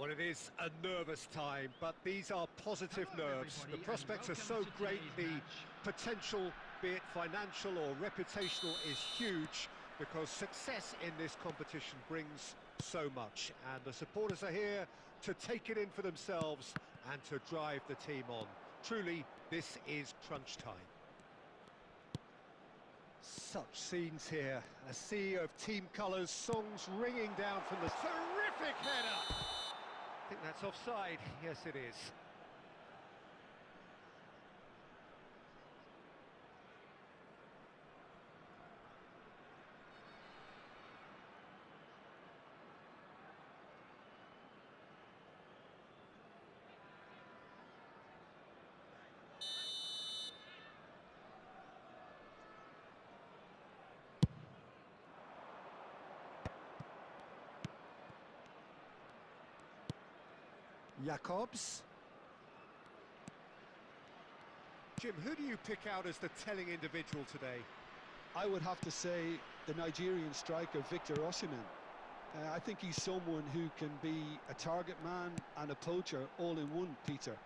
Well, it is a nervous time, but these are positive nerves. The prospects are so great, the potential, be it financial or reputational, is huge, because success in this competition brings so much, and the supporters are here to take it in for themselves and to drive the team on. Truly, this is crunch time. Such scenes here, a sea of team colours, songs ringing down from the... Terrific header! I think that's offside. Yes, it is. Jacobs. Jim, who do you pick out as the telling individual today? I would have to say the Nigerian striker Victor Osimhen. I think he's someone who can be a target man and a poacher all in one, Peter.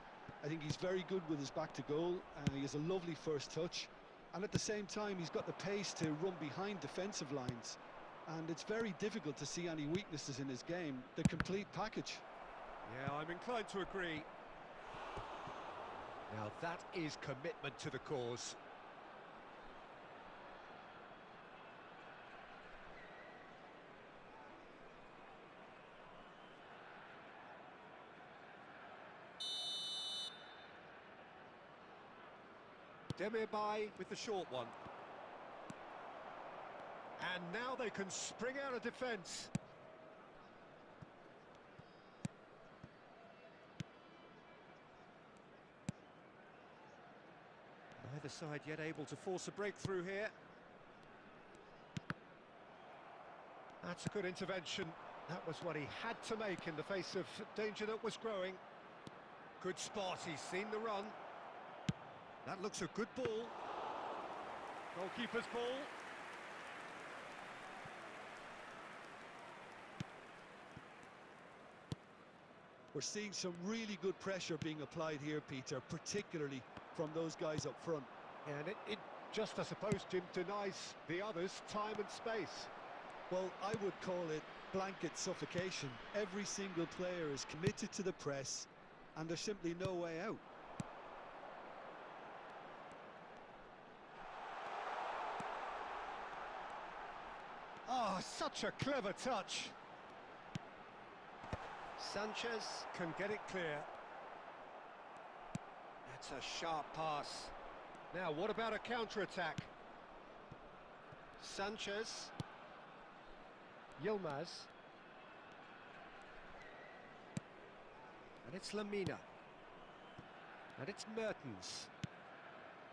I think he's very good with his back to goal, he has a lovely first touch, and at the same time he's got the pace to run behind defensive lines, and it's very difficult to see any weaknesses in his game. The complete package. Yeah, I'm inclined to agree. Now that is commitment to the cause. Demirbay with the short one. And now they can spring out of defence. Neither side yet able to force a breakthrough here. That's a good intervention. That was what he had to make in the face of danger that was growing. Good spot, he's seen the run. That looks a good ball. Goalkeeper's ball. We're seeing some really good pressure being applied here, Peter, particularly from those guys up front. Yeah, and it just, I suppose, Jim, denies the others time and space. Well, I would call it blanket suffocation. Every single player is committed to the press, and there's simply no way out. Oh, such a clever touch. Sanchez can get it clear. That's a sharp pass. Now, what about a counter-attack? Sanchez. Yilmaz. And it's Lamina. And it's Mertens.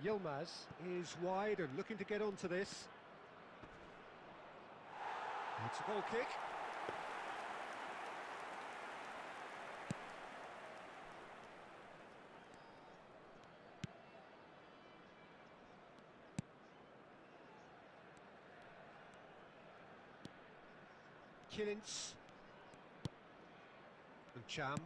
Yilmaz is wide and looking to get onto this. It's a goal kick. Killins and Cham.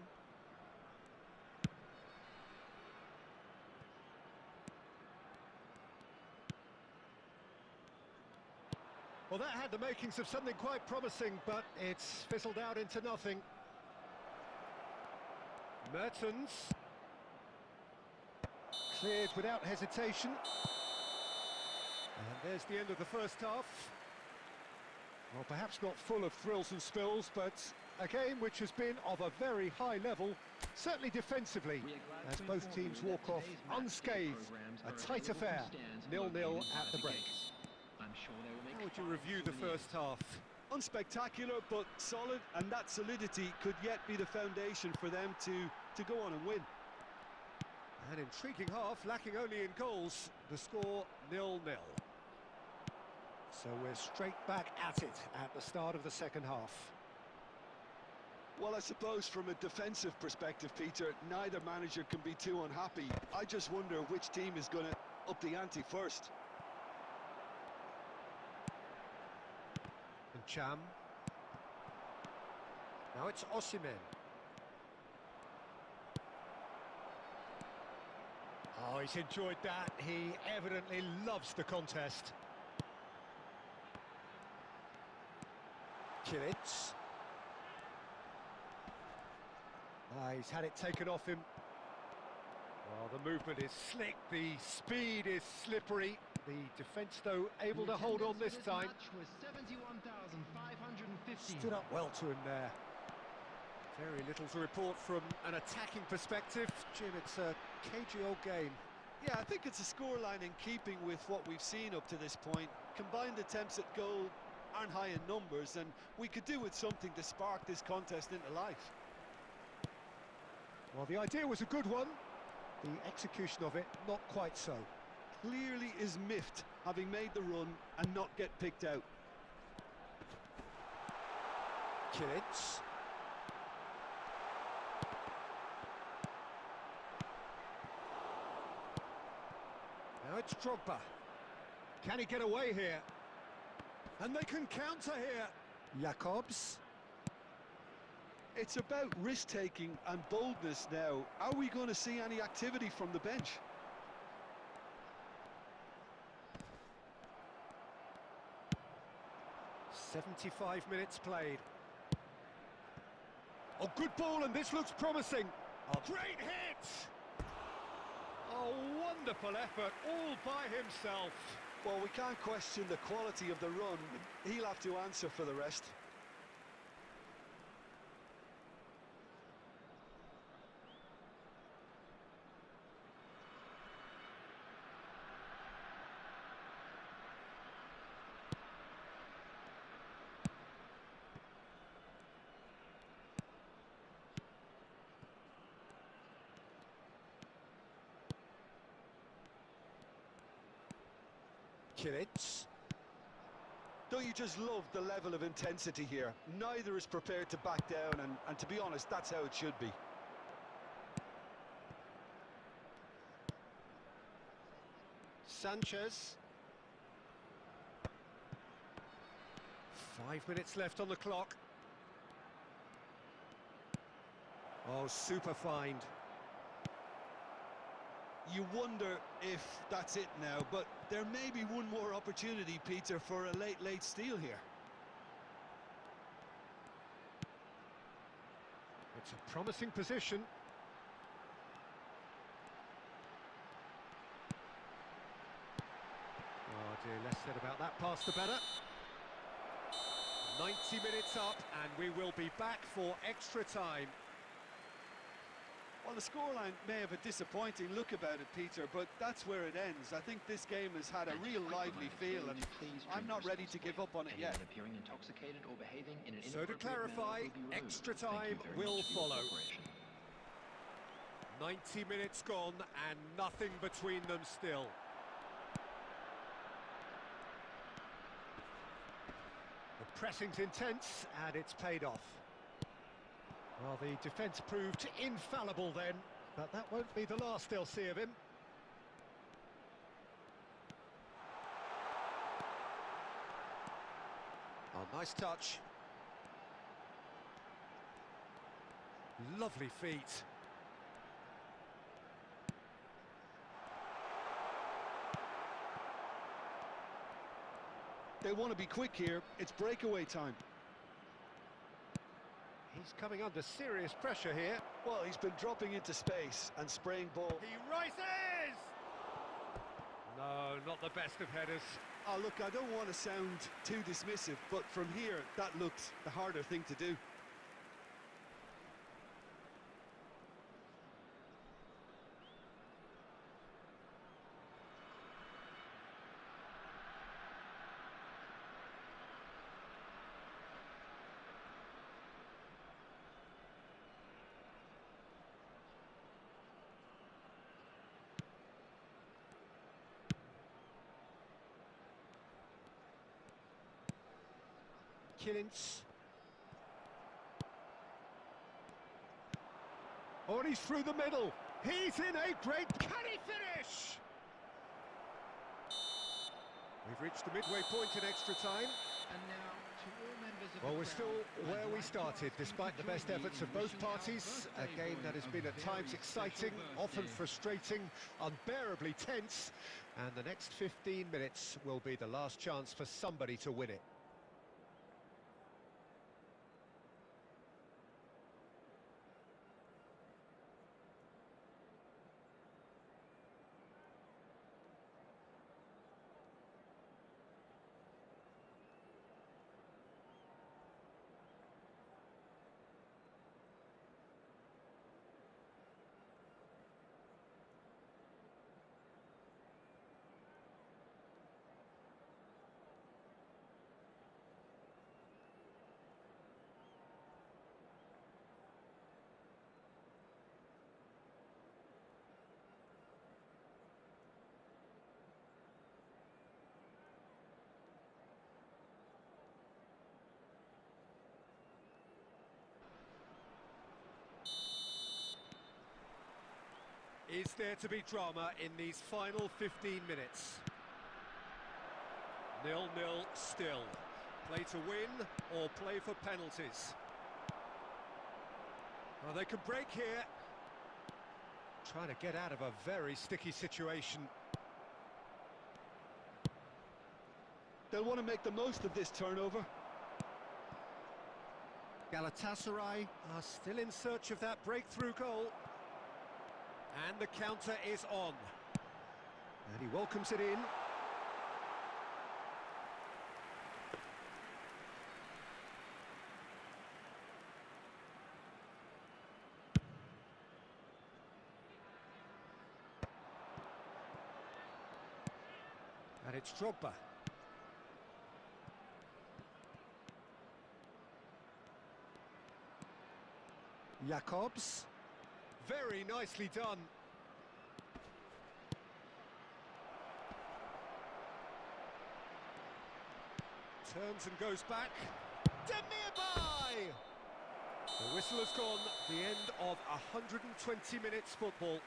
Well, that had the makings of something quite promising, but it's fizzled out into nothing. Mertens. Cleared without hesitation. And there's the end of the first half. Well, perhaps not full of thrills and spills, but a game which has been of a very high level, certainly defensively, as both teams walk off unscathed. A tight affair, 0-0 at the break. How would you review the first half? Unspectacular, but solid, and that solidity could yet be the foundation for them to go on and win. An intriguing half, lacking only in goals. The score 0-0. So we're straight back at it at the start of the second half. Well, I suppose from a defensive perspective, Peter, neither manager can be too unhappy. I just wonder which team is going to up the ante first. And Cham. Now it's Osimhen. Oh, he's enjoyed that. He evidently loves the contest. Killins. He's had it taken off him. Well, the movement is slick, the speed is slippery. The defence, though, able to hold on this time. Stood up well to him there. Very little to report from an attacking perspective. Jim, it's a cagey old game. Yeah, I think it's a scoreline in keeping with what we've seen up to this point. Combined attempts at goal aren't high in numbers, and we could do with something to spark this contest into life. Well, the idea was a good one. The execution of it, not quite so. Clearly is miffed, having made the run and not get picked out. Killins. Now it's Drogba. Can he get away here? And they can counter here. Jacobs. It's about risk-taking and boldness now. Are we going to see any activity from the bench? "75 minutes played. Oh, good ball, and this looks promising. Oh, great hit! Oh, wonderful effort, all by himself. Well, we can't question the quality of the run. He'll have to answer for the rest. Killins. Don't you just love the level of intensity here? Neither is prepared to back down, and to be honest, that's how it should be. Sanchez. 5 minutes left on the clock. Oh, super find. You wonder if that's it now, but there may be one more opportunity, Peter, for a late steal here. It's a promising position. Oh dear, less said about that pass the better. 90 minutes up, and we will be back for extra time. Well, the scoreline may have a disappointing look about it, Peter, but that's where it ends. I think this game has had a real lively feel, and I'm not ready to give up on it yet. So to clarify, extra time will follow. 90 minutes gone and nothing between them still. The pressing's intense and it's paid off. Well, the defence proved infallible then, but that won't be the last they'll see of him. Oh, nice touch. Lovely feet. They want to be quick here. It's breakaway time. He's coming under serious pressure here. Well, he's been dropping into space and spraying ball. He rises! No, not the best of headers. Oh, look, I don't want to sound too dismissive, but from here, that looked the harder thing to do. Killins. Oh, and he's through the middle. He's in a great... Can he finish? We've reached the midway point in extra time. And now, to all members Well, we're still where we started, despite the best efforts of both parties. A game that has been at times exciting, often frustrating, unbearably tense. And the next 15 minutes will be the last chance for somebody to win it. Is there to be drama in these final 15 minutes? 0-0 still. Play to win or play for penalties. Well, they can break here. Trying to get out of a very sticky situation. They'll want to make the most of this turnover. Galatasaray are still in search of that breakthrough goal. And the counter is on. And he welcomes it in. And it's Drogba. Jacobs. Very nicely done. Turns and goes back. Demirbay! The whistle has gone. The end of 120 minutes football.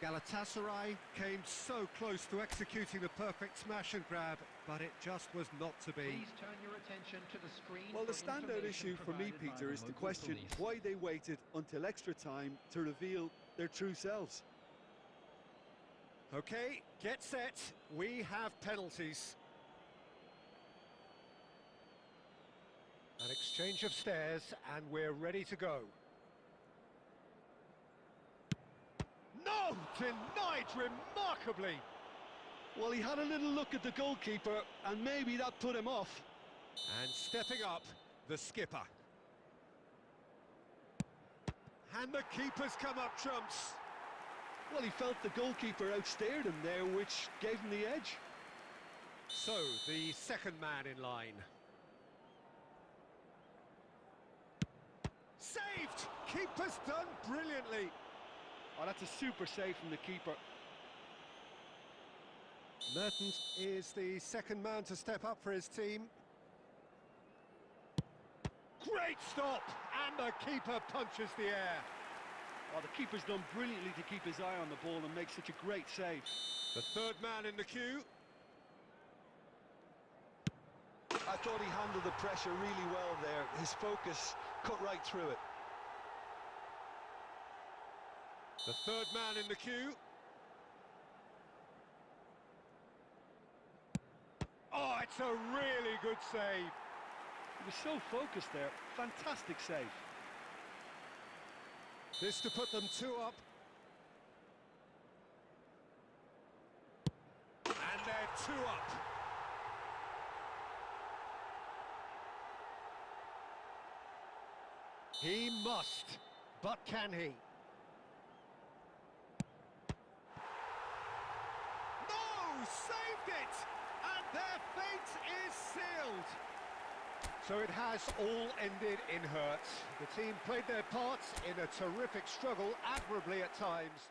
Galatasaray came so close to executing the perfect smash and grab, but it just was not to be. Please turn your attention to the screen. Well, the standout issue for me, Peter, is to question why they waited until extra time to reveal their true selves. Okay, get set. We have penalties. An exchange of stares, and we're ready to go. No! Denied remarkably! Well, he had a little look at the goalkeeper, and maybe that put him off. And stepping up, the skipper. And the keeper's come up trumps. Well, he felt the goalkeeper outstared him there, which gave him the edge. So, the second man in line. Saved! Keeper's done brilliantly. Oh, that's a super save from the keeper. Mertens is the second man to step up for his team. Great stop! And the keeper punches the air. Oh, the keeper's done brilliantly to keep his eye on the ball and make such a great save. The third man in the queue. I thought he handled the pressure really well there. His focus cut right through it. The third man in the queue. Oh, it's a really good save. He was so focused there. Fantastic save. This to put them 2 up. And they're 2 up. He must, but can he? No! Saved it! And their fate is sealed. So it has all ended in hurt. The team played their parts in a terrific struggle, admirably at times.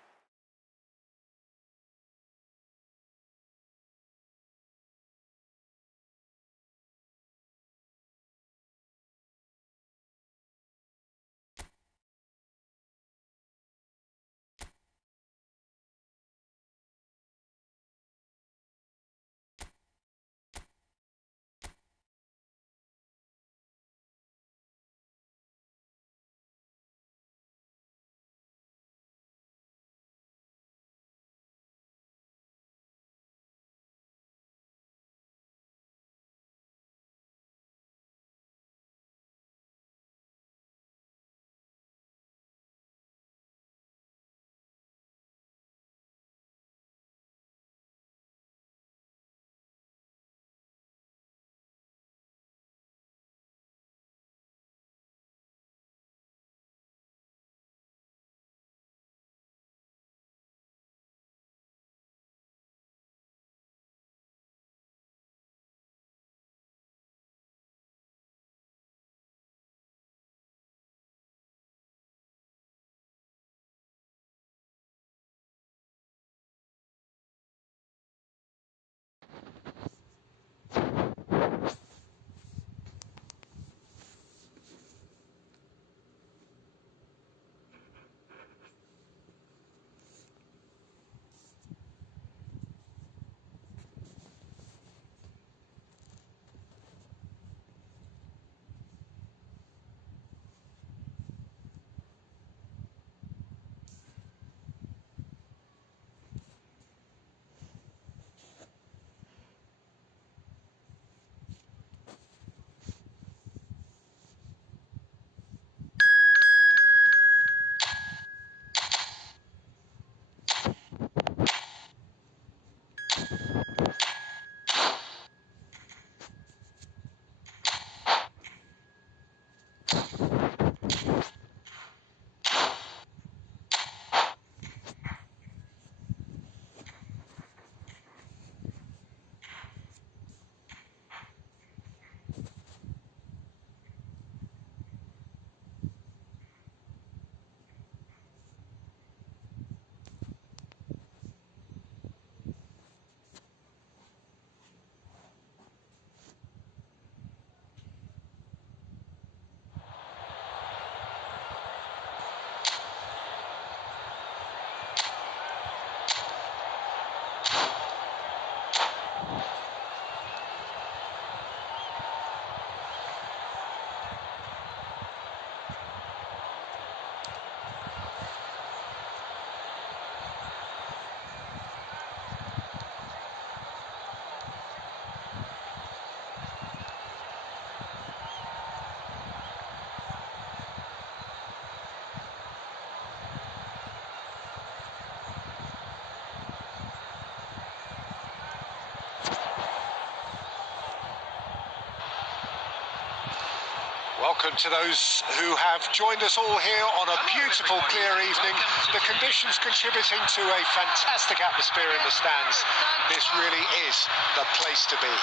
Welcome to those who have joined us all here on a beautiful, clear evening. The conditions contributing to a fantastic atmosphere in the stands. This really is the place to be.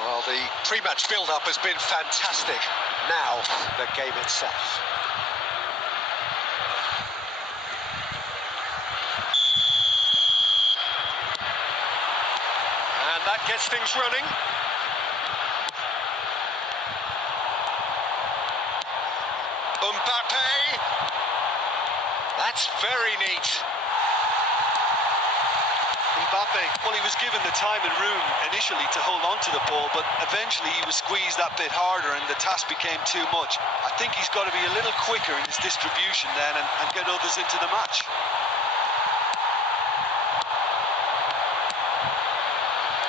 Well, the pre-match build-up has been fantastic. Now, the game itself. And that gets things running. Mbappe, that's very neat. Mbappe, well, he was given the time and room initially to hold on to the ball, but eventually he was squeezed that bit harder and the task became too much. I think he's got to be a little quicker in his distribution then and get others into the match.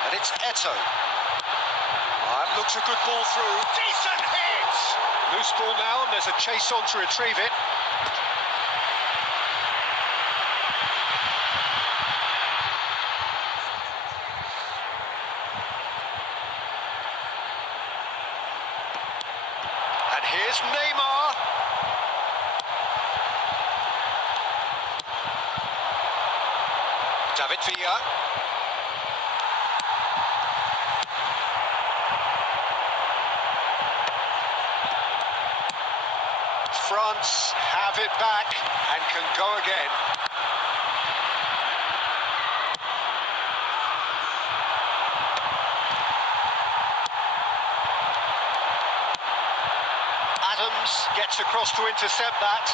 And it's Eto'o. That looks a good ball through. Decent hit! Loose ball now, and there's a chase on to retrieve it. And here's Neymar. David Villa. France have it back and can go again. Adams gets across to intercept that.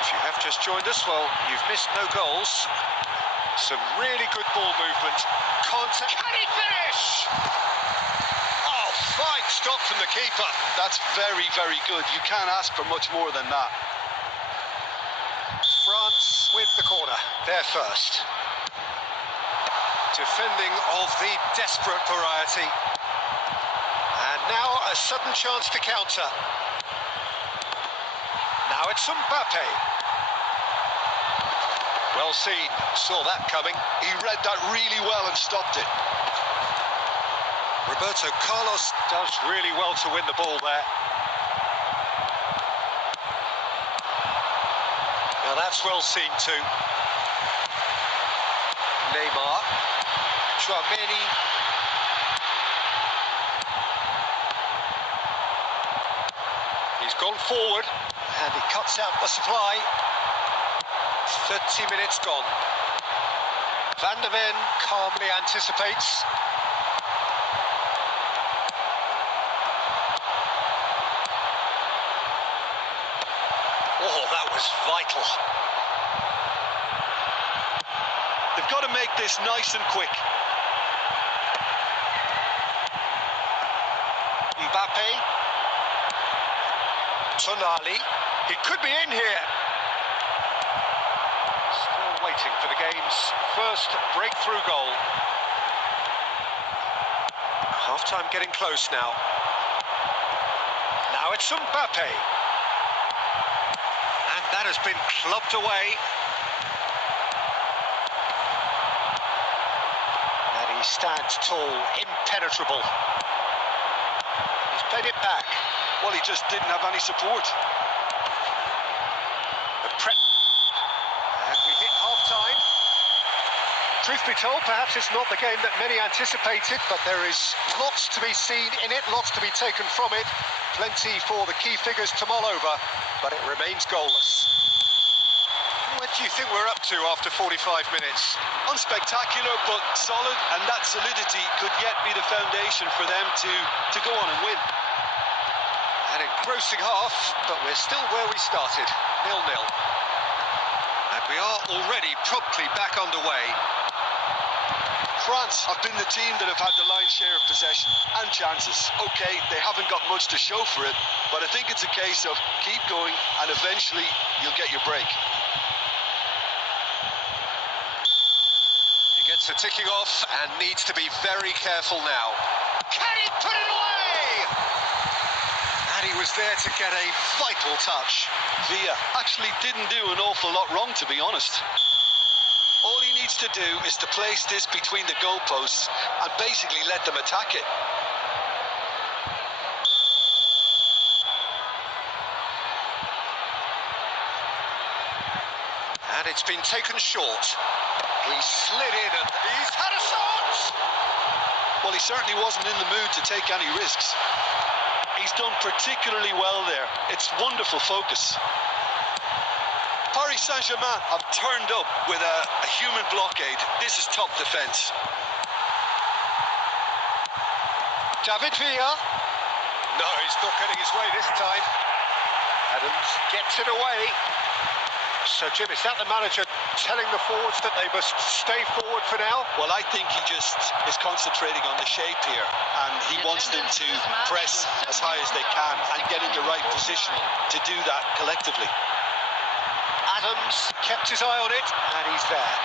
If you have just joined us, well, you've missed no goals. Some really good ball movement. Can he finish? Fine stop from the keeper. That's very, very good. You can't ask for much more than that. France with the corner. They're first. Defending of the desperate variety. And now a sudden chance to counter. Now it's Mbappe. Well seen. Saw that coming. He read that really well and stopped it. Roberto Carlos does really well to win the ball there. Now that's well seen too. Neymar. Chouameni. He's gone forward and he cuts out the supply. 30 minutes gone. Van der Ven calmly anticipates. Oh, that was vital. They've got to make this nice and quick. Mbappe. Tonali. He could be in here. Still waiting for the game's first breakthrough goal. Half-time getting close now. Now it's Mbappe. And that has been clubbed away. stands tall, impenetrable. He's played it back. Well, he just didn't have any support. And we hit half-time. Truth be told, perhaps it's not the game that many anticipated, but there is lots to be seen in it, lots to be taken from it. Plenty for the key figures to mull over, but it remains goalless. What do you think we're up to after 45 minutes? Unspectacular, but solid, and that solidity could yet be the foundation for them to go on and win. An engrossing half, but we're still where we started, 0-0. And we are already promptly back underway. France have been the team that have had the lion's share of possession and chances. OK, they haven't got much to show for it, but I think it's a case of keep going and eventually you'll get your break. He gets the ticking off and needs to be very careful now. Can he put it away? And he was there to get a vital touch. Villa actually didn't do an awful lot wrong, to be honest. All he needs to do is to place this between the goalposts and basically let them attack it. And it's been taken short. He slid in and he's had a shot! Well, he certainly wasn't in the mood to take any risks. He's done particularly well there. It's wonderful focus. Paris Saint-Germain have turned up with a human blockade. This is top defence. David Villa. No, he's not getting his way this time. Adams gets it away. So, Jim, is that the manager telling the forwards that they must stay forward for now? Well, I think he just is concentrating on the shape here, and he wants them to press as high as they can and get in the right position to do that collectively. Adams kept his eye on it, and he's there.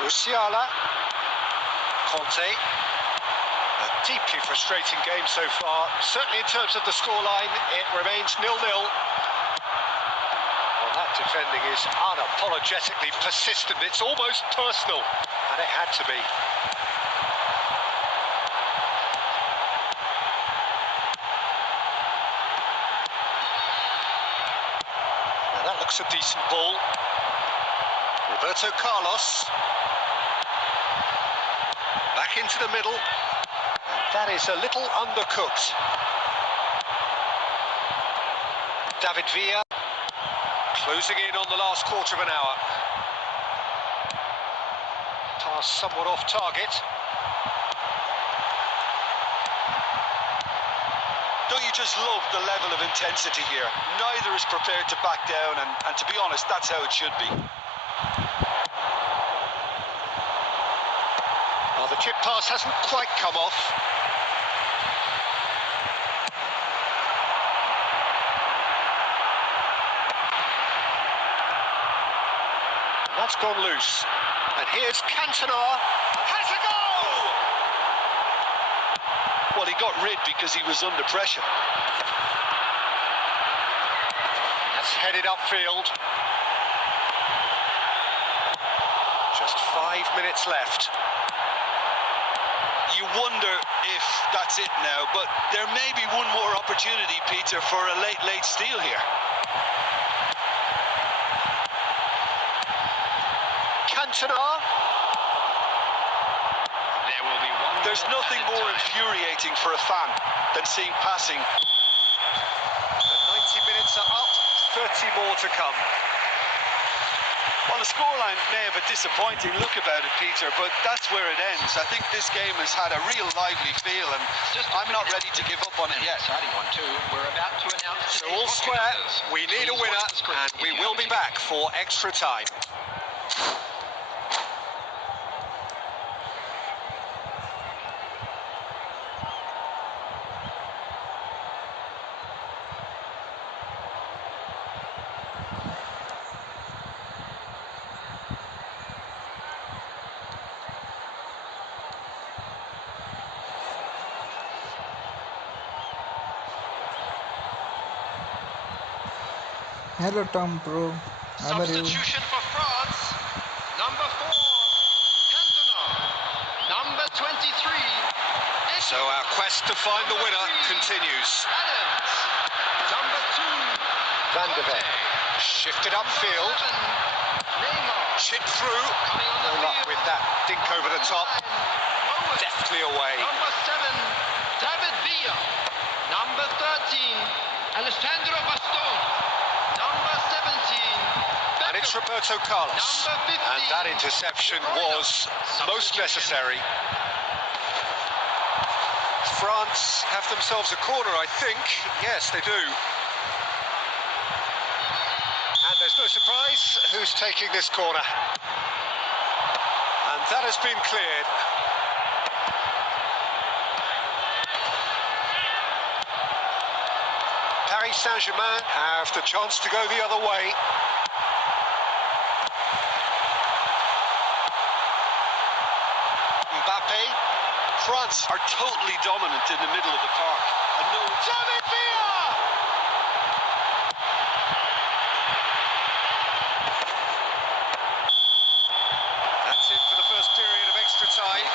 Musiala. Conte. A deeply frustrating game so far. Certainly in terms of the scoreline, it remains 0-0. Well, that defending is unapologetically persistent. It's almost personal, and it had to be. That looks a decent ball. Roberto Carlos. Back into the middle. And that is a little undercooked. David Villa. Closing in on the last quarter of an hour. Pass somewhat off target. Don't you just love the level of intensity here? Neither is prepared to back down, and to be honest, that's how it should be. Well, the chip pass hasn't quite come off. That's gone loose. And here's Cantona. Has a goal! Well, he got rid because he was under pressure. That's headed upfield. Just 5 minutes left. You wonder if that's it now, but there may be one more opportunity, Peter, for a late steal here. Cantona. There's nothing more infuriating for a fan than seeing passing. The 90 minutes are up, 30 more to come. Well, the scoreline may have a disappointing look about it, Peter, but that's where it ends. I think this game has had a real lively feel, and I'm not ready to give up on it yet. We're about to announce So all square, we need a winner, and we will be back for extra time. Hello Tom Pro, how are you? Substitution for France. Number 4, Cantona. So our quest to find the winner continues. Number 2, Van de Beek. Shifted upfield. Chipped through. No luck with that. Dink over the top. Deftly away. Number 7, David Villa. Number 13, Alessandro Bastoni. Number 17, And it's Roberto Carlos. Number 15, And that interception was most necessary. France have themselves a corner, I think. Yes, they do. And there's no surprise who's taking this corner. And that has been cleared. Paris Saint-Germain have the chance to go the other way. Mbappe. France Are totally dominant in the middle of the park. And no, David Villa! That's it for the first period of extra time.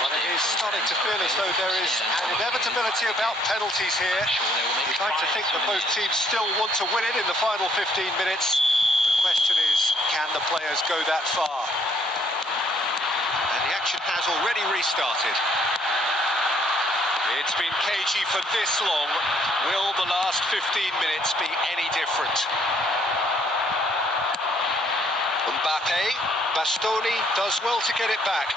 Well, it is starting to feel as though there is an inevitability about penalties here. You'd like to think that both teams still want to win it in the final 15 minutes. The question is, can the players go that far? And the action has already restarted. It's been cagey for this long. Will the last 15 minutes be any different? Mbappe, Bastoni does well to get it back.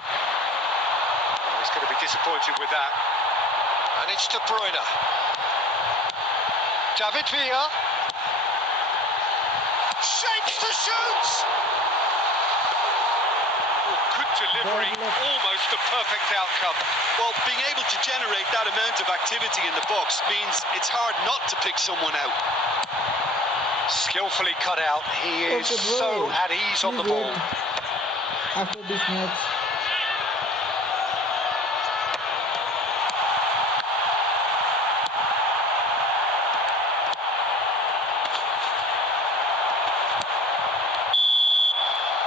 Oh, he's going to be disappointed with that. And it's De Bruyne. David Villa. Shapes to shoot! good delivery, almost a perfect outcome. Well, being able to generate that amount of activity in the box means it's hard not to pick someone out. Skillfully cut out. He is so at ease on the ball. After this match.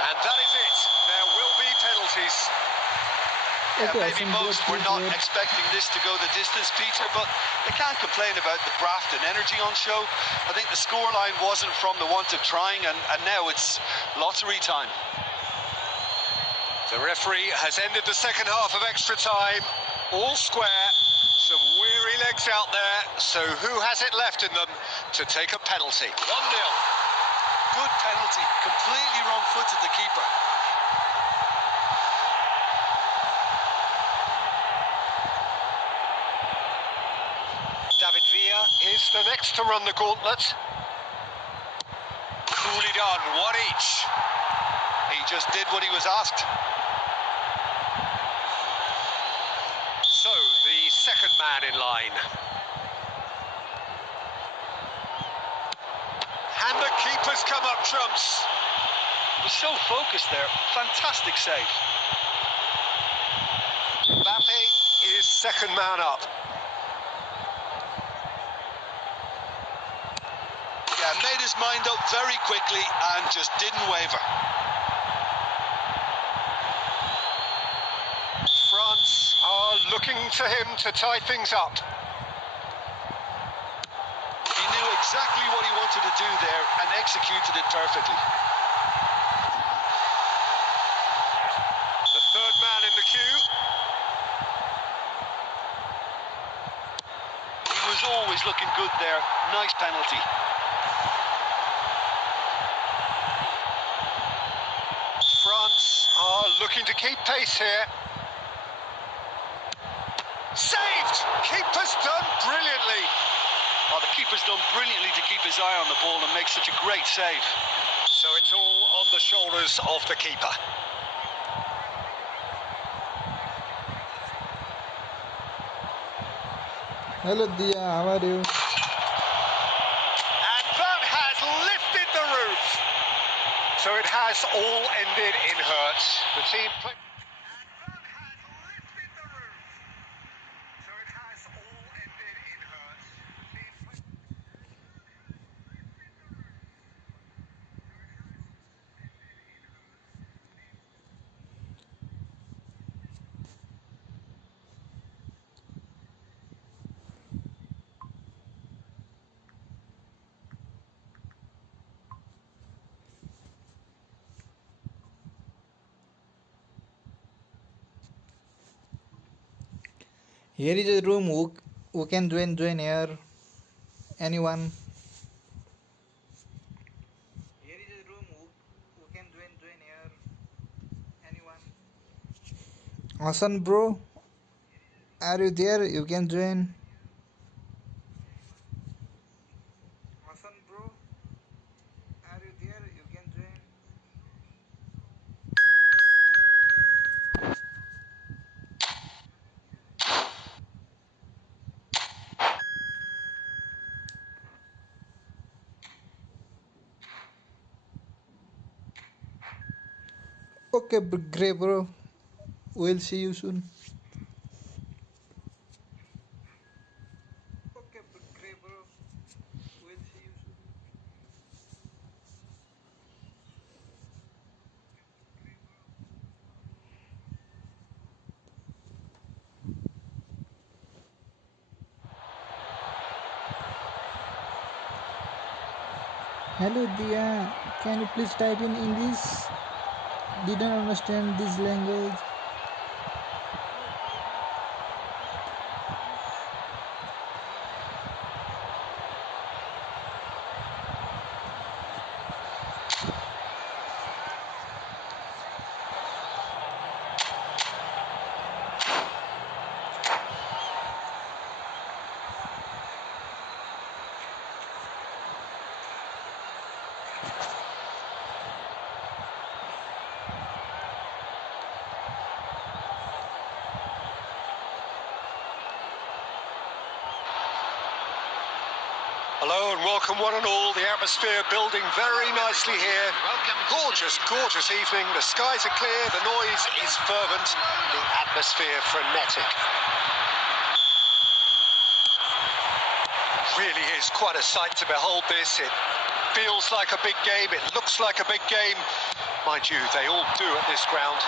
And that is it. There will be penalties. Yeah, Okay, maybe most were not expecting this to go the distance, Peter, but they can't complain about the graft and energy on show. I think the scoreline wasn't from the want of trying, and now it's lottery time. The referee has ended the second half of extra time. All square. Some weary legs out there. So who has it left in them to take a penalty? 1-0. Good penalty, completely wrong-footed the keeper. David Villa is the next to run the gauntlet. Coolly done, one each. He just did what he was asked. So, the second man in line. And the keeper's come up trumps. He was so focused there. Fantastic save. Mbappe is second man up. Yeah, made his mind up very quickly and just didn't waver. France are looking to him to tie things up. He knew exactly what he wanted to do there and executed it perfectly. The third man in the queue. He was always looking good there. Nice penalty. France are looking to keep pace here. Saved! Keeper's done brilliantly. Oh, the keeper's done brilliantly to keep his eye on the ball and make such a great save. So it's all on the shoulders of the keeper. Hello Dia, how are you? And that has lifted the roof. So it has all ended in hurts. The team play. Here is a room. Who can join here? Anyone? Here is a room. Who can join here? Anyone? Awesome, bro. Are you there? You can join. Awesome, bro. Are you there? You can join. Okay, great, bro. We'll see you soon. Okay, great, bro. We'll see you soon. Hello, Dia. Can you please type in English? Didn't understand this language. Hello and welcome one and all. The atmosphere building very nicely here. Gorgeous, gorgeous evening. The skies are clear, the noise is fervent, the atmosphere frenetic. Really is quite a sight to behold this. It feels like a big game, it looks like a big game. Mind you, they all do at this ground.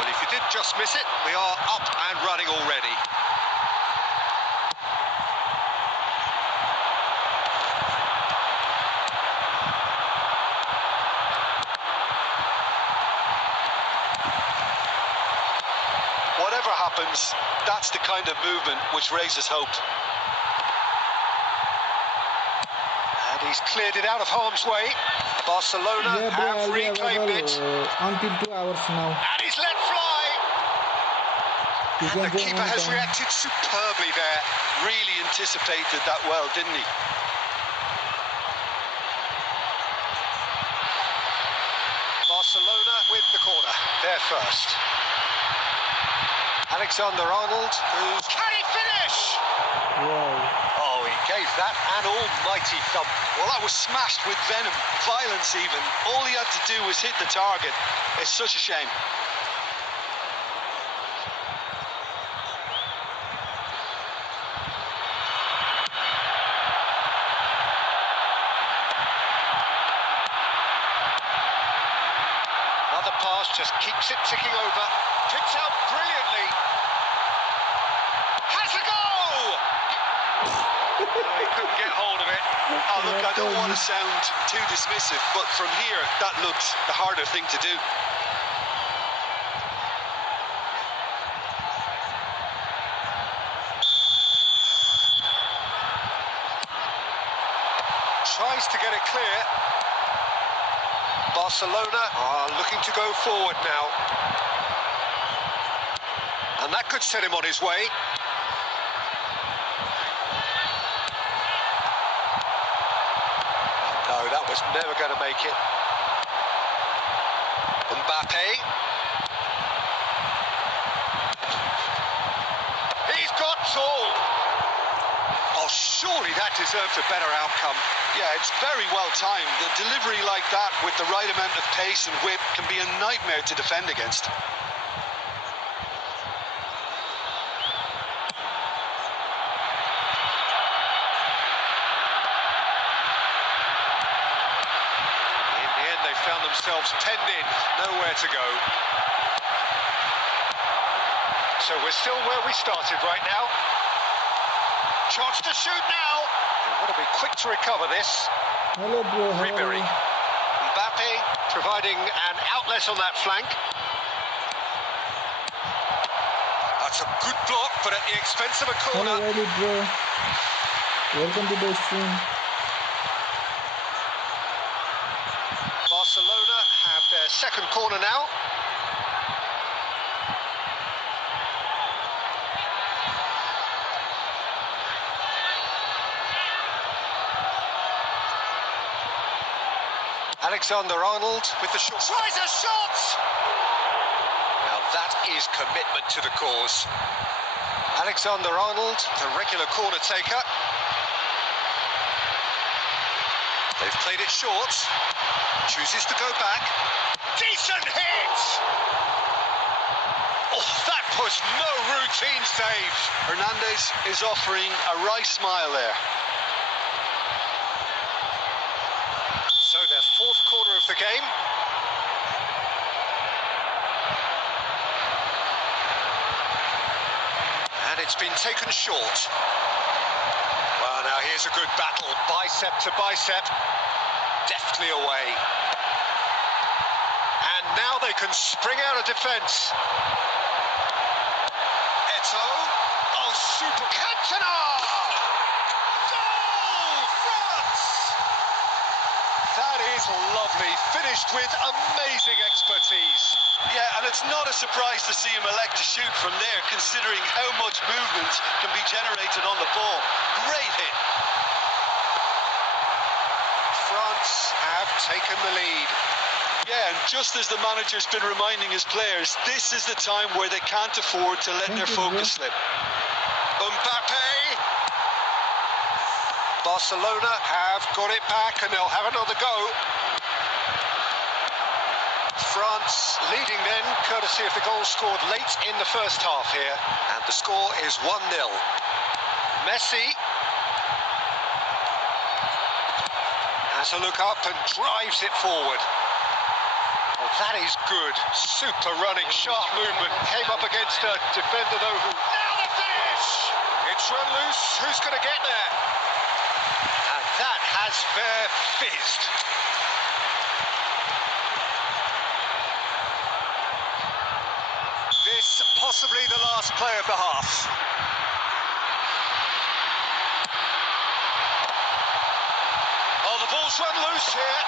Well, if you did just miss it, we are up and running already. Whatever happens, that's the kind of movement which raises hope. And he's cleared it out of harm's way. Barcelona have reclaimed it. Until 2 hours now. And he's let fly. And the keeper has reacted superbly there. Really anticipated that well, didn't he? Barcelona with the corner. They're first. Alexander-Arnold, who's... Can he finish? Wow. Oh, he gave that an almighty thump. Well, that was smashed with venom, violence even. All he had to do was hit the target. It's such a shame. Another pass just keeps it ticking over. Picks out brilliantly. Has a go! Oh, he couldn't get hold of it. Oh, look, I don't want to sound too dismissive, but from here, that looked the harder thing to do. Tries to get it clear. Barcelona are looking to go forward now. And that could set him on his way. No, that was never going to make it. Mbappe. He's got all. Oh, surely that deserves a better outcome. Yeah, it's very well timed. The delivery like that with the right amount of pace and whip can be a nightmare to defend against. Found themselves penned in, nowhere to go. So we're still where we started right now. Chance to shoot now. They want to be quick to recover this. Hello, bro. Ribery. Mbappe providing an outlet on that flank. That's a good block, but at the expense of a corner. Hello, Eddie, bro. Welcome to the stream. Barcelona have their second corner now. Alexander-Arnold with the shot. Tries a shot! Now that is commitment to the cause. Alexander-Arnold, the regular corner taker. They've played it short. Chooses to go back. Decent hit! Oh, that was no routine save. Hernandez is offering a wry smile there. So their fourth quarter of the game. And it's been taken short. Well, now here's a good battle, bicep to bicep. Deftly away. And now they can spring out of defence. Eto. Oh, super. Cantona! Goal! France! That is lovely. Finished with amazing expertise. Yeah, and it's not a surprise to see him elect to shoot from there, considering how much movement can be generated on the ball. Great hit. France have taken the lead. Yeah, and just as the manager's been reminding his players, this is the time where they can't afford to let their focus slip. Mbappe. Barcelona have got it back and they'll have another go. France leading then, courtesy of the goal scored late in the first half here. And the score is 1-0. Messi has a look up and drives it forward. Oh, that is good. Super running, sharp movement. Came up against a defender though who... Now the finish! It's run loose. Who's going to get there? And that has fair fizzed. This possibly the last play of the half. Oh, the ball's run loose here.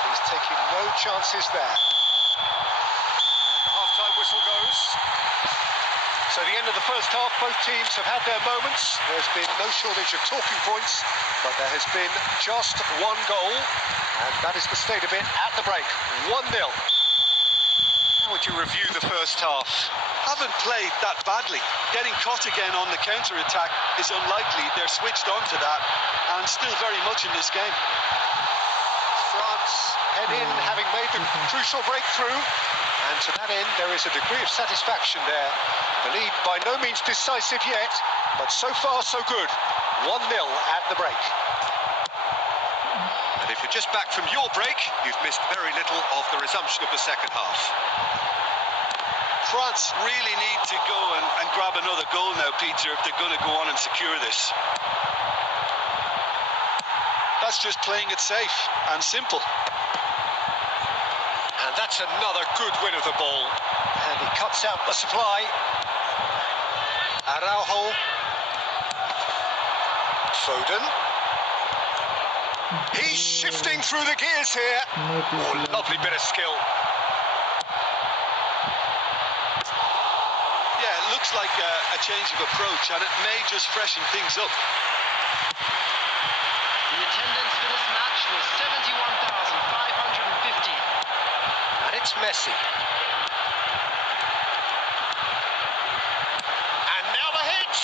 And he's taking no chances there. And the half-time whistle goes. So the end of the first half, both teams have had their moments. There's been no shortage of talking points, but there has been just one goal, and that is the state of it at the break. 1-0. How would you review the first half? Haven't played that badly. Getting caught again on the counter-attack is unlikely. They're switched on to that, and still very much in this game. France head in, having made the crucial breakthrough, and to that end there is a degree of satisfaction there. The lead by no means decisive yet, but so far so good. 1-0 at the break. And if you're just back from your break, you've missed very little of the resumption of the second half. France really need to go and grab another goal now, Peter, if they're going to go on and secure this. That's just playing it safe and simple. And that's another good win of the ball. And he cuts out the supply. Araujo. Foden. He's shifting through the gears here. Oh, lovely bit of skill. Yeah, it looks like a change of approach, and it may just freshen things up. The attendance for this match was 71,550. And it's Messi. And now the hit!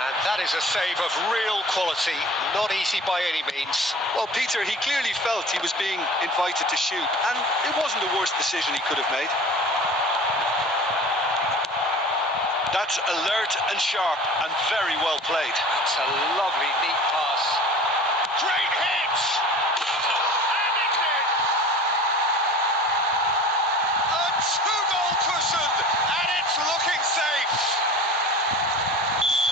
And that is a save of real quality, not easy by any means. Well, Peter, he clearly felt he was being invited to shoot, and it wasn't the worst decision he could have made. That's alert and sharp and very well played. It's a lovely, neat pass. Great hit! And it's in! A two-goal cushion, and it's looking safe.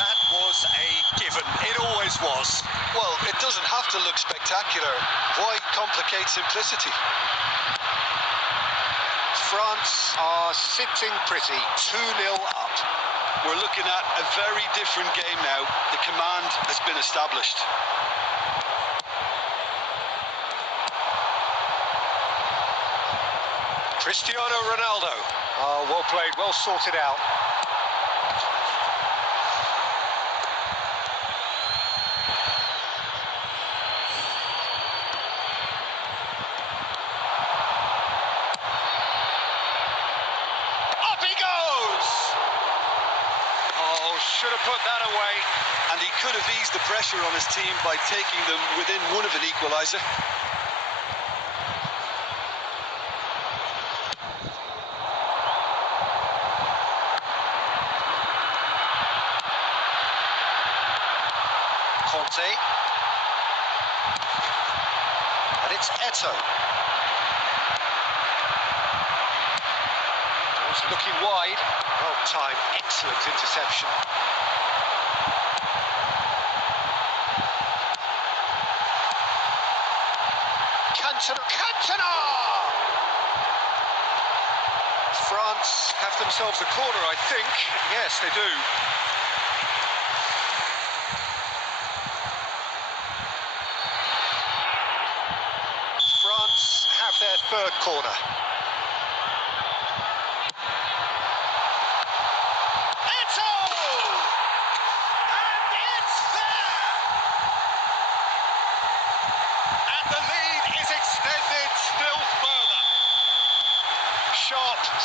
That was a given. It always was. Well, it doesn't have to look spectacular. Why complicate simplicity? France are sitting pretty, 2-0 up. We're looking at a very different game now. The command has been established. Cristiano Ronaldo. Oh, well played, well sorted out. Should have put that away. And he could have eased the pressure on his team by taking them within one of an equaliser. Conte. And it's Eto'o. It's looking wide. Well timed, excellent interception. Cantona! France have themselves a corner, I think. Yes, they do. France have their third corner.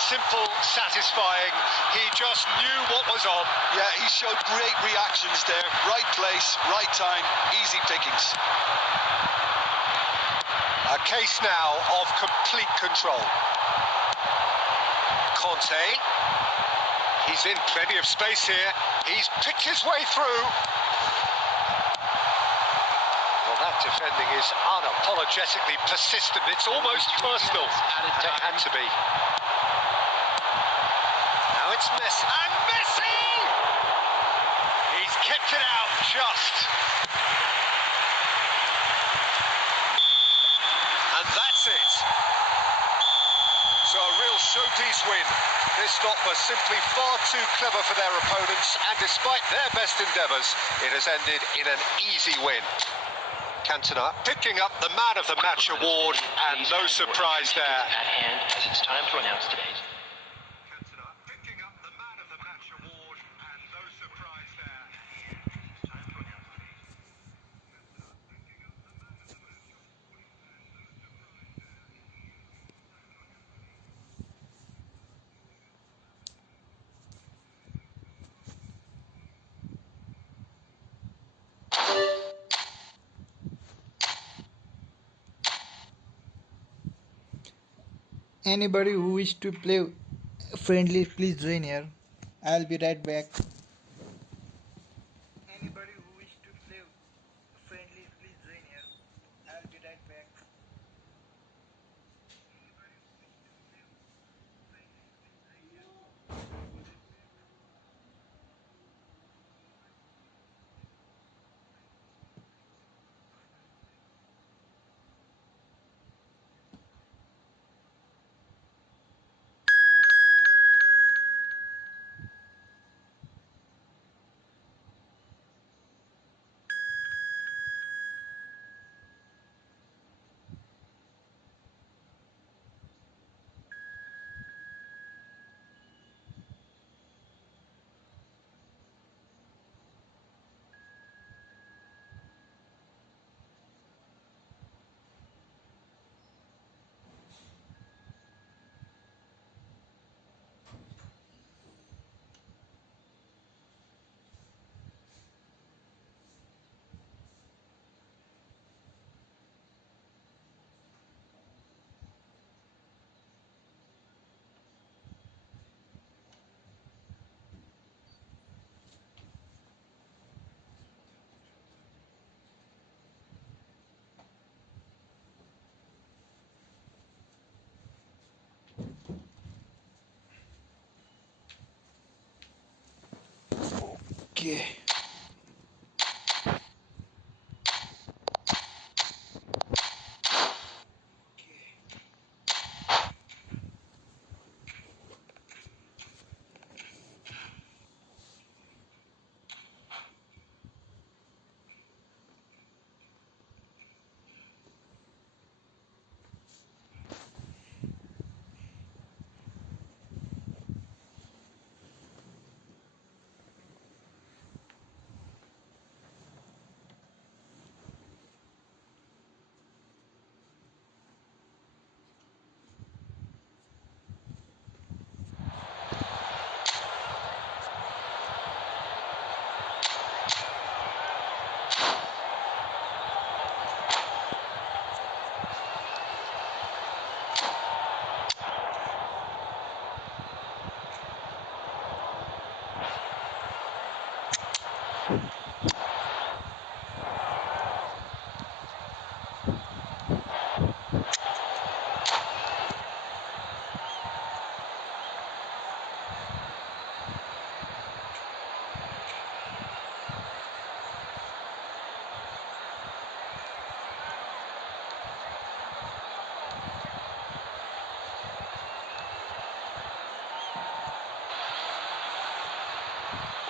Simple, satisfying. He just knew what was on. Yeah, he showed great reactions there. Right place, right time, easy pickings. A case now of complete control. Conte. He's in plenty of space here. He's picked his way through. Well, that defending is unapologetically persistent. It's almost personal. And it had to be. It's Messi. And Messi! He's kept it out just. And that's it. So a real showpiece win. This lot was simply far too clever for their opponents, and despite their best endeavours, it has ended in an easy win. Cantona picking up the Man of the Match award, and no surprise there. At hand, as it's time to announce today's. Anybody who wish to play friendly, please join here. I'll be right back. Anybody who wish to play friendly, please join here. I'll be right back. Okay.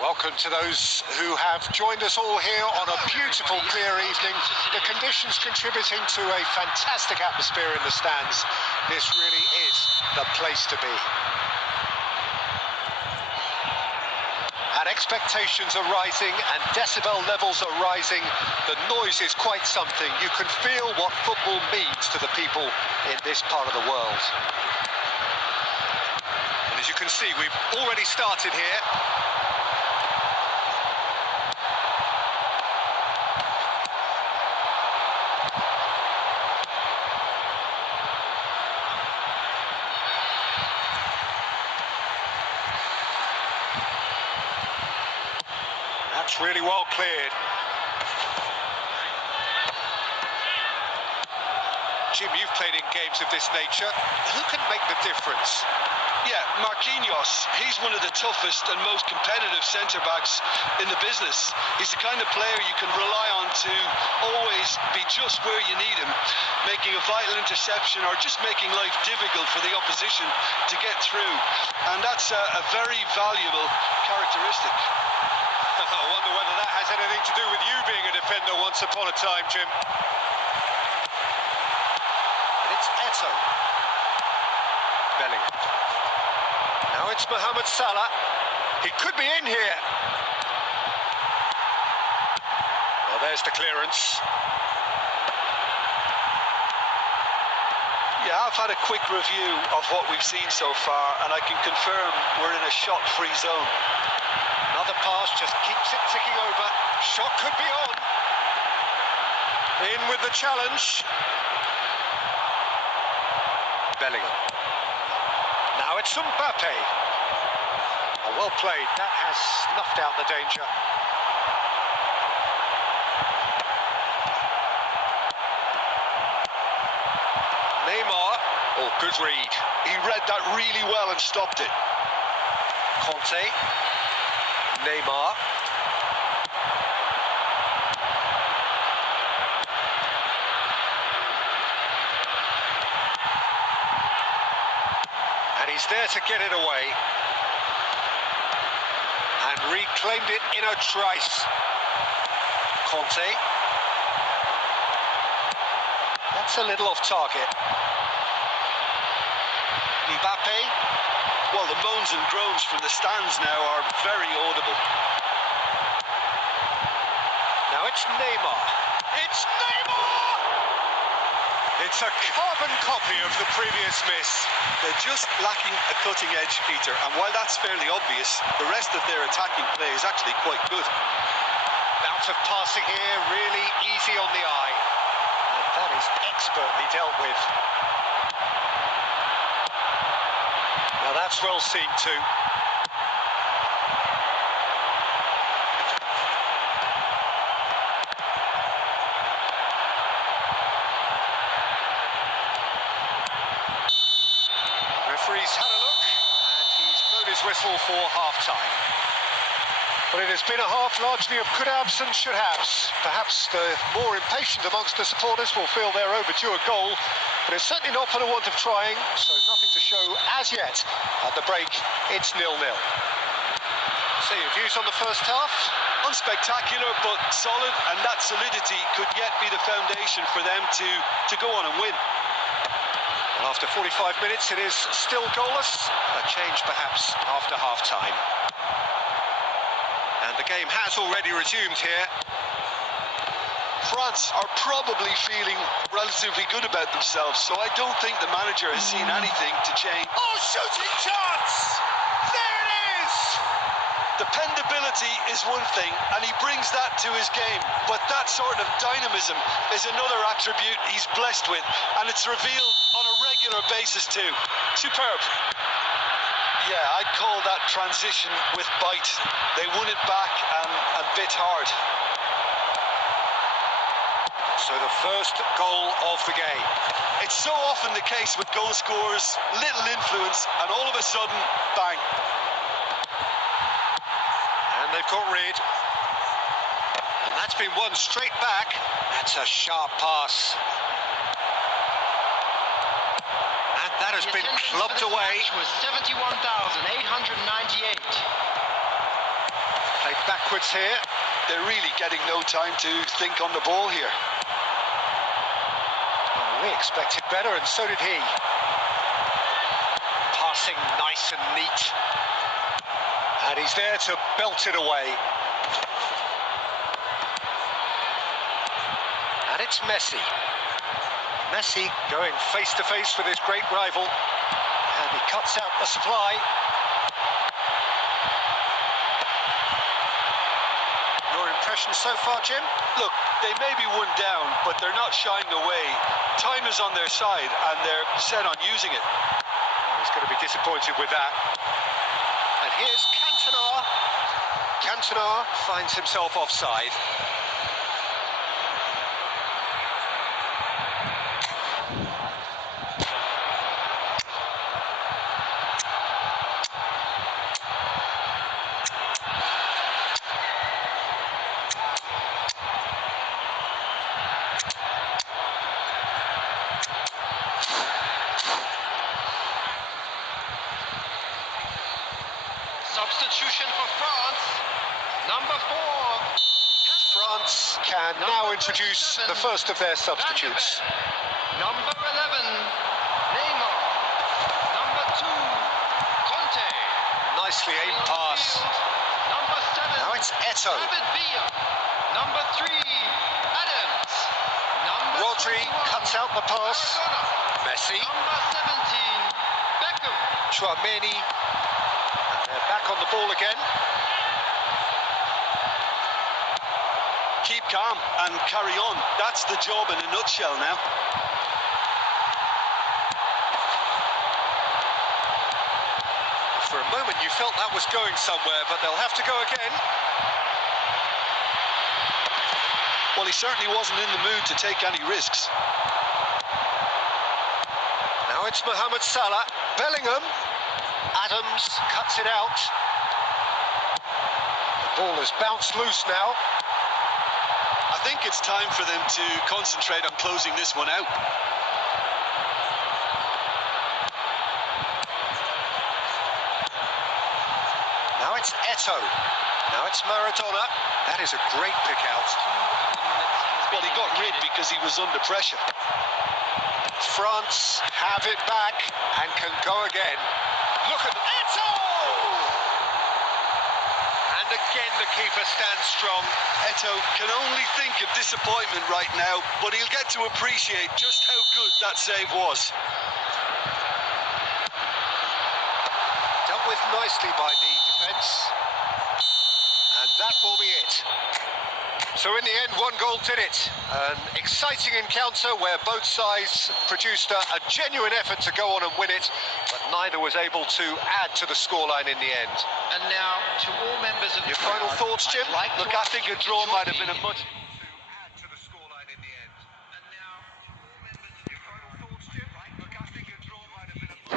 Welcome to those who have joined us all here on a beautiful, clear evening. The conditions contributing to a fantastic atmosphere in the stands. This really is the place to be. And expectations are rising and decibel levels are rising. The noise is quite something. You can feel what football means to the people in this part of the world. And as you can see, we've already started here. That's really well cleared. Jim, you've played in games of this nature. Who can make the difference? Yeah, Marquinhos, he's one of the toughest and most competitive centre-backs in the business. He's the kind of player you can rely on to always be just where you need him, making a vital interception or just making life difficult for the opposition to get through. And that's a very valuable characteristic. I wonder whether that has anything to do with you being a defender once upon a time, Jim. And it's Eto'o. Bellingham. Now it's Mohamed Salah. He could be in here. Well, there's the clearance. Yeah, I've had a quick review of what we've seen so far, and I can confirm we're in a shot-free zone. Another pass, just keeps it ticking over. Shot could be on. In with the challenge. Bellingham. Now it's Mbappe. Oh, well played. That has snuffed out the danger. Neymar. Oh, good read. He read that really well and stopped it. Conte. Neymar. And he's there to get it away. And reclaimed it in a trice. Conte. That's a little off target. Mbappe. Well, the moans and groans from the stands now are very audible. Now it's Neymar. It's Neymar! It's a carbon copy of the previous miss. They're just lacking a cutting edge, Peter, and while that's fairly obvious, the rest of their attacking play is actually quite good. Bout of passing here, really easy on the eye. And that is expertly dealt with. Now that's well seen too. Referee's had a look and he's blown his whistle for half-time. But it has been a half largely of could-haves and should-haves. Perhaps the more impatient amongst the supporters will feel they're overdue a goal, but it's certainly not for the want of trying, so nothing to show as yet. At the break, it's 0-0. So your views on the first half? Unspectacular, but solid, and that solidity could yet be the foundation for them to go on and win. And after 45 minutes, it is still goalless. A change perhaps after half-time. And the game has already resumed here. France are probably feeling relatively good about themselves, so I don't think the manager has seen anything to change. Oh, shooting chance! There it is! Dependability is one thing, and he brings that to his game, but that sort of dynamism is another attribute he's blessed with, and it's revealed on a regular basis too. Superb. Yeah, I'd call that transition with bite. They won it back and bit hard. So the first goal of the game. It's so often the case with goal scorers, little influence, and all of a sudden, bang. And they've got rid. And that's been won straight back. That's a sharp pass. And that has been clubbed away. Was 71,898. backwards here. They're really getting no time to think on the ball here. Well, we expected better, and so did he. Passing nice and neat. And he's there to belt it away. And it's Messi. Messi going face to face with his great rival. And he cuts out the supply. Your impression so far, Jim? Look, they may be one down, but they're not shying away. Time is on their side, and they're set on using it. Well, he's going to be disappointed with that. And here's Cantona. Cantona finds himself offside. Substitution for France, number 4. France can now introduce the first of their substitutes. Number 11, Neymar. Number 2, Conte. Nicely aimed pass. Number 7, Now it's Eto'o. David Villa. Number 3, Adams. Number Rodri 21, cuts out the pass. Maradona. Messi. Number 17, Beckham. Chouameni. They're back on the ball again. Keep calm and carry on. That's the job in a nutshell now. For a moment you felt that was going somewhere, but they'll have to go again. Well, he certainly wasn't in the mood to take any risks. Now it's Mohamed Salah. Bellingham. Adams cuts it out. The ball has bounced loose now. I think it's time for them to concentrate on closing this one out. Now it's Eto'o. Now it's Maradona. That is a great pick out. Well, he got rid because he was under pressure. France have it back and can go again. Look at Eto'o! And again the keeper stands strong. Eto'o can only think of disappointment right now, but he'll get to appreciate just how good that save was. Dealt with nicely by the defence. And that will be it. So in the end, 1 goal did it. An exciting encounter where both sides produced a genuine effort to go on and win it, but neither was able to add to the scoreline in the end. And now, to all members of Your the final crowd, thoughts, Jim? I'd like to Look, I ask think you a to draw join might have me been a much... Add to the scoreline in the end. And now, to all members of the Your final thoughts, Jim? Look, I think a draw might have been a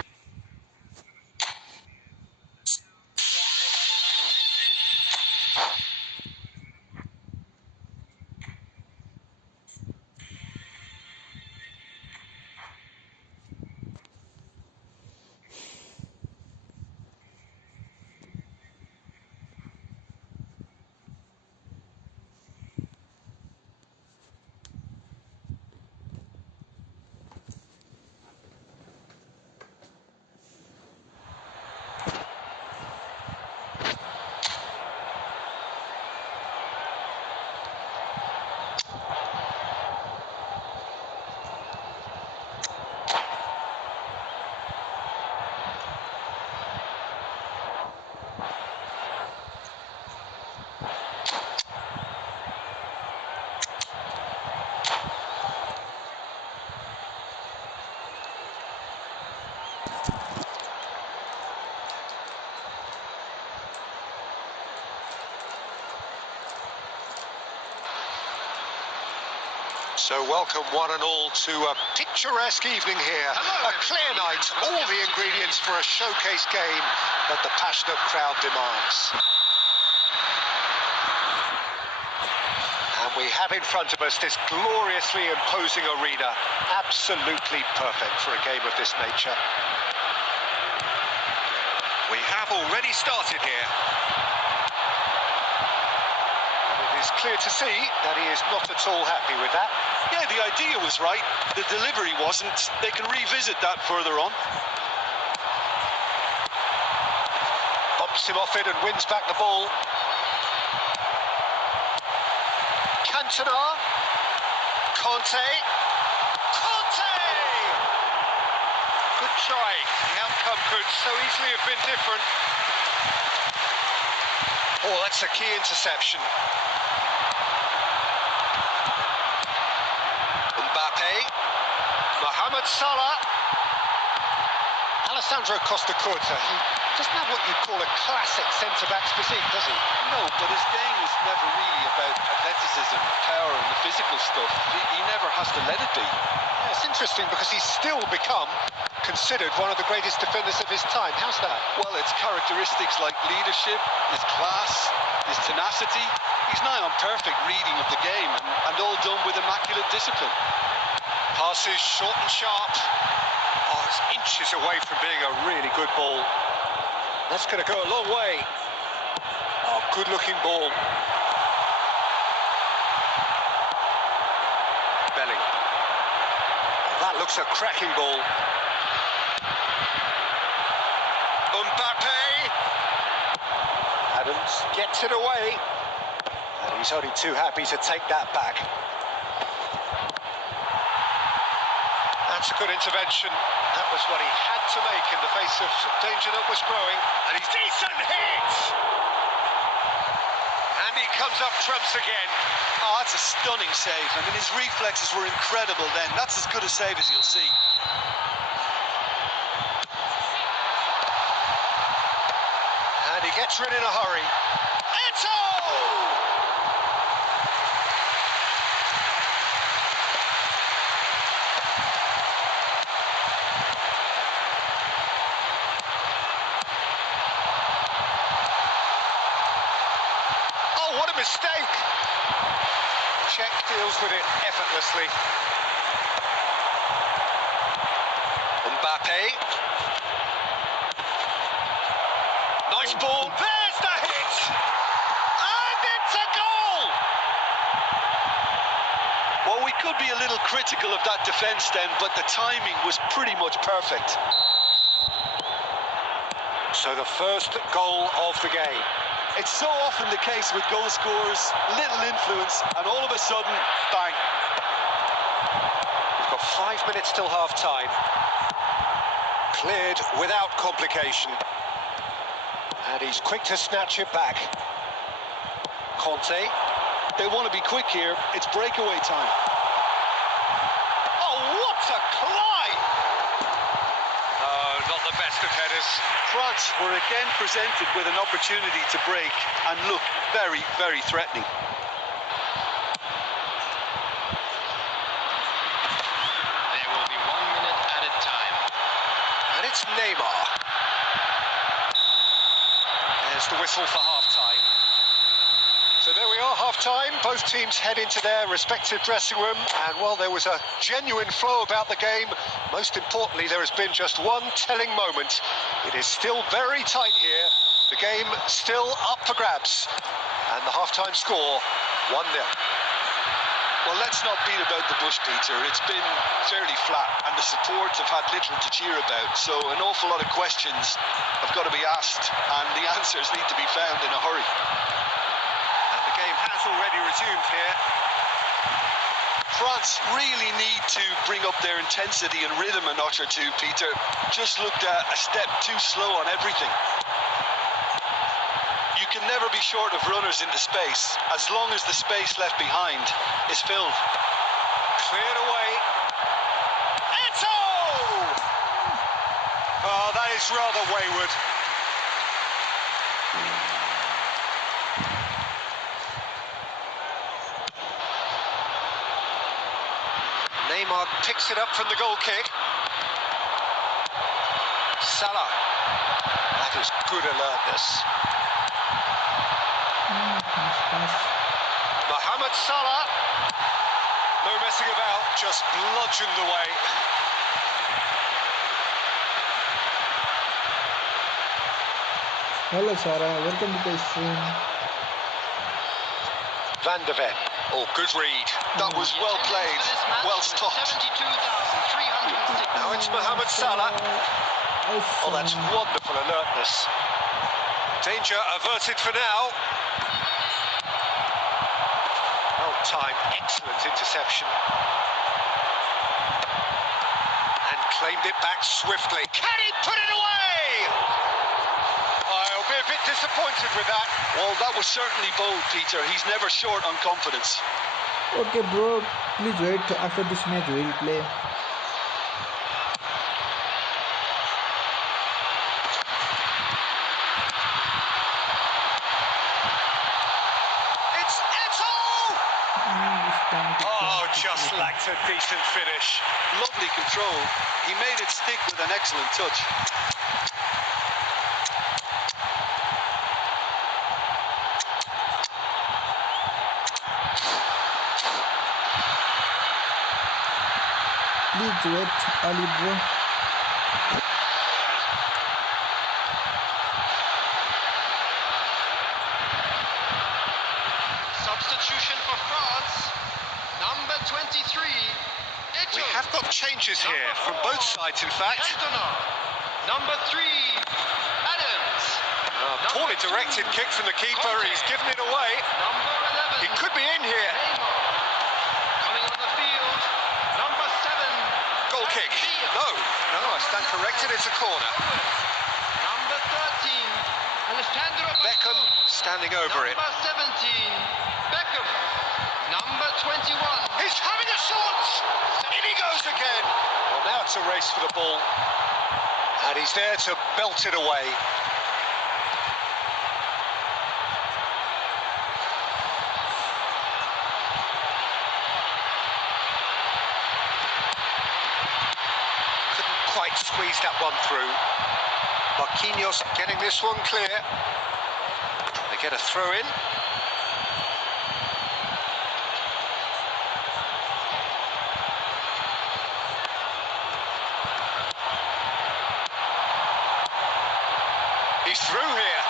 So welcome one and all to a picturesque evening here. A clear night, all the ingredients for a showcase game that the passionate crowd demands. And we have in front of us this gloriously imposing arena, absolutely perfect for a game of this nature. We have already started here. It's clear to see that he is not at all happy with that. Yeah, the idea was right, the delivery wasn't. They can revisit that further on. Bumps him off it and wins back the ball. Cantona. Conte. Good try. The outcome could so easily have been different. Oh, that's a key interception. Mbappe. Mohamed Salah. Alessandro Costa Curta. He doesn't have what you'd call a classic centre-back's physique, does he? No, but his game is never really about athleticism, power and the physical stuff. He never has to let it be. Yeah, it's interesting because he's still become considered one of the greatest defenders of his time. How's that? Well, it's characteristics like leadership, his class, his tenacity. He's nigh on perfect reading of the game and all done with immaculate discipline. Passes short and sharp. Oh, it's inches away from being a really good ball. That's going to go a long way. Oh, good-looking ball. Belling. Oh, that looks a cracking ball. Mbappe. Adams gets it away. And he's only too happy to take that back. That's a good intervention. That was what he had to make in the face of danger that was growing. And he's decent hit! And he comes up trumps again. Oh, that's a stunning save. I mean, his reflexes were incredible then. That's as good a save as you'll see. And he gets rid in a hurry. Eto! Oh, what a mistake! Czech deals with it effortlessly. Mbappe. Nice ball. There's the hit! And it's a goal! Well, we could be a little critical of that defence then, but the timing was pretty much perfect. So the first goal of the game. It's so often the case with goal scorers, little influence, and all of a sudden, bang. We've got 5 minutes till half-time. Cleared without complication. And he's quick to snatch it back. Conte. They want to be quick here. It's breakaway time. Oh, what a climb! Oh, not the best of headers. France were again presented with an opportunity to break and look very, very threatening. There will be 1 minute added time. And it's Neymar. There's the whistle for half-time. So there we are, half-time. Both teams head into their respective dressing room. And while there was a genuine flow about the game, most importantly, there has been just one telling moment. It is still very tight here. The game still up for grabs. And the half-time score, 1-0. Well, let's not beat about the bush, Peter. It's been fairly flat, and the supports have had little to cheer about. So an awful lot of questions have got to be asked, and the answers need to be found in a hurry. And the game has already resumed here. France really need to bring up their intensity and rhythm a notch or two, Peter. Just looked a step too slow on everything. You can never be short of runners into space, as long as the space left behind is filled. Cleared away. Eto! Oh, that is rather wayward. Neymar picks it up from the goal kick. Salah. That is good alertness. Mohamed Salah. No messing about, just bludgeoned away. Hello Sarah, welcome to the stream. Van de Ven. Oh, good read. That was well played, well stopped. Now it's Mohamed Salah. Oh, that's wonderful alertness. Danger averted for now. Well timed, excellent interception. And claimed it back swiftly. Can he put it away? I'll be a bit disappointed with that. Well, that was certainly bold, Peter. He's never short on confidence. Okay, bro. Please wait. After this match, we'll play. Oh, just lacked a decent finish. Lovely control. He made it stick with an excellent touch. Please wait, Ali, bro. Substitution for France. Number 23. We have got changes here from both sides, in fact. Number 3. Adams. Poorly directed kick from the keeper. He's given it away. Number 11. He could be in here. Coming on the field. Number 7. Goal kick. No, I stand corrected. It's a corner. Number 13. Alessandro Beckham standing over it. Number 17. Beckham. Number 21. He's having a shot! In he goes again! Well, now it's a race for the ball. And he's there to belt it away. Couldn't quite squeeze that one through. Marquinhos getting this one clear. They get a throw in. He's through here.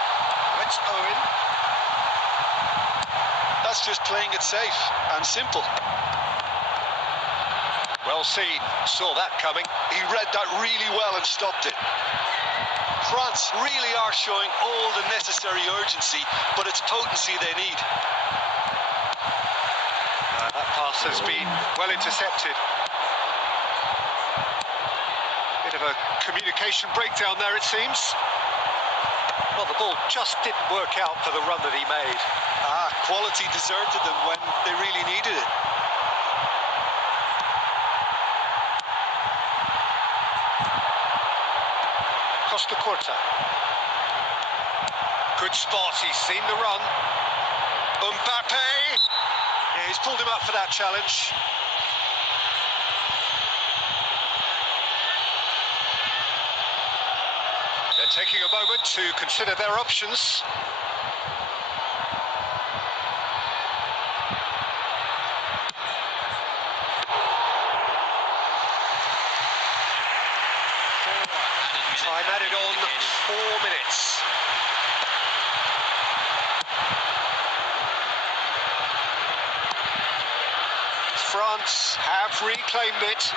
It's Owen. That's just playing it safe and simple. Well seen. Saw that coming. He read that really well and stopped it. France really are showing all the necessary urgency, but it's potency they need. That pass has been well intercepted. Bit of a communication breakdown there, it seems. Well, the ball just didn't work out for the run that he made. Quality deserted them when they really needed it. Costa Curta. Good spot, he's seen the run. Mbappe! Yeah, he's pulled him up for that challenge. They're taking a moment to consider their options. Time added on 4 minutes. France have reclaimed it,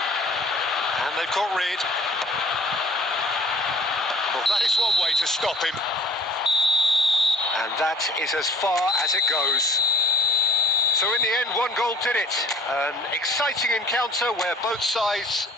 and they've got rid. Well, that is one way to stop him. And that is as far as it goes. So in the end, one goal did it. An exciting encounter where both sides...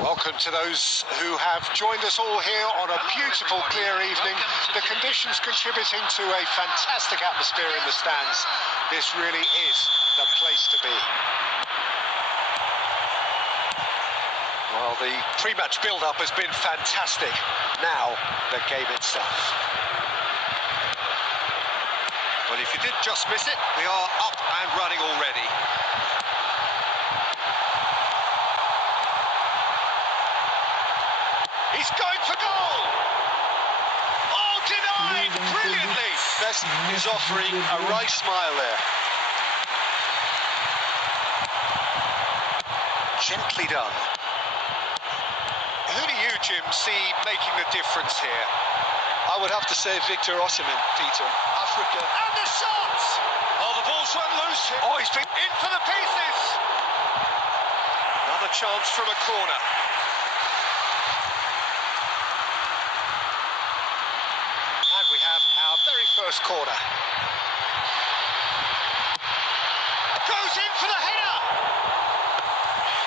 Welcome to those who have joined us all here on a beautiful, clear evening. The conditions contributing to a fantastic atmosphere in the stands. This really is the place to be. Well, the pre-match build-up has been fantastic. Now, the game itself. Well, if you did just miss it, we are up and running already. He's going for goal! Oh, denied brilliantly! Messi is offering a right smile there. Gently done. Who do you, Jim, see making the difference here? I would have to say Victor Osimhen, Peter. Africa. And the shot! Oh, the ball's run loose here. Oh, he's been in for the pieces! Another chance from a corner. And we have our very first corner. Goes in for the header!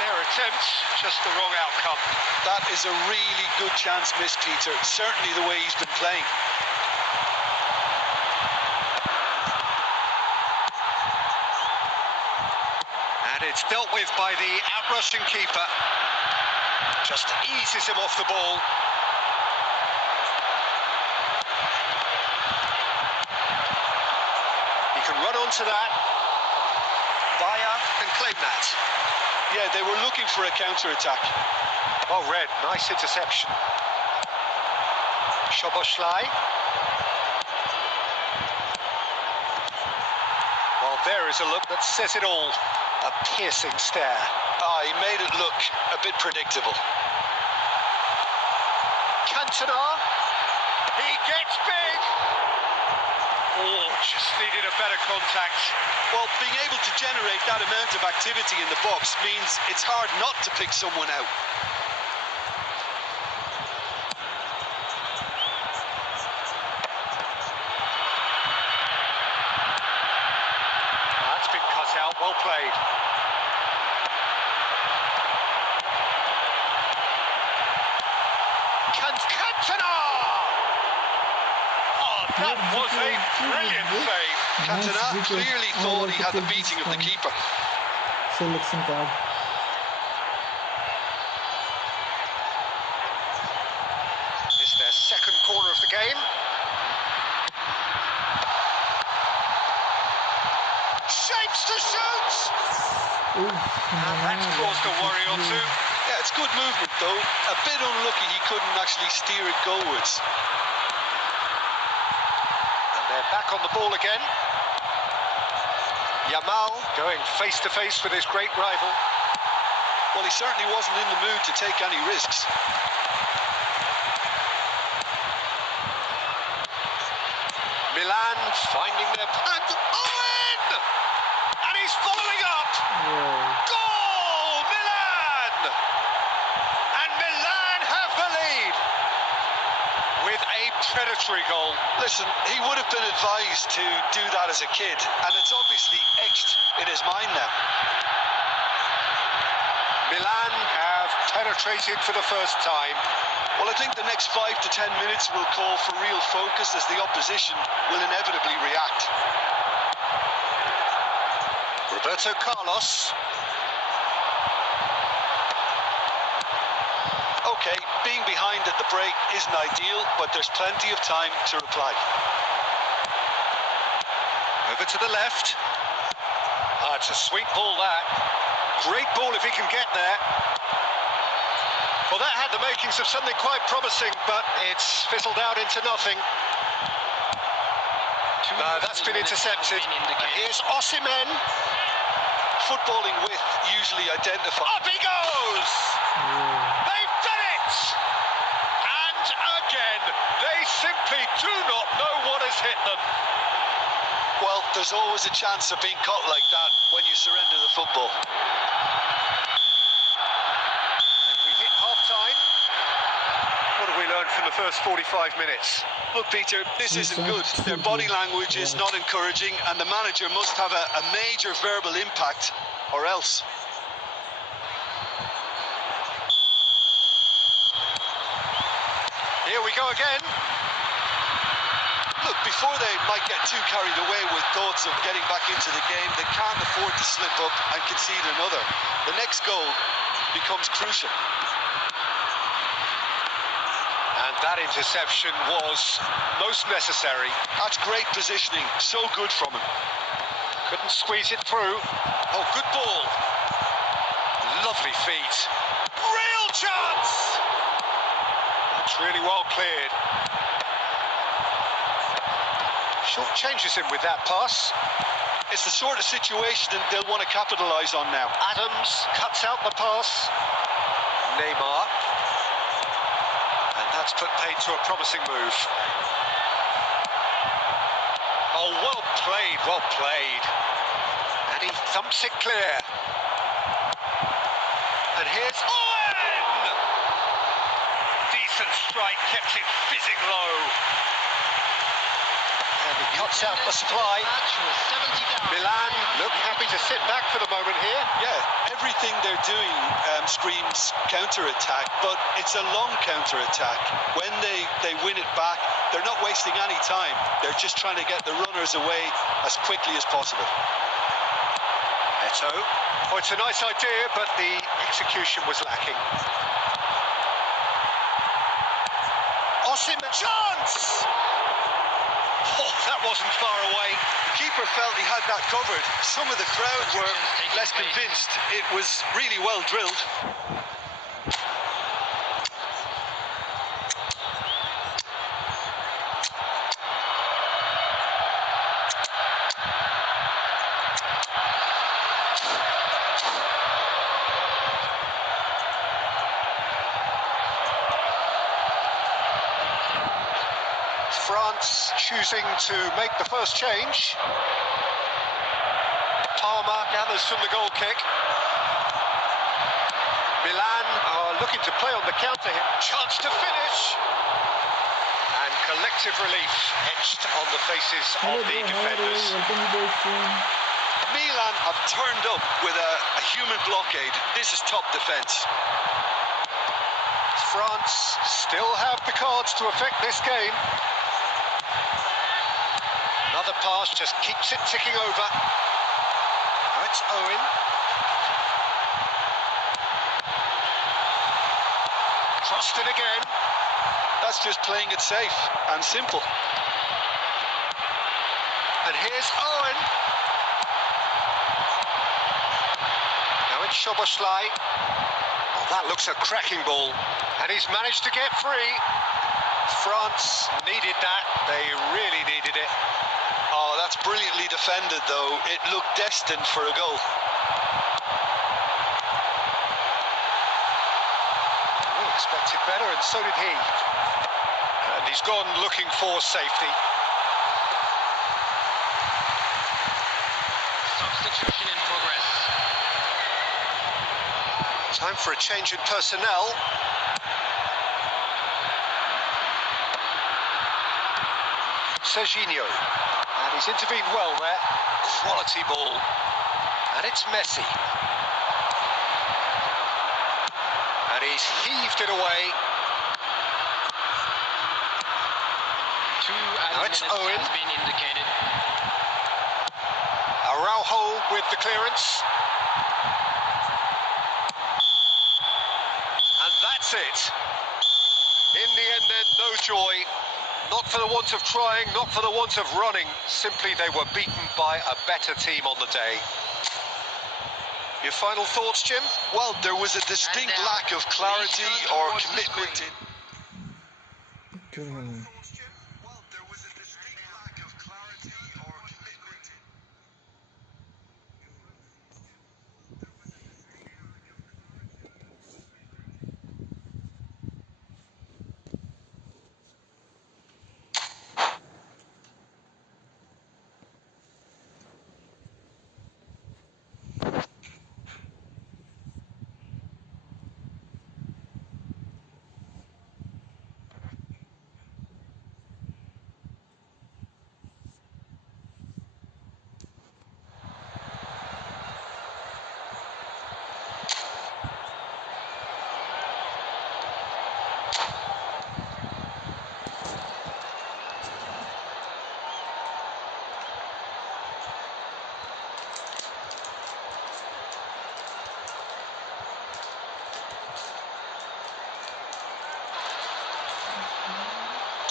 Fair attempt, just the wrong outcome. That is a really good chance missed, Peter. Certainly the way he's been playing. And it's dealt with by the outrushing keeper. Just eases him off the ball. He can run onto that. Bayer can claim that. Yeah, they were looking for a counter-attack. Oh, Red, nice interception. Szoboszlai. Well, there is a look that says it all. A piercing stare. He made it look a bit predictable. Cantona. He gets big. Oh, just needed a better contact. Well, being able to generate that amount of activity in the box means it's hard not to pick someone out. That's been cut out, well played. Cantona! Oh, that was a brilliant save. Cantona clearly thought he had the beating of the keeper. Selection card. This is their second corner of the game. Shapes to shoot! And that's caused a worry or two. Yeah, it's good movement though. A bit unlucky he couldn't actually steer it goalwards. And they're back on the ball again. Yamal going face to face with his great rival. Well, he certainly wasn't in the mood to take any risks. Milan finding their and Owen! And he's following up. Goal, Milan! And Milan have the lead with a predatory goal. Listen, he would have been advised to do that as a kid, and it's obviously etched in his mind now. Milan have penetrated for the first time. Well, I think the next 5 to 10 minutes will call for real focus as the opposition will inevitably react. Roberto Carlos. Okay, being behind at the break isn't ideal, but there's plenty of time to reply. Over to the left. It's a sweet ball, that. Great ball if he can get there. Well, that had the makings of something quite promising, but it's fizzled out into nothing. That's been intercepted. Here's Osimhen. Footballing with usually identified. Up he goes! They've done it! And again, they simply do not know what has hit them. Well, there's always a chance of being caught like that when you surrender the football. And we hit half-time. What have we learned from the first 45 minutes? Look, Peter, this isn't good. Their body language is not encouraging, and the manager must have a major verbal impact, or else. go again. Look, before they might get too carried away with thoughts of getting back into the game, they can't afford to slip up and concede another. The next goal becomes crucial. And that interception was most necessary. That's great positioning, so good from him. Couldn't squeeze it through. Oh, good ball. Lovely feet. Real chance! That's really well cleared. Short changes him with that pass. It's the sort of situation they'll want to capitalise on now. Adams cuts out the pass. Neymar. And that's put paid to a promising move. Oh, well played, well played. And he thumps it clear. And here's Owen! Decent strike, kept it fizzing low. And he cuts out the supply. Milan look happy to sit back for the moment here. Yeah, everything they're doing screams counter-attack, but it's a long counter-attack. When they win it back, they're not wasting any time. They're just trying to get the runners away as quickly as possible. Eto. Oh, it's a nice idea, but the execution was lacking. Osimhen, chance! Oh, that wasn't far away. The keeper felt he had that covered. Some of the crowd were less convinced. It was really well drilled. France choosing to make the first change. Palmer gathers from the goal kick. Milan are looking to play on the counter here. Chance to finish. And collective relief etched on the faces of the defenders. Milan have turned up with a human blockade. This is top defence. France still have the cards to affect this game. Another pass just keeps it ticking over. Now it's Owen. Crossed it again. That's just playing it safe and simple. And here's Owen. Now it's Szoboszlai. Oh, that looks a cracking ball. And he's managed to get free. France needed that. They really needed it. Oh, that's brilliantly defended, though. It looked destined for a goal. We expected better, and so did he. And he's gone looking for safety. Substitution in progress. Time for a change in personnel. Serginho. And he's intervened well there. Quality ball. And it's Messi. And he's heaved it away. Now it's Owen. Has been indicated. Araujo with the clearance. And that's it. In the end then, no joy. Not for the want of trying, not for the want of running. Simply they were beaten by a better team on the day. Your final thoughts, Jim? Well, there was a distinct lack of clarity or commitment in...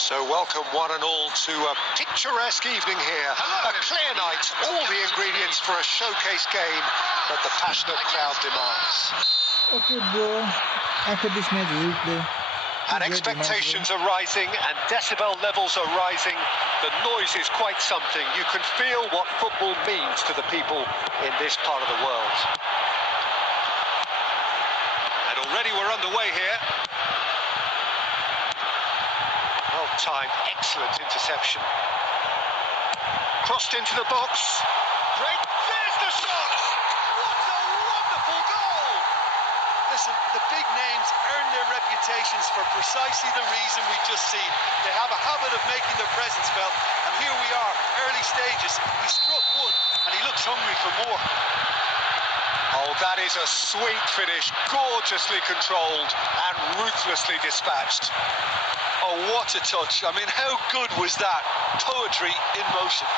So welcome one and all to a picturesque evening here. A clear night, all the ingredients for a showcase game that the passionate crowd demands. Okay, bro. After this match, we will play. And expectations are rising and decibel levels are rising. The noise is quite something. You can feel what football means to the people in this part of the world. And already we're underway here. Well timed, excellent interception. Crossed into the box. Great, there's the shot! What a wonderful goal! Listen, the big names earn their reputations for precisely the reason we've just seen. They have a habit of making their presence felt, and here we are, early stages. He struck one, and he looks hungry for more. Oh, that is a sweet finish, gorgeously controlled and ruthlessly dispatched. Oh, what a touch. I mean, how good was that? Poetry in motion.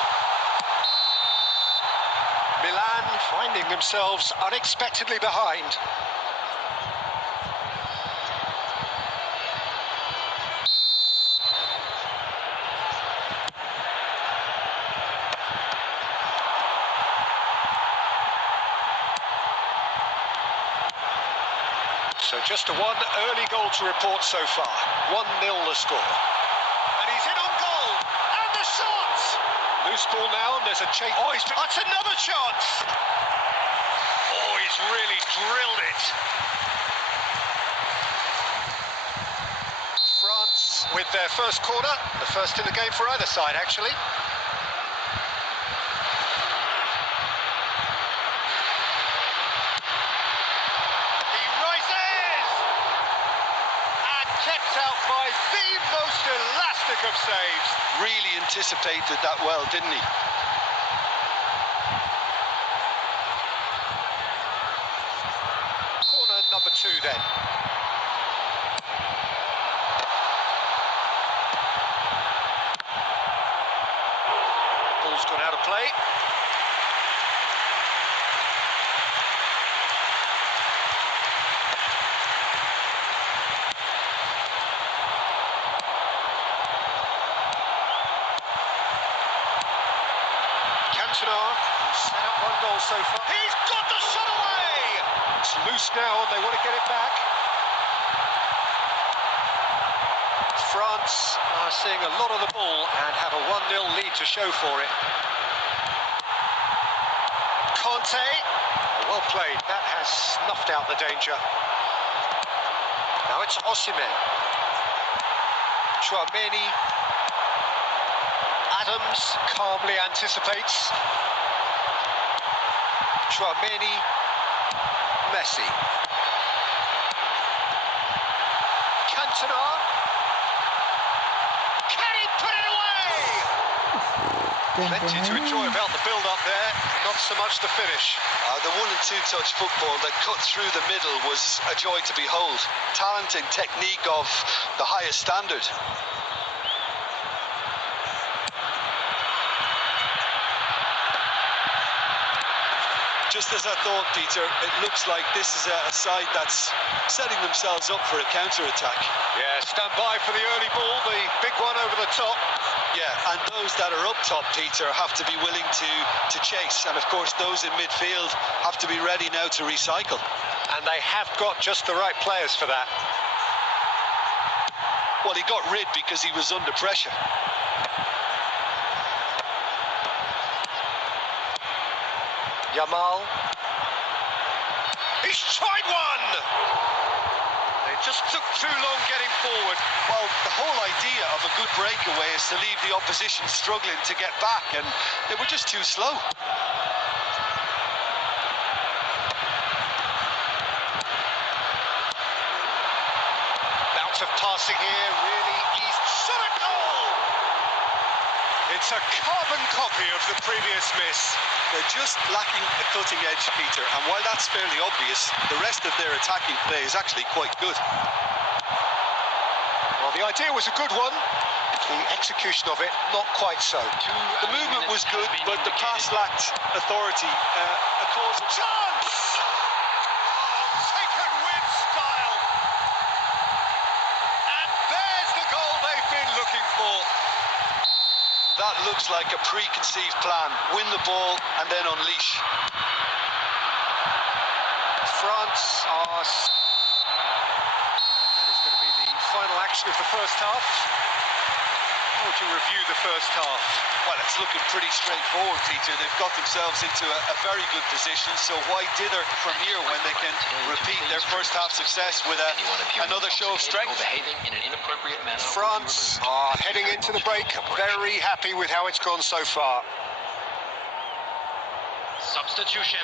Milan finding themselves unexpectedly behind. So just a one early goal to report so far. 1-0 the score. And he's in on goal. And the shot! Loose ball now, and there's a chase. Oh, that's another chance! Oh, he's really drilled it. France with their first corner. The first in the game for either side, actually. Out by the most elastic of saves. Really anticipated that well, didn't he? Corner number 2 then. Ball's gone out of play. He's set up 1 goal so far. He's got the shot away! It's loose now and they want to get it back. France are seeing a lot of the ball and have a 1-0 lead to show for it. Conte, well played, that has snuffed out the danger. Now it's Osimhen. Chouameni. Adams calmly anticipates. Chouameni, Messi. Cantona. Can he put it away? Plenty to enjoy about the build-up there, not so much the finish. The 1- and 2-touch football that cut through the middle was a joy to behold. Talent and technique of the highest standard. Just as I thought, Peter, it looks like this is a side that's setting themselves up for a counter-attack. Yeah, stand by for the early ball, the big one over the top. Yeah, and those that are up top, Peter, have to be willing to chase. And of course, those in midfield have to be ready now to recycle. And they have got just the right players for that. Well, he got rid because he was under pressure. Yamal. He's tried one! It just took too long getting forward. Well, the whole idea of a good breakaway is to leave the opposition struggling to get back, and they were just too slow. Bounce of passing here, really easy. Shot a goal! It's a carbon copy of the previous miss. They're just lacking a cutting edge, Peter, and while that's fairly obvious, the rest of their attacking play is actually quite good. Well, the idea was a good one. The execution of it, not quite so. The movement was good, but the pass lacked authority. A causal chance! Oh, taken with style. And there's the goal they've been looking for. That looks like a preconceived plan. Win the ball and then unleash. France are... And that is going to be the final action of the first half. How would you review the first half? Well, it's looking pretty straightforward, Peter. They've got themselves into a very good position, so why dither from here when they can repeat their first half success with another show of strength? France are heading into the break very happy with how it's gone so far. Substitution.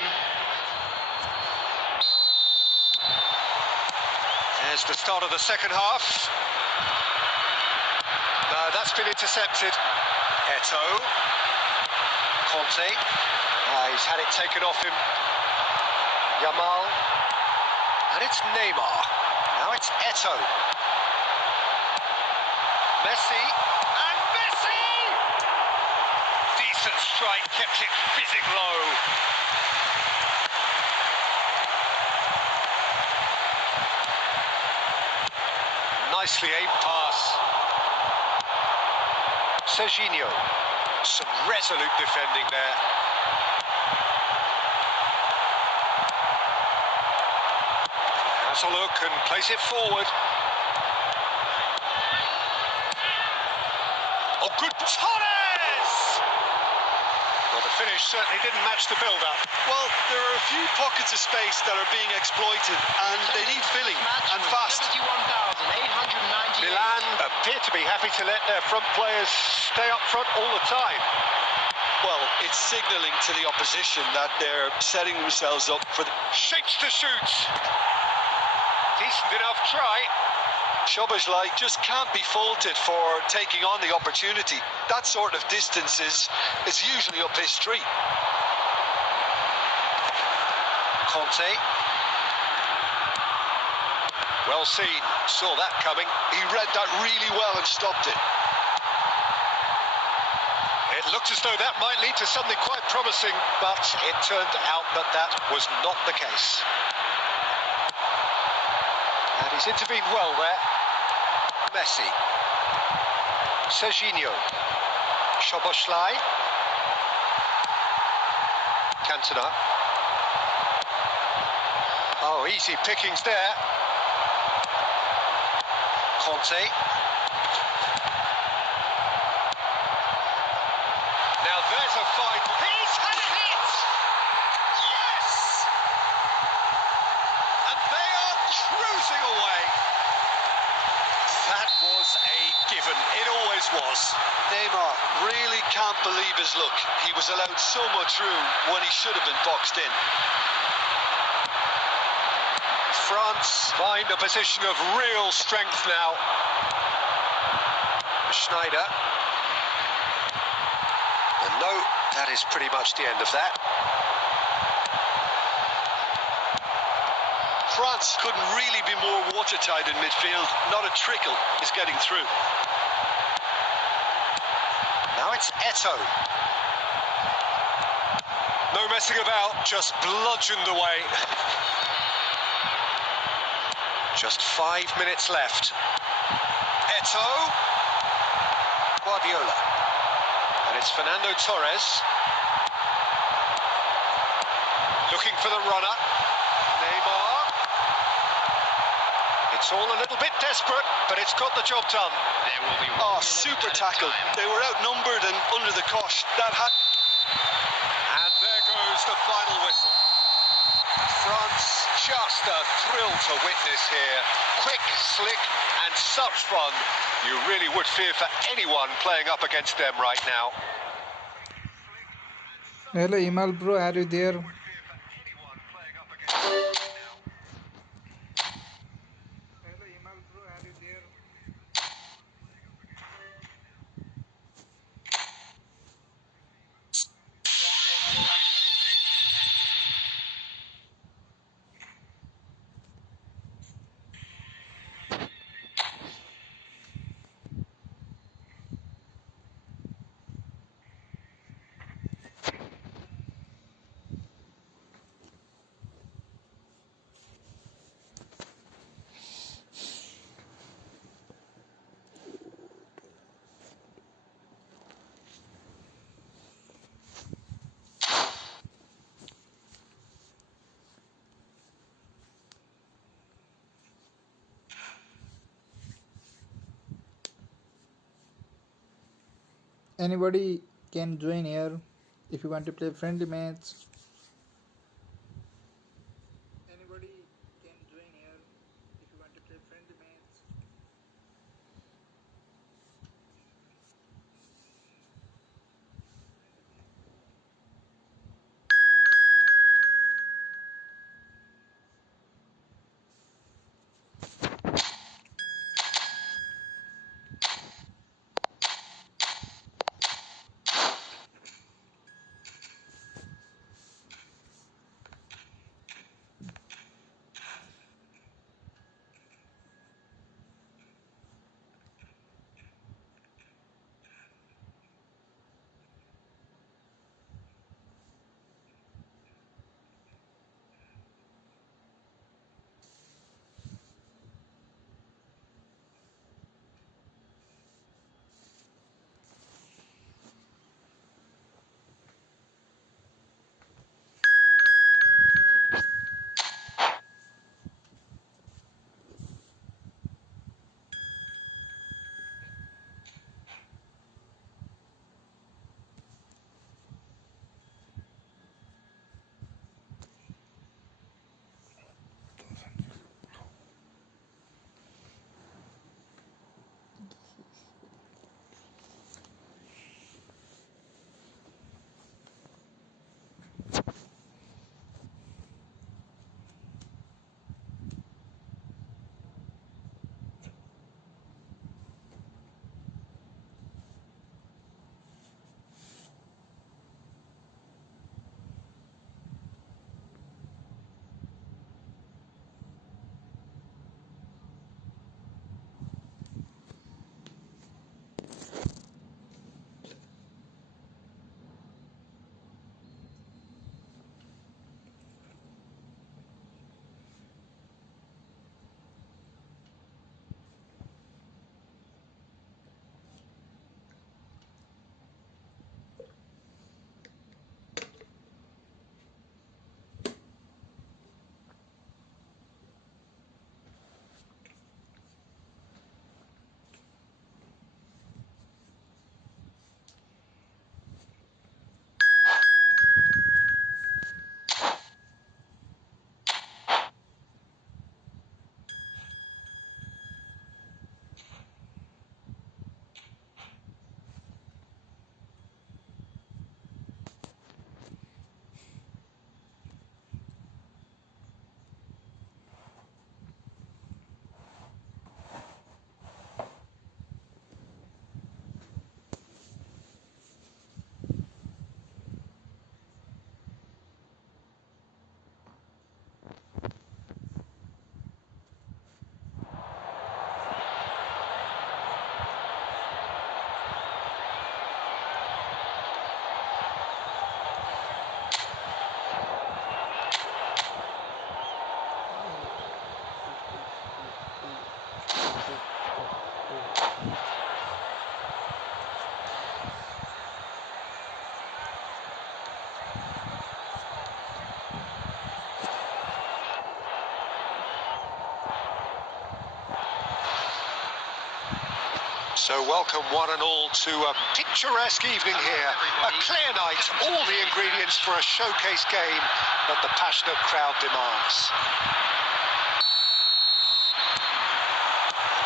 There's the start of the second half. No, that's been intercepted. Eto'o. Conte. He's had it taken off him. Yamal. And it's Neymar. Now it's Eto'o. Messi. And Messi! Decent strike, kept it fizzing low. Nicely aimed pass. Serginho, some resolute defending there. Has a look and plays it forward. Oh, good Torres! Well, the finish certainly didn't match the build-up. Well, there are a few pockets of space that are being exploited, and they need filling, and fast. Milan appear to be happy to let their front players stay up front all the time. Well, it's signalling to the opposition that they're setting themselves up for the... Shapes to shoot. Decent enough try. Szoboszlai just can't be faulted for taking on the opportunity. That sort of distance is usually up his street. Conte. Well seen, saw that coming. He read that really well and stopped it. It looked as though that might lead to something quite promising, but it turned out that that was not the case. And he's intervened well there. Messi. Serginho. Szoboszlai. Cantona. Oh, easy pickings there. Conte. Now there's a fine... He's had a hit! Yes! And they are cruising away. That was a given. It always was. Neymar really can't believe his luck. He was allowed so much room when he should have been boxed in. France find a position of real strength now. Schneider. And no, that is pretty much the end of that. France couldn't really be more watertight in midfield. Not a trickle is getting through. Now it's Eto'o. No messing about, just bludgeoned away. Just 5 minutes left. Eto'o. Guardiola. And it's Fernando Torres. Looking for the runner. Neymar. It's all a little bit desperate, but it's got the job done. There will be super tackle. They were outnumbered and under the cosh. That had... And there goes the final whistle. France, just a thrill to witness here. Quick, slick, and such fun. You really would fear for anyone playing up against them right now. Hello, Imal bro, are you there? Anybody can join here if you want to play friendly match. Anybody can join here if you want to play friendly match. So welcome one and all to a picturesque evening here. A clear night, all the ingredients for a showcase game that the passionate crowd demands.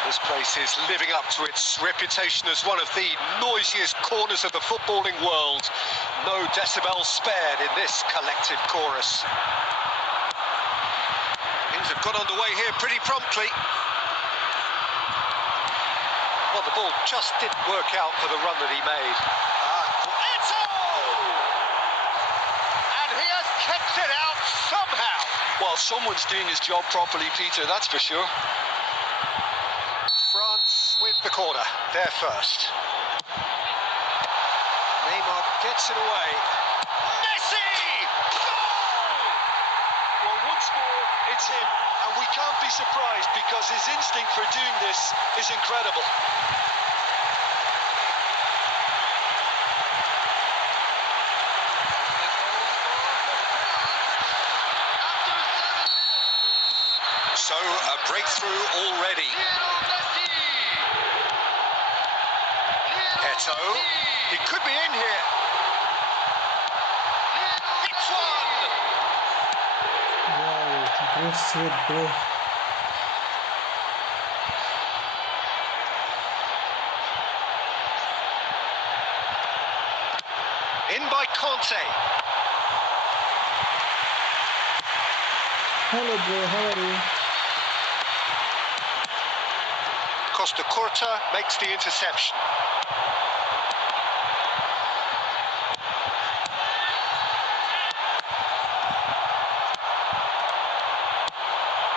This place is living up to its reputation as one of the noisiest corners of the footballing world. No decibels spared in this collective chorus. Things have got underway here pretty promptly. Well, the ball just didn't work out for the run that he made. And he has kicked it out somehow. Well, someone's doing his job properly, Peter, that's for sure. France with the corner, there first. Neymar gets it away. Messi! Goal! Well, once more, it's him. And we can't be surprised because his instinct for doing this is incredible. So, a breakthrough already. Eto, he could be in here. It's one! Wow, great save, bro. In by Conte. Hello, bro. How are you? Costa Curta makes the interception.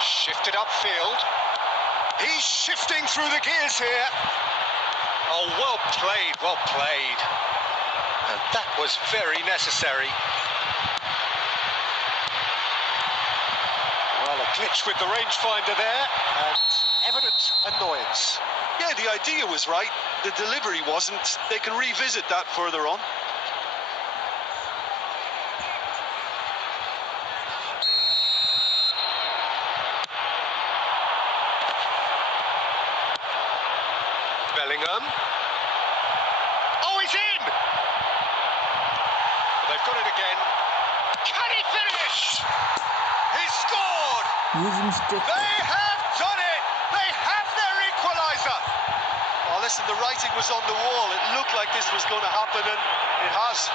Shifted upfield. He's shifting through the gears here. Oh, well played, well played. And that was very necessary. Well, a glitch with the rangefinder there, and evident annoyance. Yeah, the idea was right. The delivery wasn't. They can revisit that further on. Bellingham. Oh, he's in! They've got it again. Can he finish? He scored! Using stick. They have done it! They have their equaliser! Oh, listen, the writing was on the wall. It looked like this was going to happen, and it has.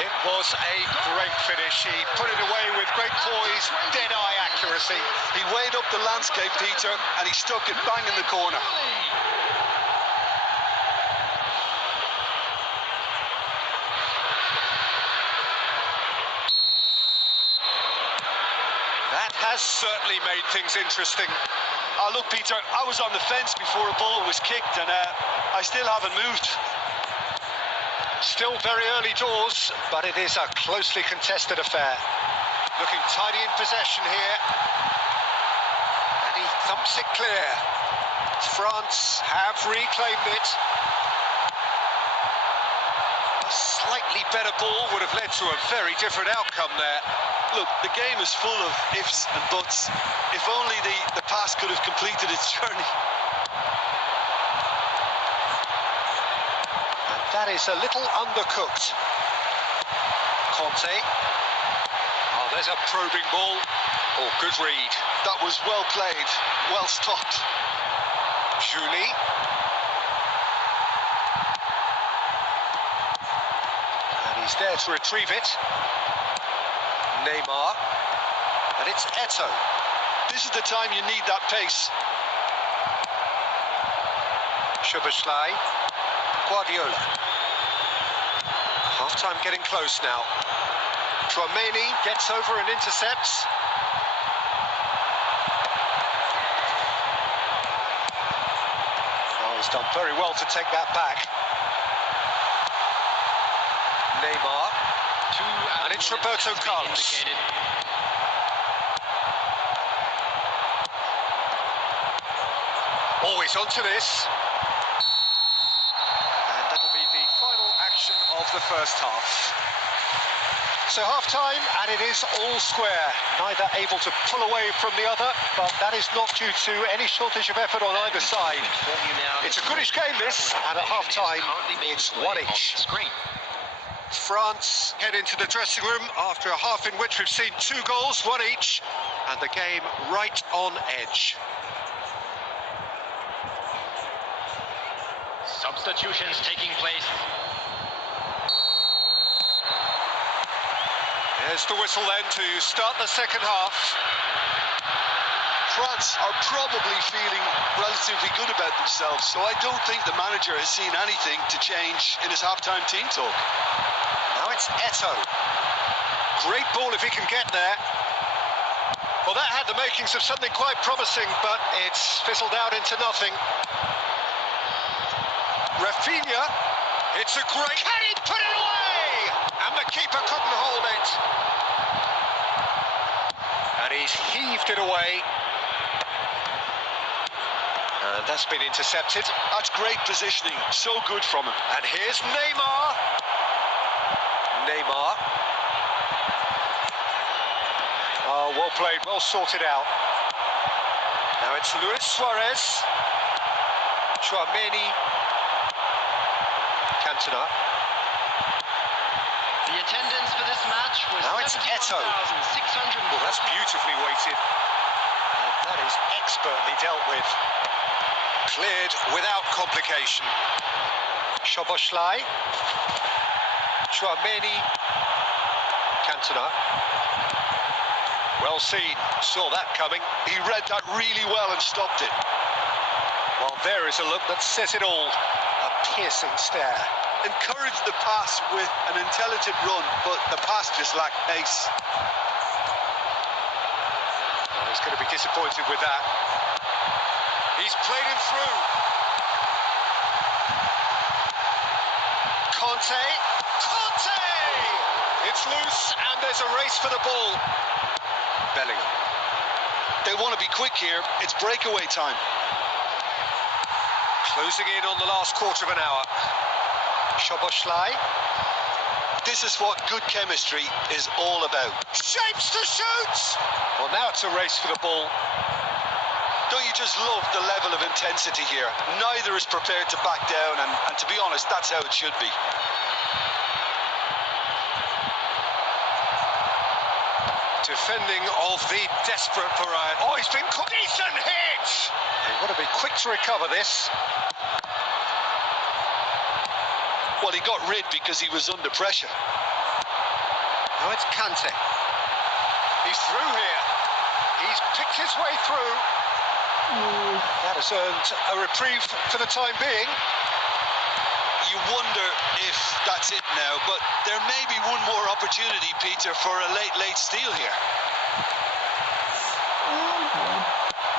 It was a great finish. He put it away with great poise, dead-eye accuracy. He weighed up the landscape, Peter, and he stuck it bang in the corner. That has certainly made things interesting. Look, Peter, I was on the fence before a ball was kicked, and I still haven't moved. Still very early doors, but it is a closely contested affair. Looking tidy in possession here. And he thumps it clear. France have reclaimed it. A slightly better ball would have led to a very different outcome there. Look, the game is full of ifs and buts. If only the pass could have completed its journey. And that is a little undercooked. Conte. Oh, there's a probing ball. Oh, good read. That was well played, well stopped. Julie. And he's there to retrieve it. Neymar. And it's Eto. This is the time you need that pace. Szoboszlai. Guardiola. Half-time getting close now. Tchouaméni gets over and intercepts. Oh, he's done very well to take that back. Neymar. And it's Roberto Carlos. Always onto this. And that'll be the final action of the first half. So half-time, and it is all square. Neither able to pull away from the other, but that is not due to any shortage of effort on either side. It's a goodish game, this, and at half-time, it's one each. France head into the dressing room after a half in which we've seen 2 goals, 1 each, and the game right on edge. Substitutions taking place. There's the whistle then to start the second half. France are probably feeling relatively good about themselves, so I don't think the manager has seen anything to change in his half-time team talk. Now it's Eto. Great ball if he can get there. Well, that had the makings of something quite promising, but it's fizzled out into nothing. Rafinha, it's a great... Can he put it away? And the keeper couldn't hold it. And he's heaved it away. And that's been intercepted. That's great positioning, so good from him. And here's Neymar. Neymar. Oh, well played, well sorted out. Now it's Luis Suarez. Tchouaméni. Cantona. The attendance for this match was Now it's Eto'o. 71,600. Well, that's beautifully weighted. And that is expertly dealt with. Cleared without complication. Szoboszlai. Tchouaméni. Cantona. Well seen. Saw that coming. He read that really well and stopped it. Well, there is a look that says it all. A piercing stare. Encouraged the pass with an intelligent run, but the pass just lacked pace. Well, he's going to be disappointed with that. He's played him through. Conte. It's loose and there's a race for the ball. Bellingham. They want to be quick here. It's breakaway time. Closing in on the last quarter of an hour. Szoboszlai. This is what good chemistry is all about. Shapes to shoot! Well, now it's a race for the ball. Don't you just love the level of intensity here? Neither is prepared to back down, and to be honest, that's how it should be. Defending of the desperate variety. Oh, he's been caught. Decent hit! They've got to be quick to recover this. Well, he got rid because he was under pressure. Now it's Kante. He's through here. He's picked his way through. That has earned a reprieve for the time being. You wonder if that's it now, but there may be one more opportunity, Peter, for a late steal here.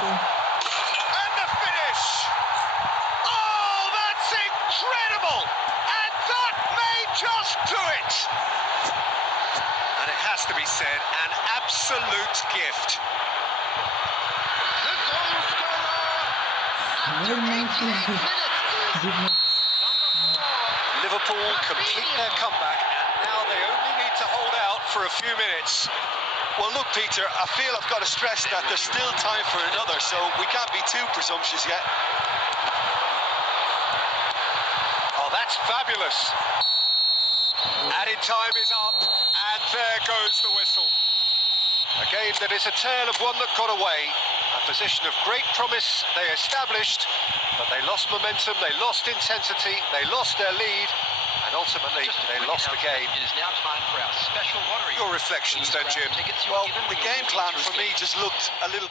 And the finish! Oh, that's incredible! And that may just do it! And it has to be said, an absolute gift. The goal scorer! Liverpool complete their comeback, and now they only need to hold out for a few minutes. Well, look, Peter, I feel I've got to stress that there's still time for another, so we can't be too presumptuous yet. Oh, that's fabulous. Added time is up, and there goes the whistle. A game that is a tale of one that got away. A position of great promise they established, but they lost momentum, they lost intensity, they lost their lead, and ultimately they lost the game. It is now time for our special lottery. Your reflections, then, Jim? Well, the game plan for me just looked a little...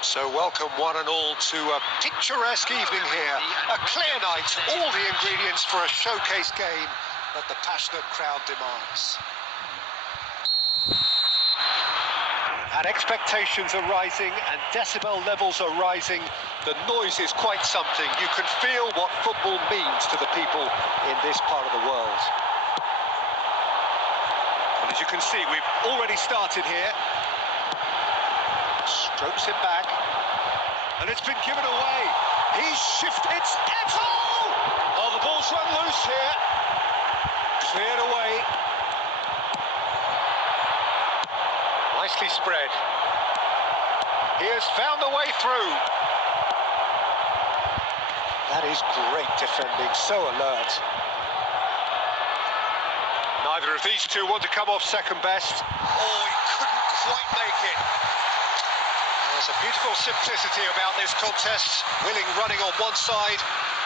So welcome one and all to a picturesque evening here. A clear night, all the ingredients for a showcase game that the passionate crowd demands. And expectations are rising and decibel levels are rising. The noise is quite something. You can feel what football means to the people in this part of the world. Well, as you can see, we've already started here. Strokes it back. And it's been given away. He's shifted. It's Eto! Oh, the ball's run loose here. Cleared away. Nicely spread. He has found the way through. That is great defending, so alert. Neither of these two want to come off second best. Oh, he couldn't quite make it. There's a beautiful simplicity about this contest. Willing running on one side,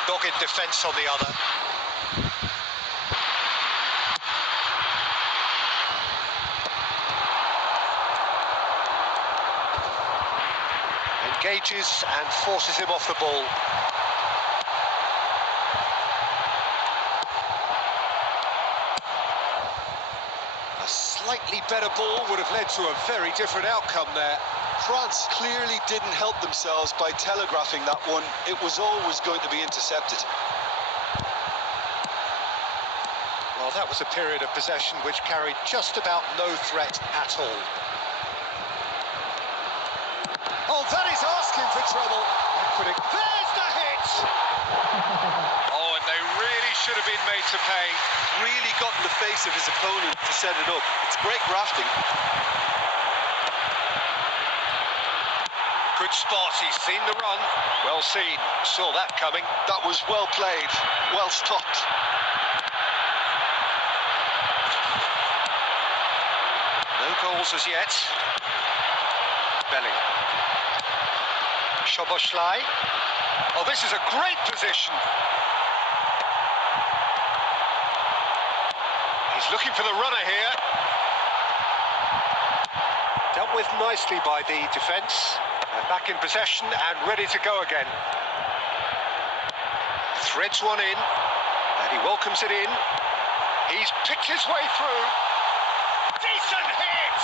dogged defence on the other. Engages and forces him off the ball. A slightly better ball would have led to a very different outcome there. France clearly didn't help themselves by telegraphing that one. It was always going to be intercepted. Well, that was a period of possession which carried just about no threat at all. Oh, that is asking for trouble. There's the hit! Oh, and they really should have been made to pay. Really got in the face of his opponent to set it up. It's great grafting. Good spot, he's seen the run. Well seen, saw that coming. That was well played, well stopped. No goals as yet. Belling. Szoboszlai. Oh, this is a great position. He's looking for the runner here. Dealt with nicely by the defence. Back in possession and ready to go again. Threads one in, and he welcomes it in. He's picked his way through. Decent hit!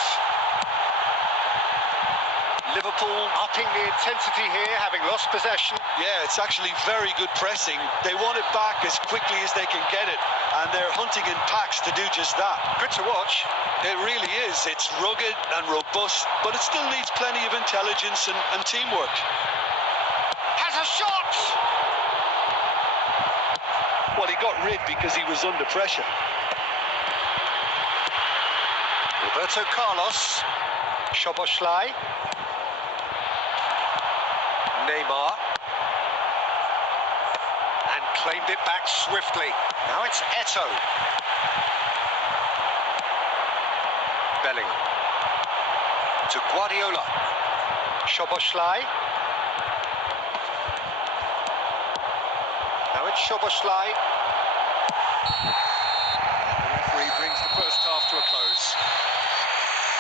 Liverpool upping the intensity here, having lost possession. Yeah, it's actually very good pressing. They want it back as quickly as they can get it, and they're hunting in packs to do just that. Good to watch. It really is. It's rugged and robust, but it still needs plenty of intelligence and teamwork. Has a shot! Well, he got rid because he was under pressure. Roberto Carlos. Szoboszlai. Neymar. And claimed it back swiftly. Now it's Eto. Belling. To Guardiola. Szoboszlai. Now it's Szoboszlai. The referee brings the first half to a close.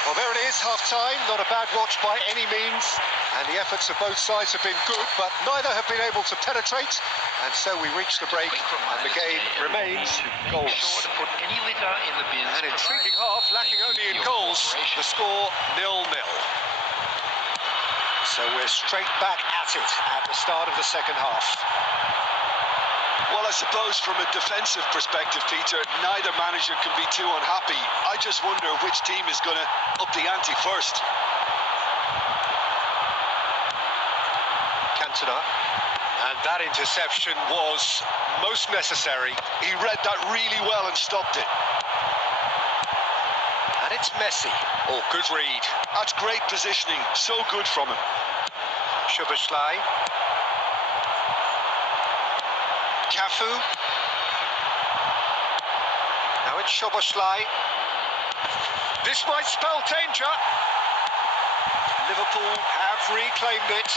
Well, there it is, half-time. Not a bad watch by any means. And the efforts of both sides have been good, but neither have been able to penetrate. And so we reach the break, and the game remains goalless. An intriguing half, lacking only in goals. The score 0-0. So we're straight back at it at the start of the second half. Well, I suppose from a defensive perspective, Peter, neither manager can be too unhappy. I just wonder which team is going to up the ante first. Cantona. And that interception was most necessary. He read that really well and stopped it. And it's Messi. Oh, good read. That's great positioning. So good from him. Szoboszlai. Cafu. Now it's Szoboszlai. This might spell danger. Liverpool have reclaimed it.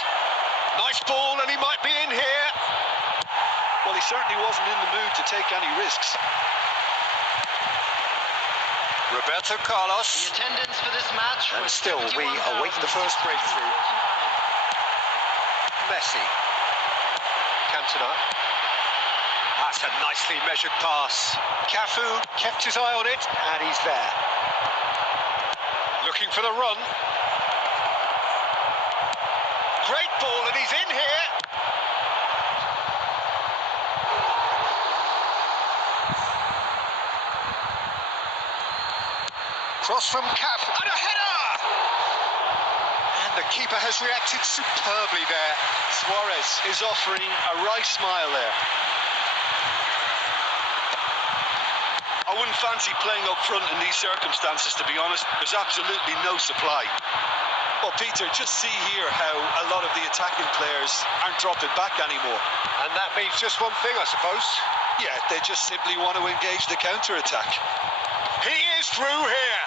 Nice ball, and he might be in here. Well, he certainly wasn't in the mood to take any risks. Roberto Carlos. The attendance for this match And was still, we await the first breakthrough. Messi. Cantona. That's a nicely measured pass. Cafu kept his eye on it, and he's there. Looking for the run. Great ball, and he's in here. Cross from Cafu, and a header! And the keeper has reacted superbly there. Suarez is offering a wry smile there. I wouldn't fancy playing up front in these circumstances, to be honest. There's absolutely no supply. Well, Peter, just see here how a lot of the attacking players aren't dropping back anymore. And that means just one thing, I suppose. Yeah, they just simply want to engage the counter-attack. He is through here.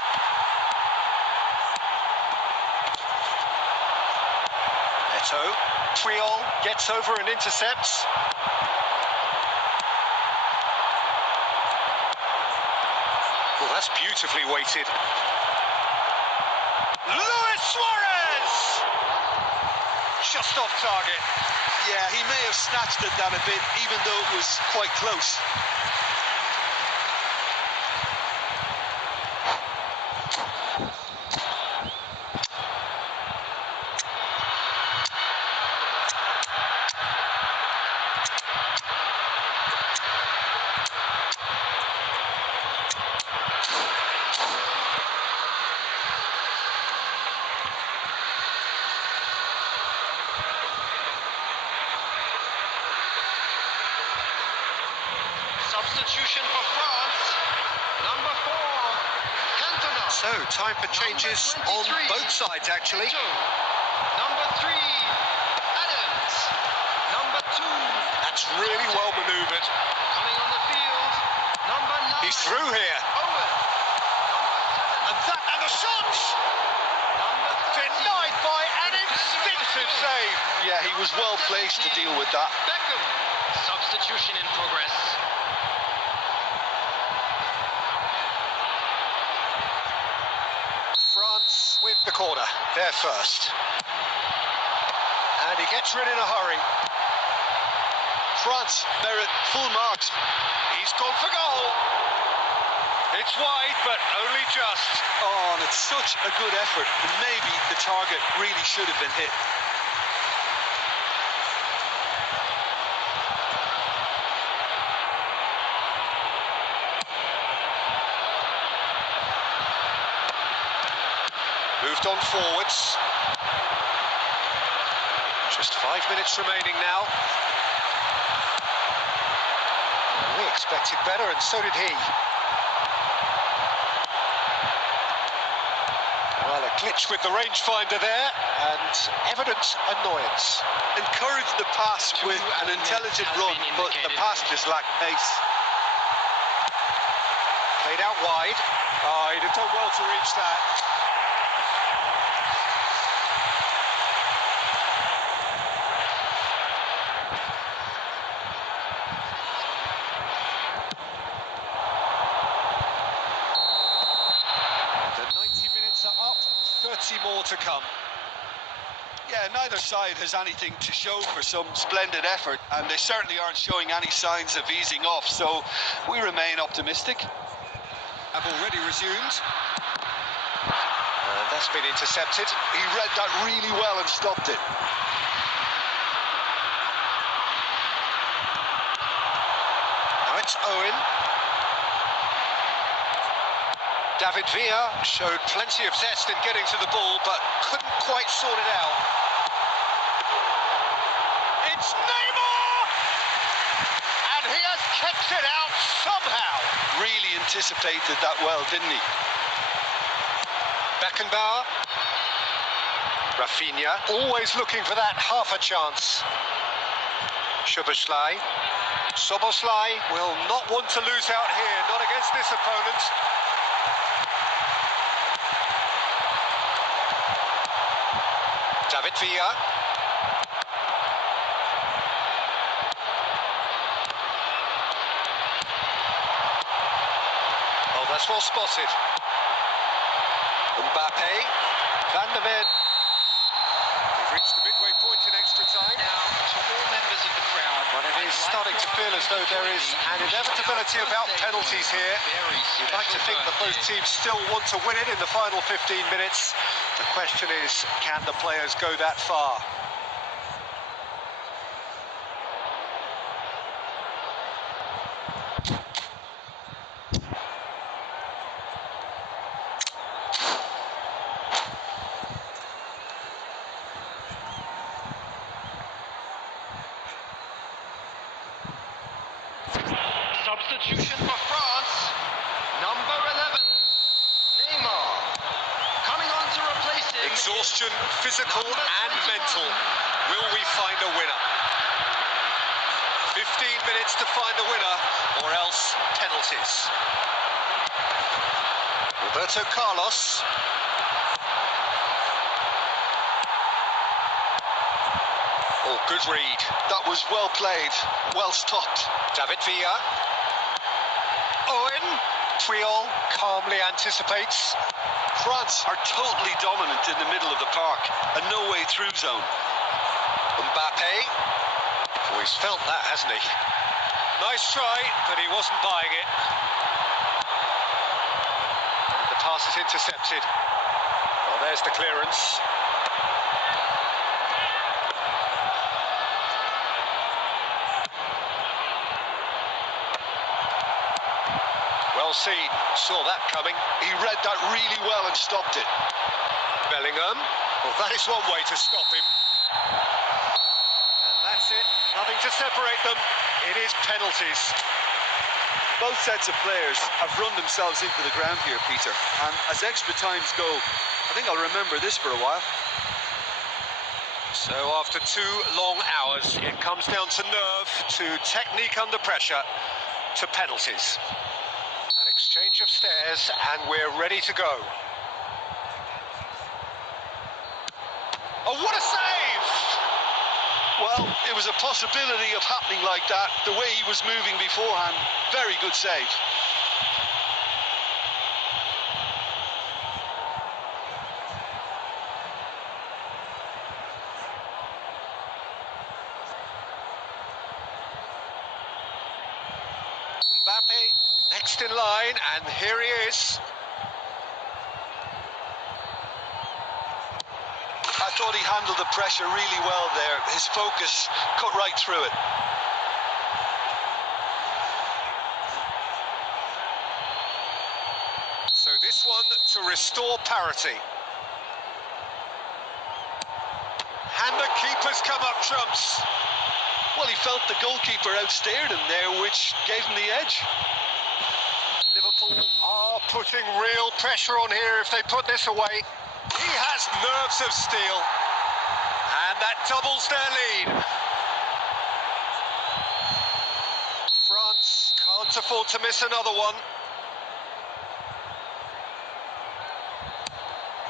Eto, Triol gets over and intercepts. Well, that's beautifully weighted. Luis Suarez! Just off target. Yeah, he may have snatched at that a bit, even though it was quite close. Substitution for France. Number 4, Cantona. So, time for changes on both sides, actually. Number 3, Adams. Number 2. That's really well manoeuvred. Coming on the field. Number 9. He's through here. Owen. And the shot! Denied by an instinctive save. Yeah, he was well placed to deal with that. Beckham. Substitution in progress. France with the corner. They're first. And he gets rid in a hurry. France merit full marks. He's gone for goal. It's wide, but only just. Oh, and it's such a good effort. And maybe the target really should have been hit. Moved on forwards. Just 5 minutes remaining now. We expected better, and so did he. Well, a glitch with the rangefinder there, and evident annoyance. Encouraged the pass with an intelligent run, but the pass just lacked pace. Played out wide. Oh, he'd have done well to reach that. The 90 minutes are up, 30 more to come. Yeah, neither side has anything to show for some splendid effort, and they certainly aren't showing any signs of easing off, so we remain optimistic. Have already resumed. And that's been intercepted. He read that really well and stopped it. Now it's Owen. David Villa showed plenty of zest in getting to the ball, but couldn't quite sort it out. It's Neymar! And he has kept it out somehow. Really anticipated that well, didn't he? Beckenbauer. Rafinha, always looking for that half a chance. Szoboszlai. Szoboszlai will not want to lose out here, not against this opponent. David Villa. Oh, that's well spotted. Mbappe. Van der Ven. We've reached the midway point in extra time. starting to feel as though there is an inevitability about penalties here. You'd like to think that both teams still want to win it in the final 15 minutes. The question is, can the players go that far? Substitution for France, number 11, Neymar, coming on to replace him. Exhaustion, physical and mental. Will we find a winner? 15 minutes to find a winner, or else penalties. Roberto Carlos. Oh, good read. That was well played, well stopped. David Villa. Owen. Puyol calmly anticipates. France are totally dominant in the middle of the park. A no-way through zone. Mbappe. Oh, he's felt that, hasn't he? Nice try, but he wasn't buying it. And the pass is intercepted. Well, there's the clearance. Well seen, saw that coming. He read that really well and stopped it. Bellingham. Well, that is one way to stop him. And that's it. Nothing to separate them. It is penalties. Both sets of players have run themselves into the ground here, Peter. And as extra times go, I think I'll remember this for a while. So after 2 long hours, it comes down to nerve, to technique under pressure, to penalties. An exchange of stares, and we're ready to go. Oh, what a save! Well, it was a possibility of happening like that. The way he was moving beforehand, very good save. Mbappe next in line, and here he is. I thought he handled the pressure really well there. His focus cut right through it. So this one to restore parity. And the keeper's come up trumps. Well, he felt the goalkeeper outstared him there, which gave him the edge. Liverpool are putting real pressure on here if they put this away. He has nerves of steel. And that doubles their lead. France can't afford to miss another one.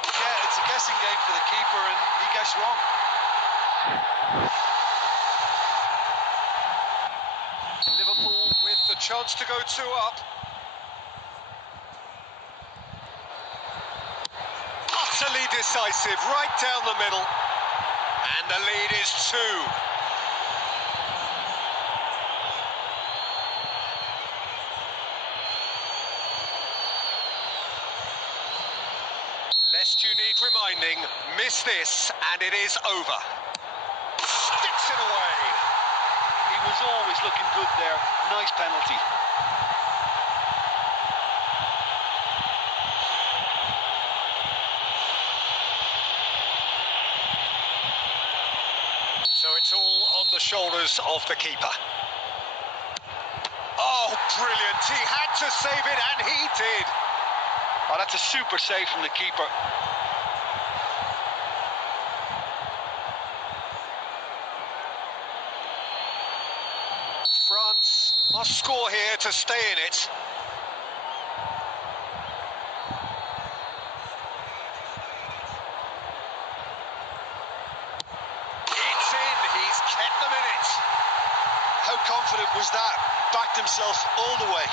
Yeah, it's a guessing game for the keeper, and he guessed wrong. Liverpool with the chance to go 2 up. Utterly decisive, right down the middle. And the lead is 2. Lest you need reminding, miss this and it is over. Sticks it away. He was always looking good there. Nice penalty. So it's all on the shoulders of the keeper. Oh, brilliant. He had to save it, and he did. Oh, that's a super save from the keeper. France must score here to stay in it. It's in. He's kept them in it. How confident was that? Backed himself all the way.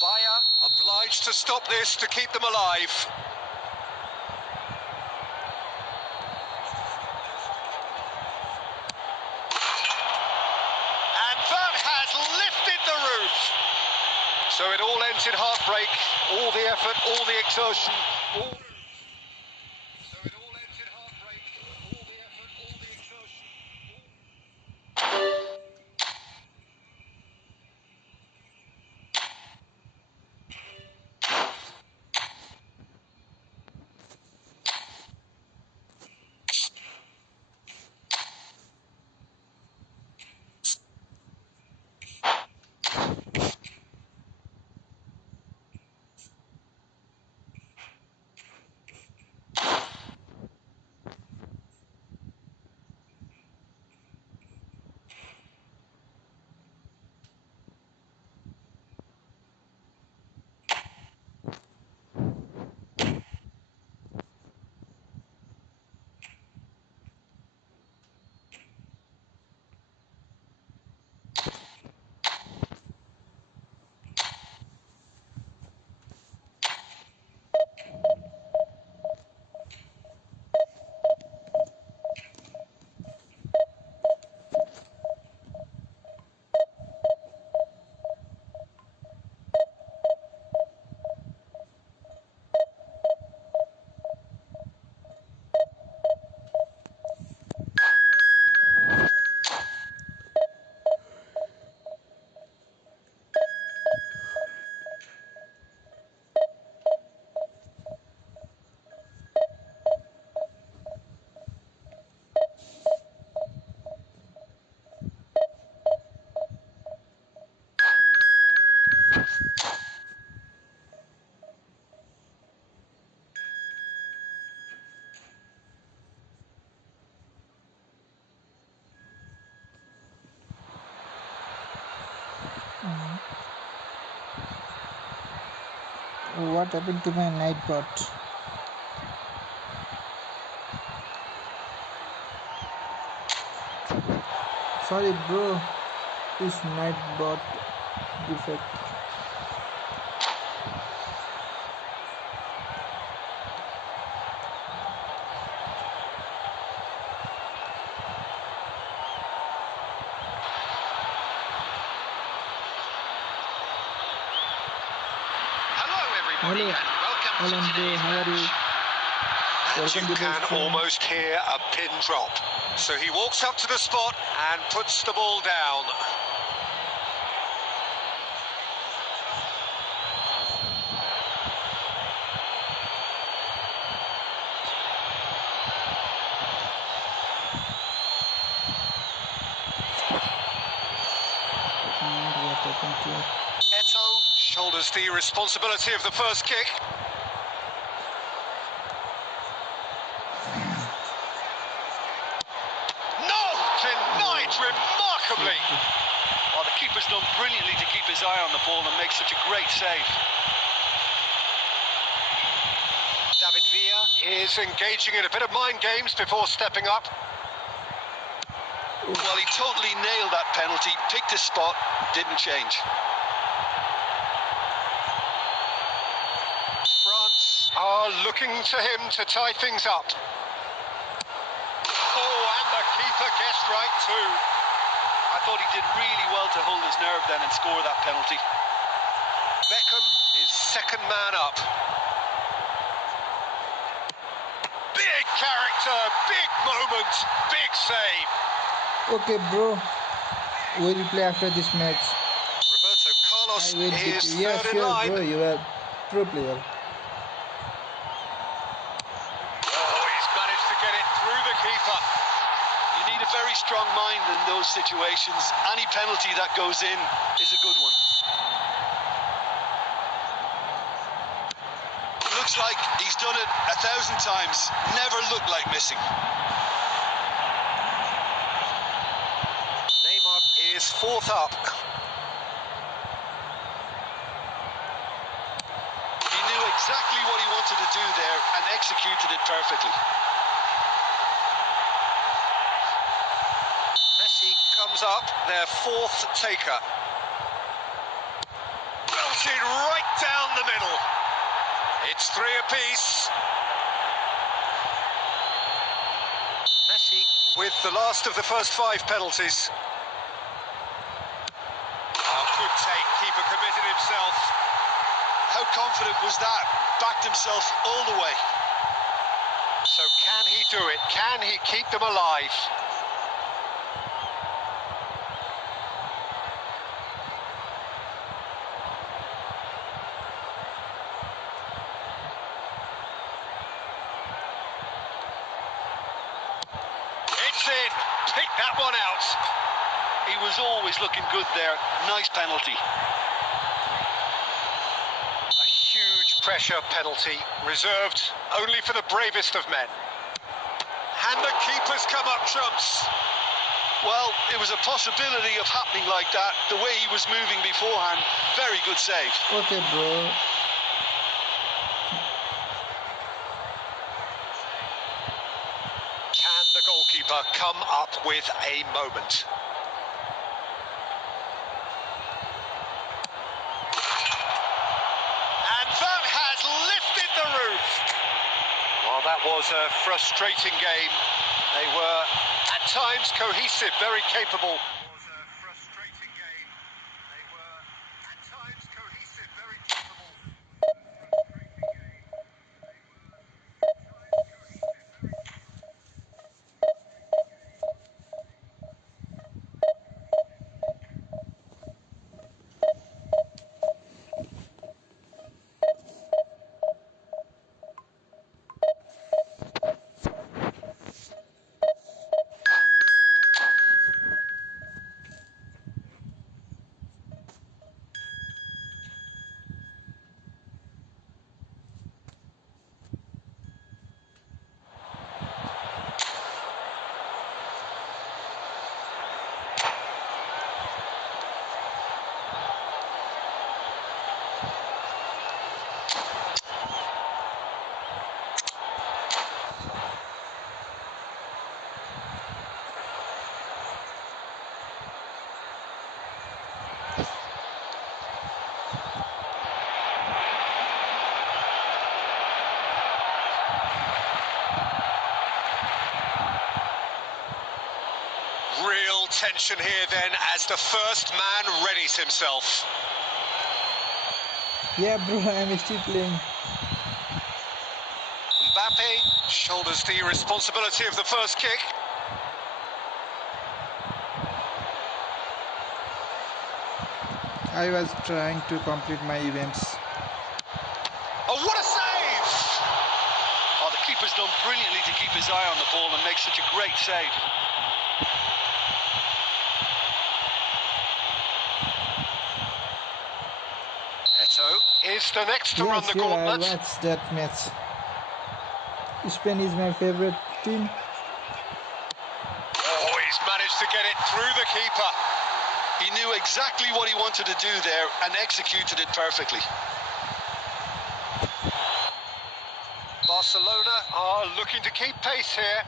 Bayer obliged to stop this to keep them alive. So it all ends in heartbreak, all the effort, all the exertion, all... So it all ends in heartbreak, all the effort, all the exertion, What happened to my night bot? Sorry bro, this night bot defect. Hello, Hello, and welcome to today's how are you? match. And you Welcome to can the stream. almost hear a pin drop. So he walks up to the spot and puts the ball down. And what happened to Eto shoulders the responsibility of the first kick. No! Denied remarkably. Well, the keeper's done brilliantly to keep his eye on the ball and make such a great save. David Villa is engaging in a bit of mind games before stepping up. Well, he totally nailed that penalty, picked his spot, didn't change. France are looking to him to tie things up. Oh, and the keeper guessed right too. I thought he did really well to hold his nerve then and score that penalty. Beckham is second man up. Big character, big moment, big save. Okay bro, we will play after this match. Roberto Carlos I will beat is you. Yeah, third in sure line. bro, you are pro player. Oh, he's managed to get it through the keeper. You need a very strong mind in those situations. Any penalty that goes in is a good one. Looks like he's done it 1,000 times. Never looked like missing. Neymar is fourth up. He knew exactly what he wanted to do there and executed it perfectly. Messi comes up, their fourth taker. Belted right down the middle. It's three apiece. Messi with the last of the first 5 penalties. Oh, good take, keeper committed himself. How confident was that? Backed himself all the way. So can he do it? Can he keep them alive? It's in. Pick that one out. He was always looking good there. Nice penalty. A huge pressure penalty, reserved only for the bravest of men. And the keeper's come up trumps. Well, it was a possibility of happening like that. The way he was moving beforehand, very good save. Okay, bro. Can the goalkeeper come up with a moment? And that has lifted the roof. Well, that was a frustrating game. They were, at times, cohesive, very capable. Real tension here then as the first man readies himself. Yeah, bro, I'm still playing. Mbappe shoulders the responsibility of the first kick. I was trying to complete my events. Oh, what a save! Oh, the keeper's done brilliantly to keep his eye on the ball and make such a great save. Is the next to run Yes, the yeah, I gauntlet. watched that match. Spain is my favorite team. Oh, he's managed to get it through the keeper. He knew exactly what he wanted to do there and executed it perfectly. Barcelona are looking to keep pace here.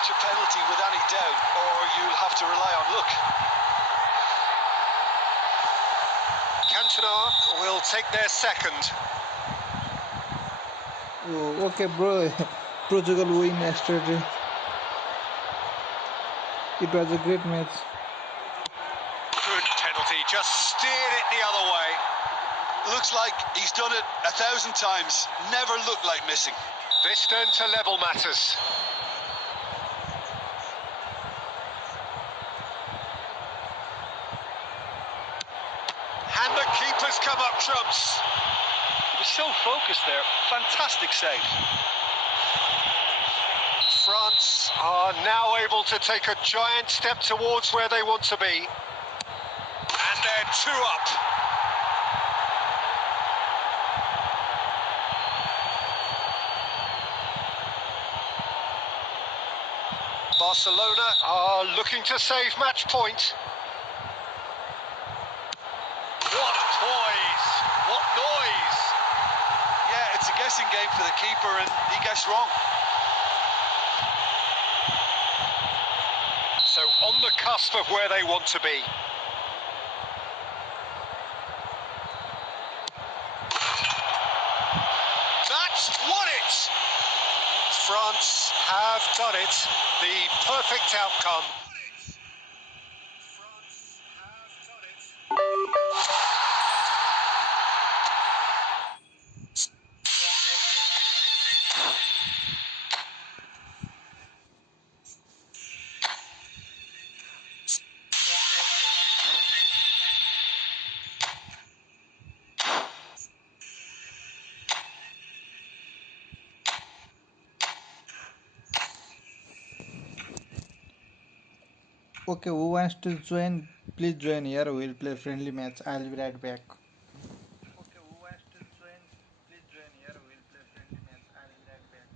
A penalty with any doubt, or you'll have to rely on luck. Cantona will take their second. Oh, okay, bro. Portugal win yesterday. It was a great match. Good penalty, just steered it the other way. Looks like he's done it 1,000 times. Never looked like missing. This turn to level matters. And the keeper's come up trumps. He was so focused there. Fantastic save. France are now able to take a giant step towards where they want to be. And they're 2 up. Barcelona are looking to save match point. What poise! What noise! Yeah, it's a guessing game for the keeper and he guessed wrong. So on the cusp of where they want to be. That's France have done it. The perfect outcome. Okay, who wants to join? Please join here. We'll play friendly match. I'll be right back. Okay, who wants to join? Please join here. We'll play friendly match. I'll be right back.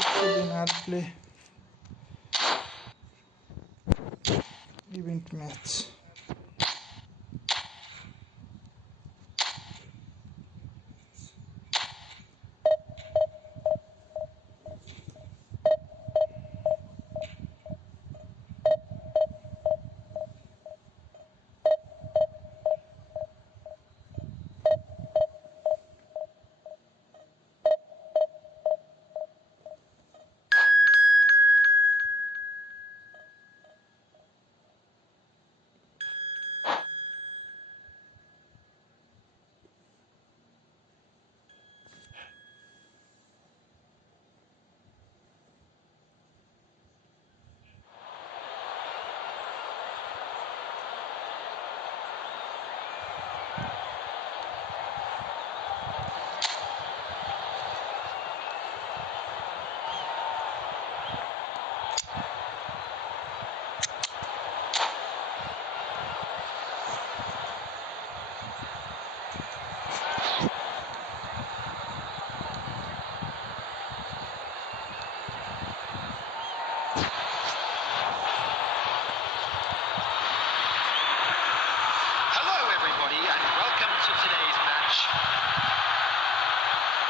Okay, then I'll play event match.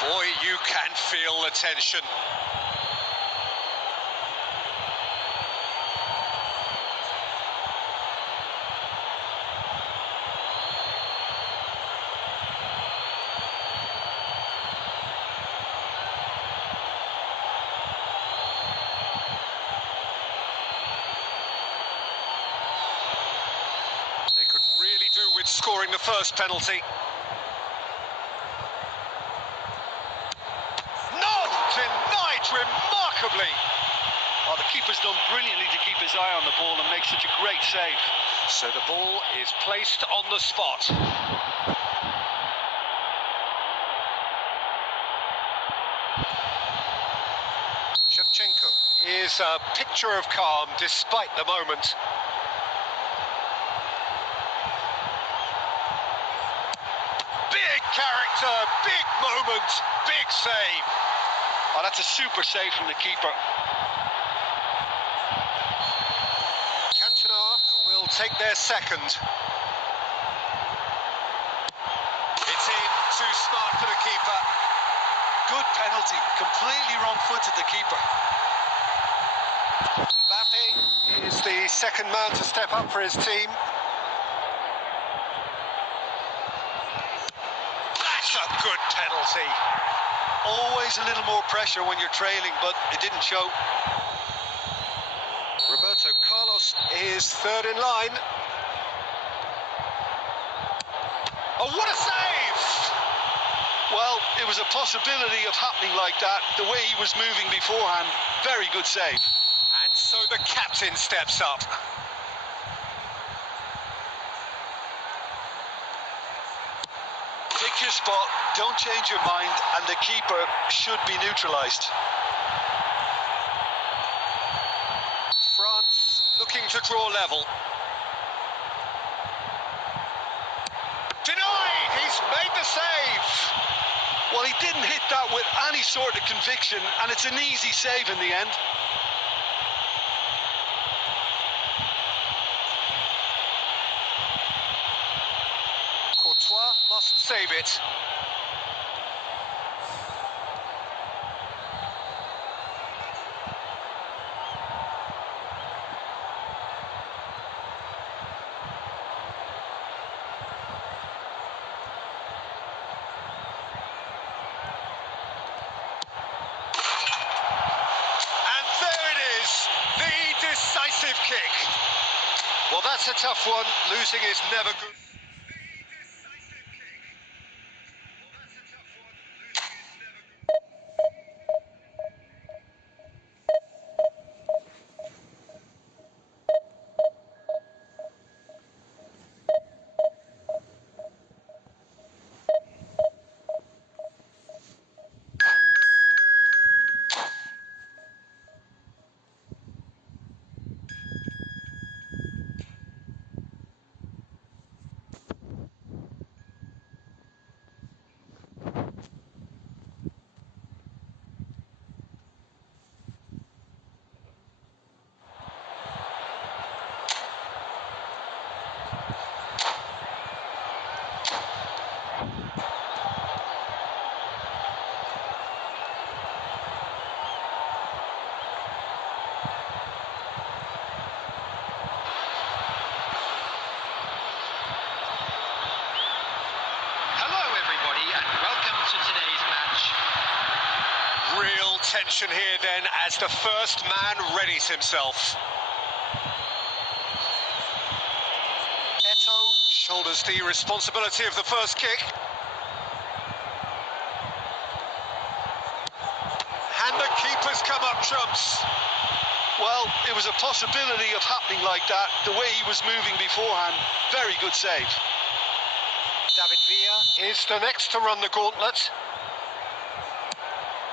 Boy, you can feel the tension. They could really do with scoring the first penalty. Denied remarkably. Oh, the keeper's done brilliantly to keep his eye on the ball and make such a great save. So the ball is placed on the spot. is a picture of calm despite the moment. Big character, big moment, big save. Oh, that's a super save from the keeper. Cantona will take their second. It's in, too smart for the keeper. Good penalty, completely wrong-footed the keeper. Mbappe is the second man to step up for his team. That's a good penalty. Always a little more pressure when you're trailing, but it didn't show. Roberto Carlos is third in line. Oh, what a save! Well, it was a possibility of happening like that, the way he was moving beforehand. Very good save. And so the captain steps up. Pick your spot, don't change your mind, and the keeper should be neutralised. France looking to draw level. Denied! He's made the save! Well, he didn't hit that with any sort of conviction, and it's an easy save in the end. Courtois must save it. Decisive kick. Well, that's a tough one. Losing is never good. Real tension here then as the first man readies himself. Eto'o shoulders the responsibility of the first kick. And the keeper's come up trumps. Well, it was a possibility of happening like that, the way he was moving beforehand. Very good save. David Villa is the next to run the gauntlet.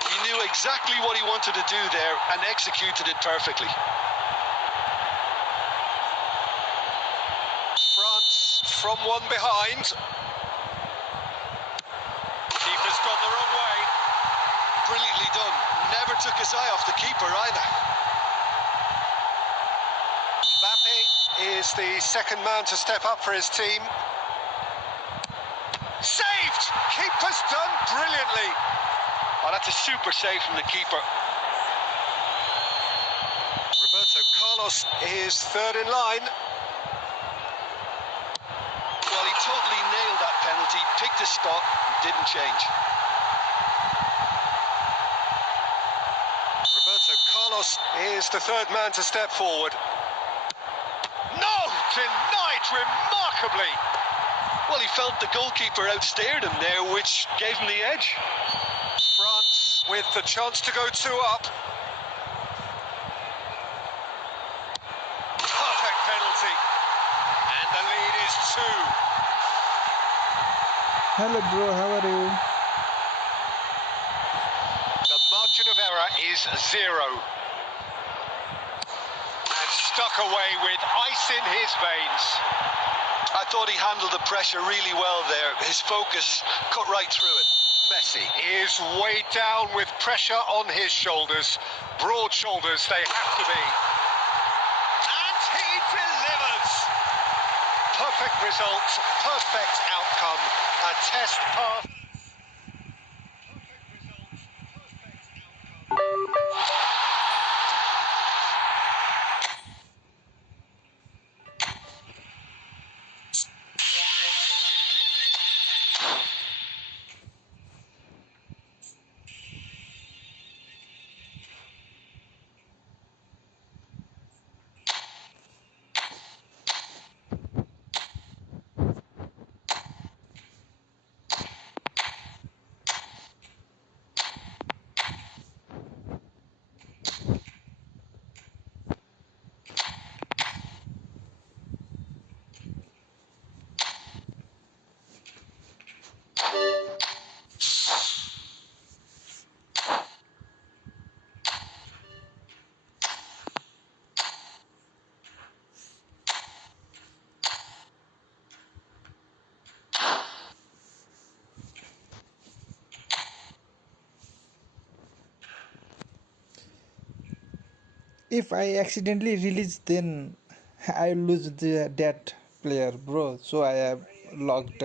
He knew exactly what he wanted to do there and executed it perfectly. France from one behind. Keeper's gone the wrong way. Brilliantly done. Never took his eye off the keeper either. Mbappe is the second man to step up for his team. Saved! Keeper's done brilliantly. Oh, that's a super save from the keeper. Roberto Carlos is third in line. Well, he totally nailed that penalty, picked his spot, didn't change. Roberto Carlos is the third man to step forward. No! Denied remarkably! Well, he felt the goalkeeper outstared him there, which gave him the edge. France with the chance to go 2 up. Perfect penalty. And the lead is 2. Hello bro, how are you? The margin of error is 0. stuck away with ice in his veins. I thought he handled the pressure really well there. His focus cut right through it. Messi is weighed down with pressure on his shoulders. Broad shoulders they have to be. And he delivers! Perfect result, perfect outcome, a test pass. If I accidentally release, then I lose that player, bro. So I have logged.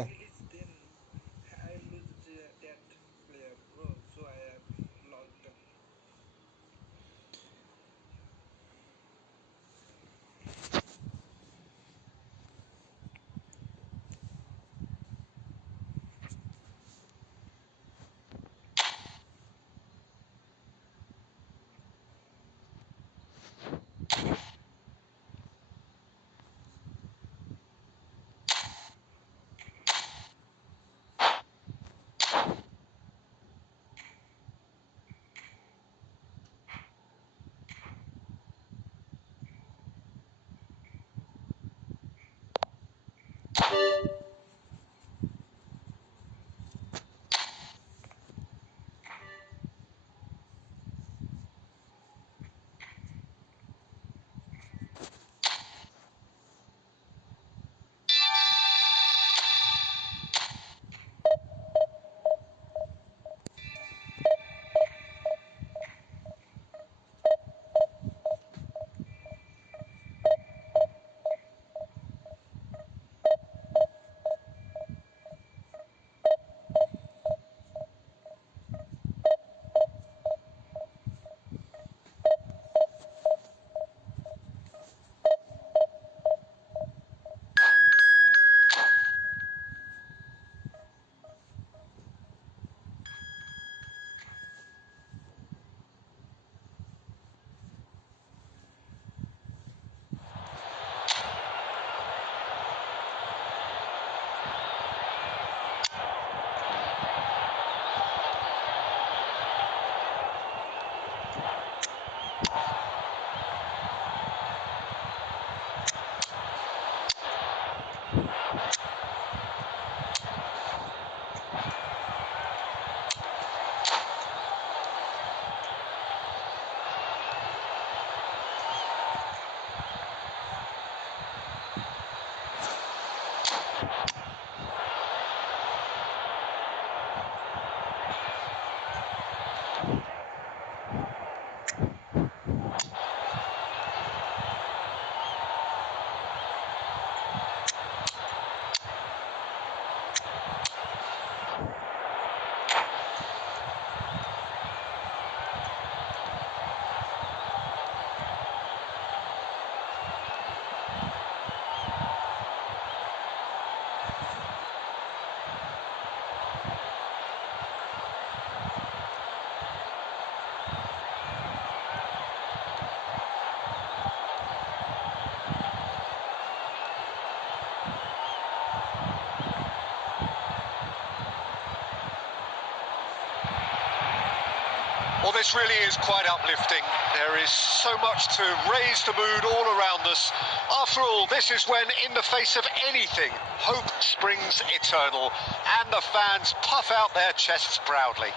Well, this really is quite uplifting. There is so much to raise the mood all around us. After all, this is when, in the face of anything, hope springs eternal, and the fans puff out their chests proudly.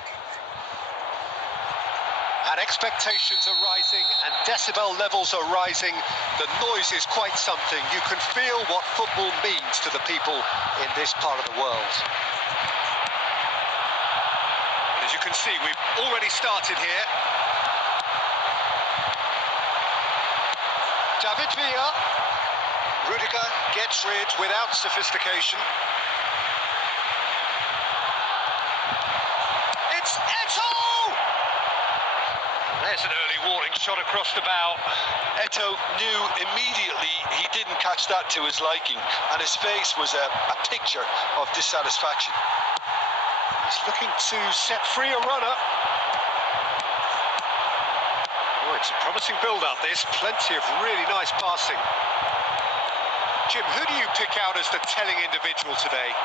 And expectations are rising and decibel levels are rising. The noise is quite something. You can feel what football means to the people in this part of the world. As you can see, we've already started here. David Villa. Rudiger gets rid without sophistication. It's Eto! There's an early warning shot across the bow. Eto knew immediately he didn't catch that to his liking, and his face was a picture of dissatisfaction. He's looking to set free a runner. Oh, it's a promising build-up, this. Plenty of really nice passing. Jim, who do you pick out as the telling individual today?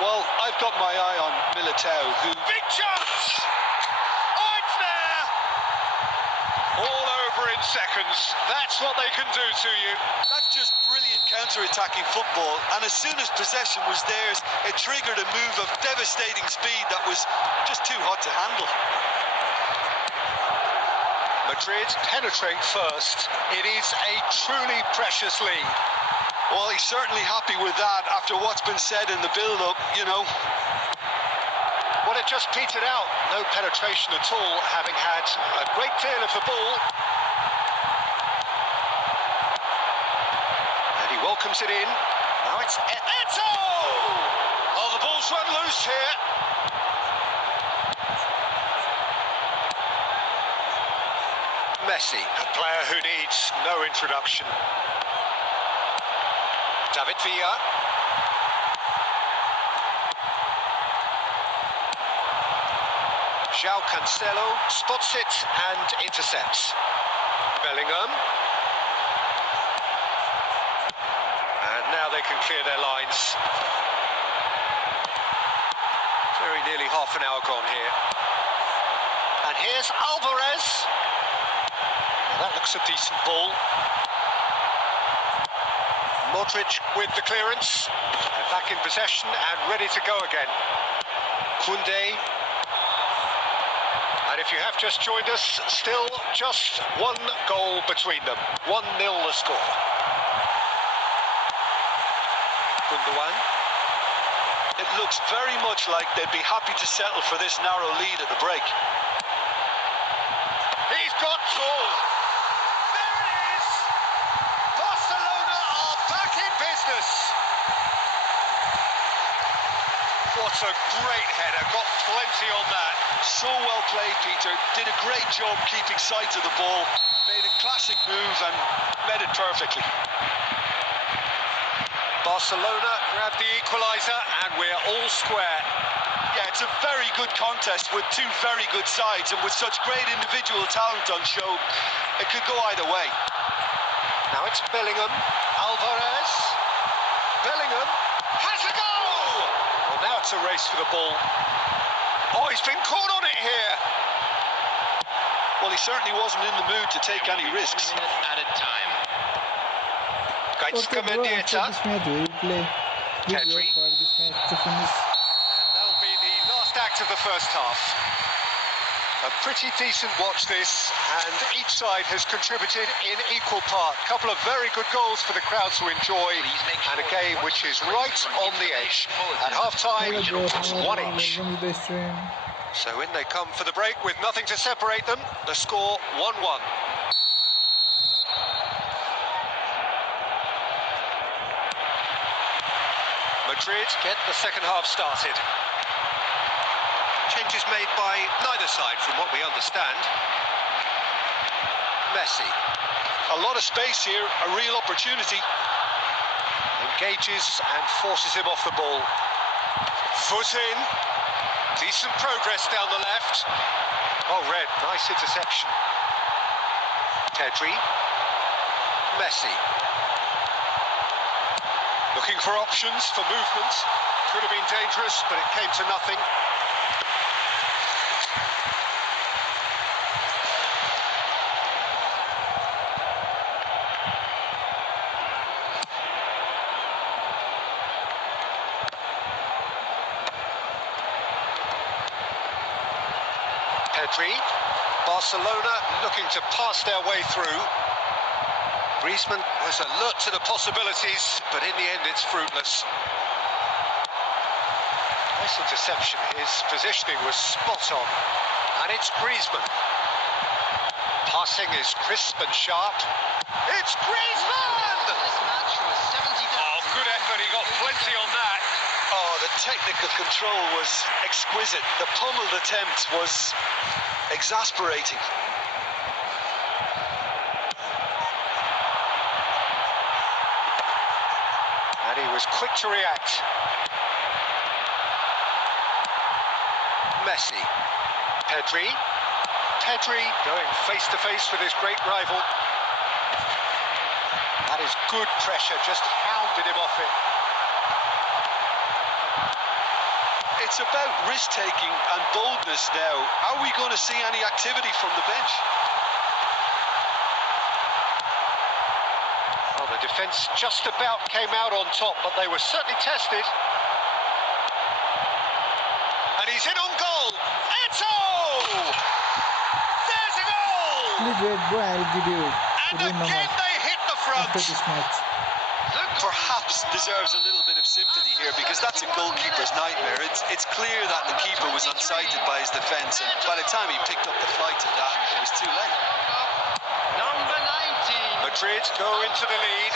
Well, I've got my eye on Militao, who... Big chance! Oh, it's there! All over in seconds. That's what they can do to you. That's just brilliant counter-attacking football, and as soon as possession was theirs, it triggered a move of devastating speed that was just too hot to handle. Madrid penetrate first. It is a truly precious lead. Well, he's certainly happy with that after what's been said in the build-up, you know. Well, it just petered out. No penetration at all, having had a great deal of the ball. And he welcomes it in. Now it's Eto! Oh, the ball's run loose here. Messi, a player who needs no introduction. David Villa. João Cancelo spots it and intercepts. Bellingham. And now they can clear their lines. Very nearly half an hour gone here. And here's Alvarez. Well, that looks a decent ball. Modric with the clearance, back in possession and ready to go again. Koundé. And if you have just joined us, still just one goal between them. 1-0 the score. Gundogan. It looks very much like they'd be happy to settle for this narrow lead at the break. He's got goal. There it is. Barcelona are back in business. What a great header. Got plenty on that. So well played, Peter. Did a great job keeping sight of the ball. Made a classic move and met it perfectly. Barcelona grab the equaliser and we're all square. Yeah, it's a very good contest with two very good sides, and with such great individual talent on show, it could go either way. Now it's Bellingham. Alvarez. Bellingham has a goal! Well, now it's a race for the ball. Oh, he's been caught on it here. Well, he certainly wasn't in the mood to take any risks. At a time. Okay, bro, after this match we will play. Please Pedri. wait for this match to finish. And that'll be the last act of the first half. A pretty decent watch this, and each side has contributed in equal part. Couple of very good goals for the crowd to enjoy, and a game which is right on the edge. At half-time, Hello bro, one welcome each. to the stream. So in they come for the break with nothing to separate them. The score 1-1. Madrid get the second half started. Changes made by neither side from what we understand. Messi. A lot of space here, a real opportunity. Engages and forces him off the ball. Foot in. Decent progress down the left. Oh, Red, nice interception. Pedri. Messi. Looking for options for movement. Could have been dangerous, but it came to nothing. Pedri. Barcelona looking to pass their way through. Griezmann was alert to the possibilities, but in the end it's fruitless. Nice interception. His positioning was spot on. And it's Griezmann. Passing is crisp and sharp. It's Griezmann! This match was 70,000. Oh, good effort. He got plenty on that. Oh, the technical control was exquisite. The pummeled attempt was exasperating. And he was quick to react. Messi. Pedri. Pedri going face to face with his great rival. That is good pressure, just hounded him off it. It's about risk-taking and boldness now. Are we going to see any activity from the bench? Well, the defence just about came out on top, but they were certainly tested. And he's in on goal. Eto! There's a goal! Please wait, bro. I'll give you And room number again they hit the front. after this match. Perhaps deserves a little bit of sympathy here, because that's a goalkeeper's nightmare. It's clear that the keeper was unsighted by his defence, and by the time he picked up the flight of that, it was too late. Number 19. Madrid go into the lead.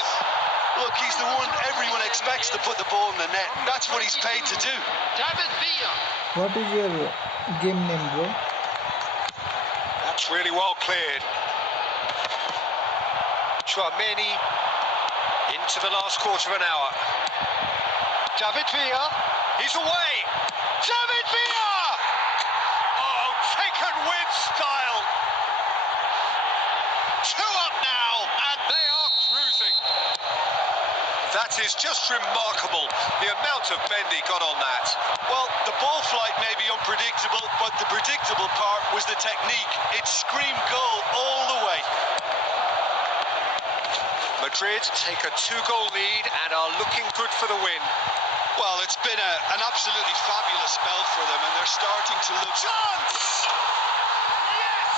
Look, he's the one everyone expects to put the ball in the net. That's what he's paid to do. David Villa. What is your game name, bro? That's really well cleared. Chouameni into the last quarter of an hour. David Villa, he's away. David Villa! Oh, taken with style. 2 up now, and they are cruising. That is just remarkable, the amount of bend he got on that. Well, the ball flight may be unpredictable, but the predictable part was the technique. It screamed goal all the way. Madrid take a 2-goal lead and are looking good for the win. Well, it's been an absolutely fabulous spell for them, and they're starting to look... Chance! Yes!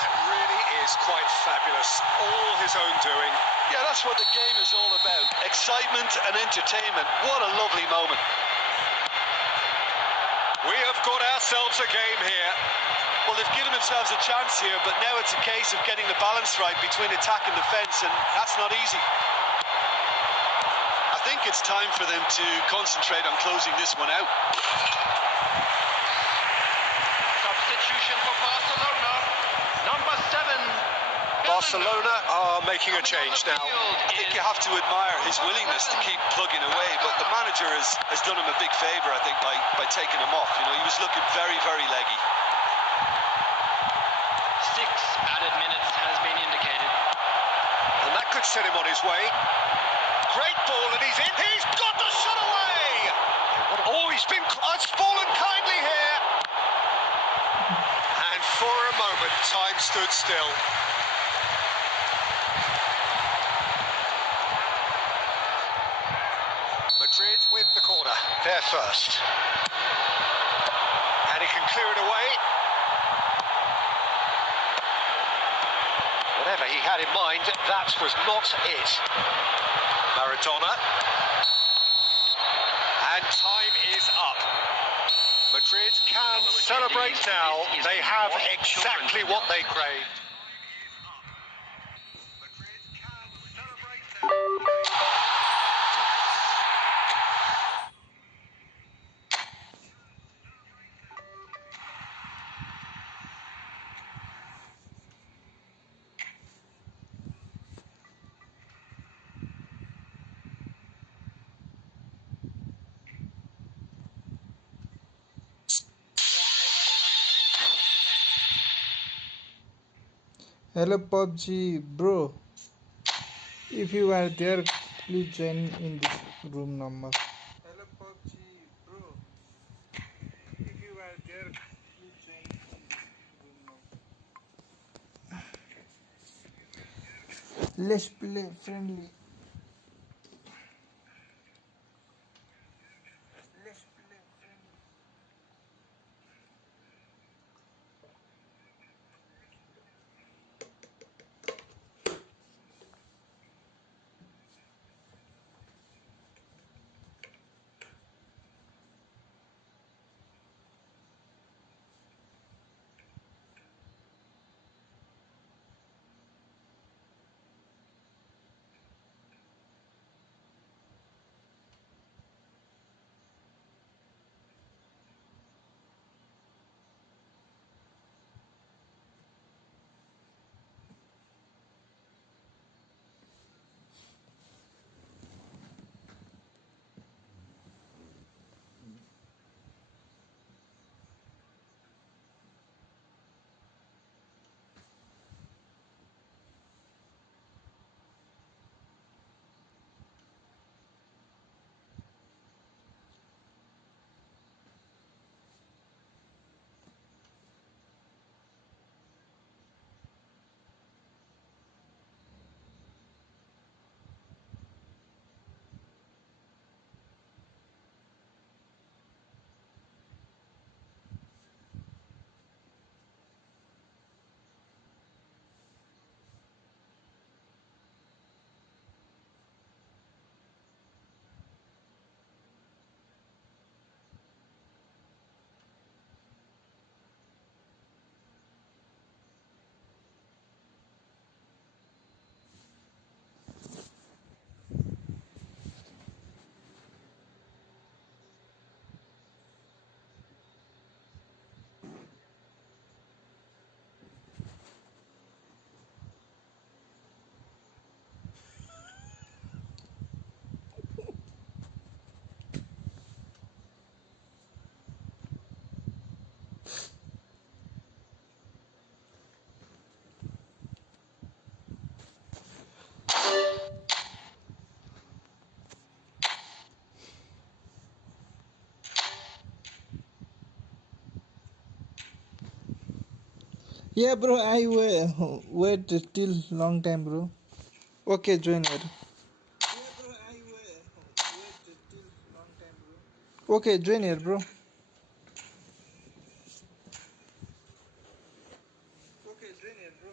That really is quite fabulous. All his own doing. Yeah, that's what the game is all about. Excitement and entertainment. What a lovely moment. We have got ourselves a game here. Well, they've given themselves a chance here, but now it's a case of getting the balance right between attack and defence, and that's not easy. I think it's time for them to concentrate on closing this one out. Substitution for Barcelona. Number 7. Barcelona are making a change now. I think you have to admire his willingness to keep plugging away, but the manager has done him a big favour, I think, by taking him off. You know, he was looking very, very leggy. 6 added minutes has been indicated. And that could set him on his way. Great ball, and he's in. He's got the shot away! Oh, it's fallen kindly here. And for a moment, time stood still. Madrid with the corner. They're first. And he can clear it away. Whatever he had in mind, that was not it. Maradona. And time is up. Madrid can celebrate now. They have exactly what they craved. Madrid can celebrate now. Hello PUBG bro. If you are there, please join in this room number. Hello PUBG bro. If you are there, please join in this room number. Let's play friendly. Let's play friendly. Yeah, bro, I wait till long time, bro. Okay, join here. Yeah, bro, I wait till long time, bro. Okay, join here, bro. Okay, join here, bro.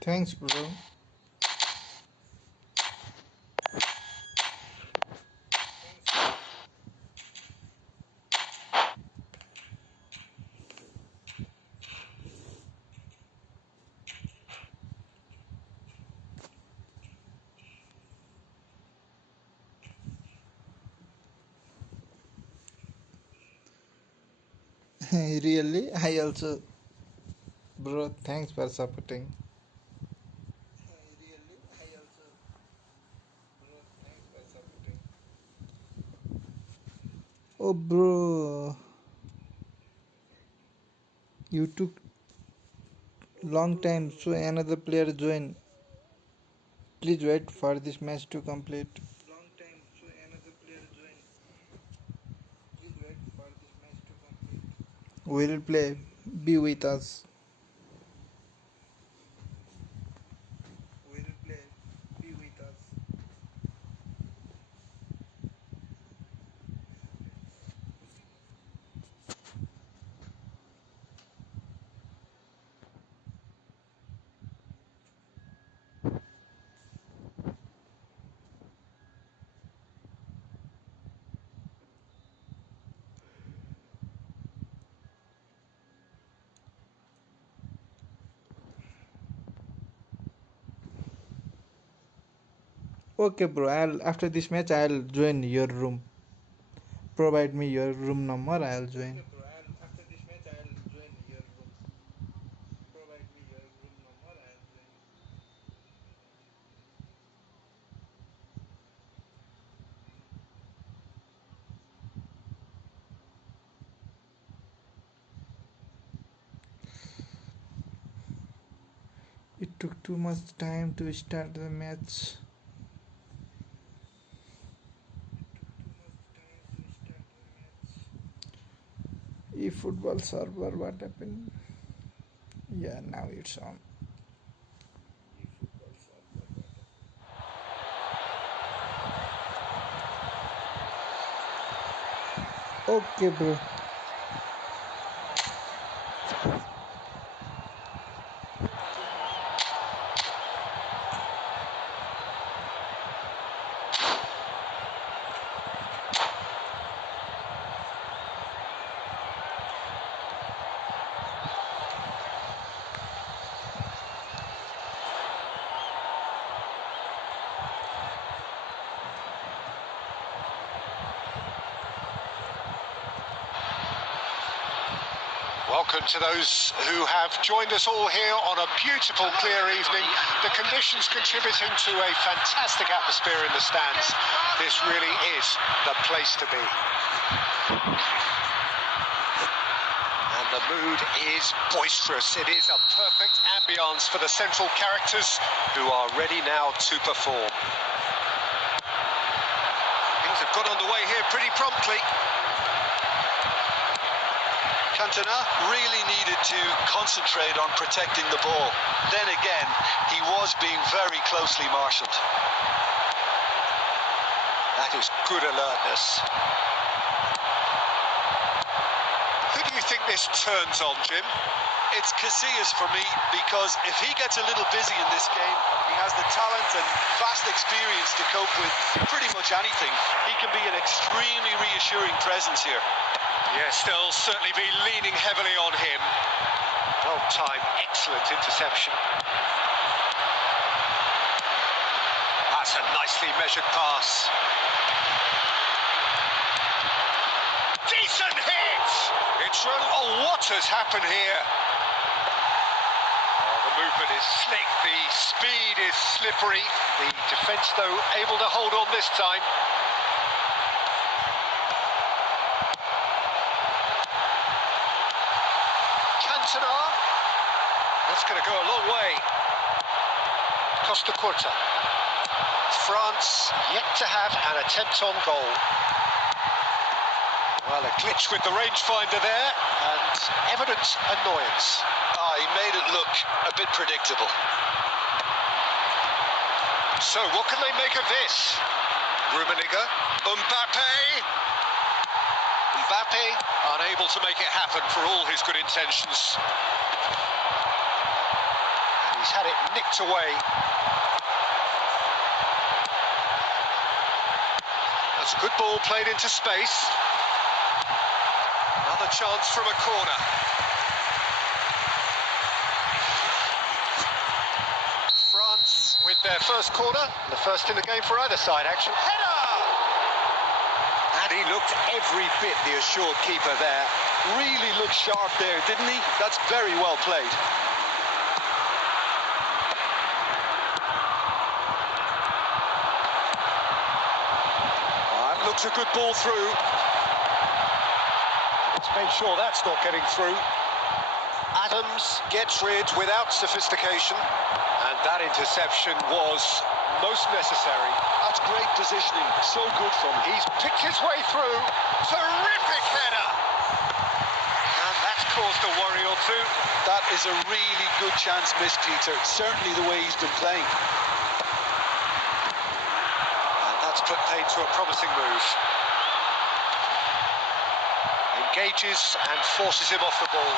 Thanks, bro. Really? I also, bro. Thanks for supporting. Really? I also, bro. Thanks for supporting. Oh, bro, you took long time, so another player join. Please wait for this match to complete. Long time, so another player join. Please wait for this match to complete. We'll play. Be with us. We'll play. Be with us. Okay, bro. After this match, I'll join your room. Provide me your room number. I'll join. Okay, bro. After this match, I'll join your room. Provide me your room number. I'll join. It took too much time to start the match. Efootball server, what happened? Yeah, now it's on. Okay, bro. welcome to those who have joined us all here on a beautiful, clear evening. The conditions contributing to a fantastic atmosphere in the stands. This really is the place to be. And the mood is boisterous. It is a perfect ambience for the central characters who are ready now to perform. Things have got underway here pretty promptly. Cantona really needed to concentrate on protecting the ball. Then again, he was being very closely marshalled. That is good alertness. Who do you think this turns on, Jim? It's Casillas for me, because if he gets a little busy in this game, he has the talent and vast experience to cope with pretty much anything. He can be an extremely reassuring presence here. Yes, they'll certainly be leaning heavily on him. Well timed, excellent interception. That's a nicely measured pass. Decent hit! It's run. Oh, what has happened here? Oh, the movement is slick, the speed is slippery. The defence, though, able to hold on this time. That's going to go a long way. Costa Curta. France yet to have an attempt on goal. Well, a glitch with the rangefinder there and evident annoyance. He made it look a bit predictable. So what can they make of this? Rummenigge. Mbappe unable to make it happen for all his good intentions. And he's had it nicked away. That's a good ball played into space. Another chance from a corner. France with their first corner, the first in the game for either side, actually. Header! And he looked every bit the assured keeper there. Really looked sharp there, didn't he? That's very well played. That looks a good ball through. Let's make sure that's not getting through. Adams gets rid without sophistication. And that interception was most necessary. That's great positioning, so good from him. He's picked his way through. Terrific header! And that's caused a worry or two. That is a really good chance missed, Peter. Certainly the way he's been playing. And that's put paid to a promising move. Engages and forces him off the ball.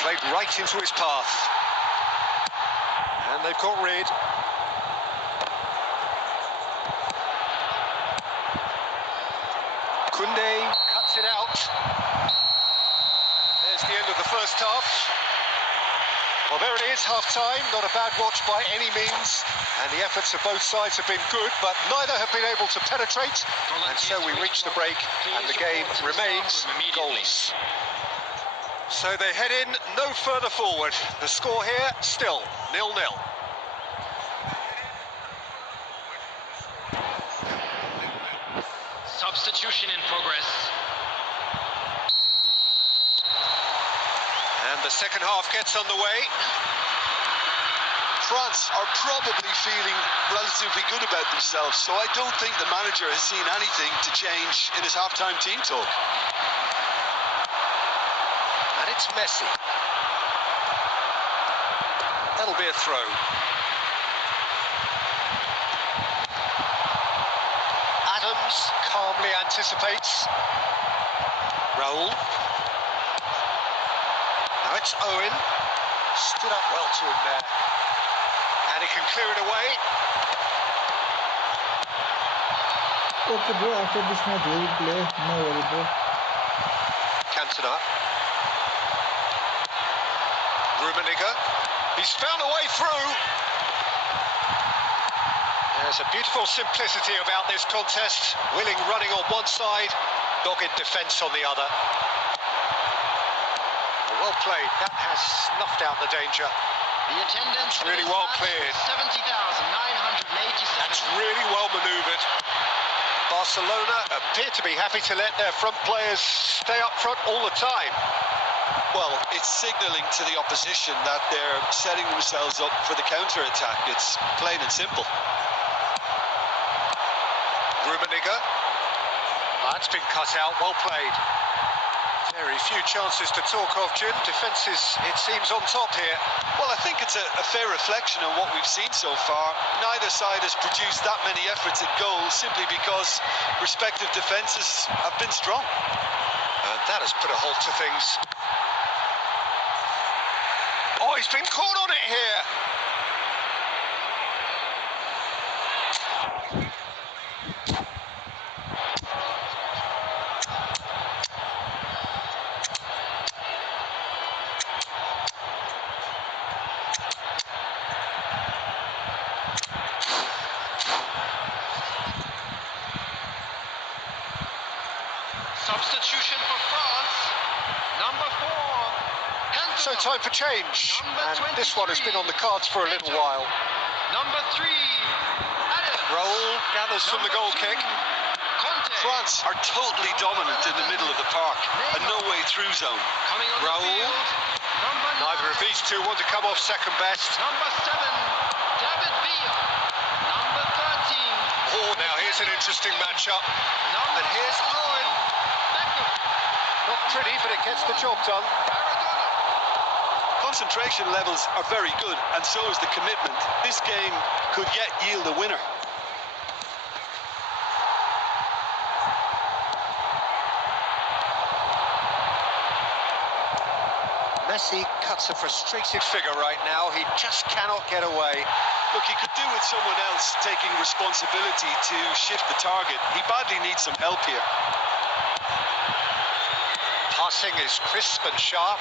Played right into his path. And they've got rid. Koundé cuts it out. There's the end of the first half. Well, there it is, half-time. Not a bad watch by any means. And the efforts of both sides have been good, but neither have been able to penetrate. And so we reach the break, and the game remains goalless. So they head in no further forward. The score here, still 0-0. Substitution in progress. And the second half gets underway. France are probably feeling relatively good about themselves, so I don't think the manager has seen anything to change in his half-time team talk. It's messy. That'll be a throw. Adams calmly anticipates. Raul. Now it's Owen. Stood up well to him there. And he can clear it away. Okay, bro, after this match, we will play. No worry, bro. Cantona. Rummenigge. He's found a way through. There's a beautiful simplicity about this contest. Willing running on one side, dogged defence on the other. Well played. That has snuffed out the danger. The attendance really well cleared. 70,987. That's really well manoeuvred. Barcelona appear to be happy to let their front players stay up front all the time. Well, it's signalling to the opposition that they're setting themselves up for the counter-attack. It's plain and simple. Rummenigge. That's been cut out, well played. Very few chances to talk of, Jim. Defence is, it seems, on top here. Well, I think it's a fair reflection of what we've seen so far. Neither side has produced that many efforts at goal simply because respective defences have been strong. And that has put a halt to things. Oh, he's been caught on it here. Substitution for France, number 4. So time for change, and this one has been on the cards for a little while. Number 3, Adams. Raul gathers from the goal kick. France are totally dominant in the middle of the park, a no-way through zone. Raul, neither of these two want to come off second best. Number 7, David Villa. Number 13. Oh, now here's an interesting matchup. And here's Owen. Not pretty, but it gets the job done. Concentration levels are very good, and so is the commitment. This game could yet yield a winner. Messi cuts a frustrated figure right now. He just cannot get away. Look, he could do with someone else taking responsibility to shift the target. He badly needs some help here. Passing is crisp and sharp.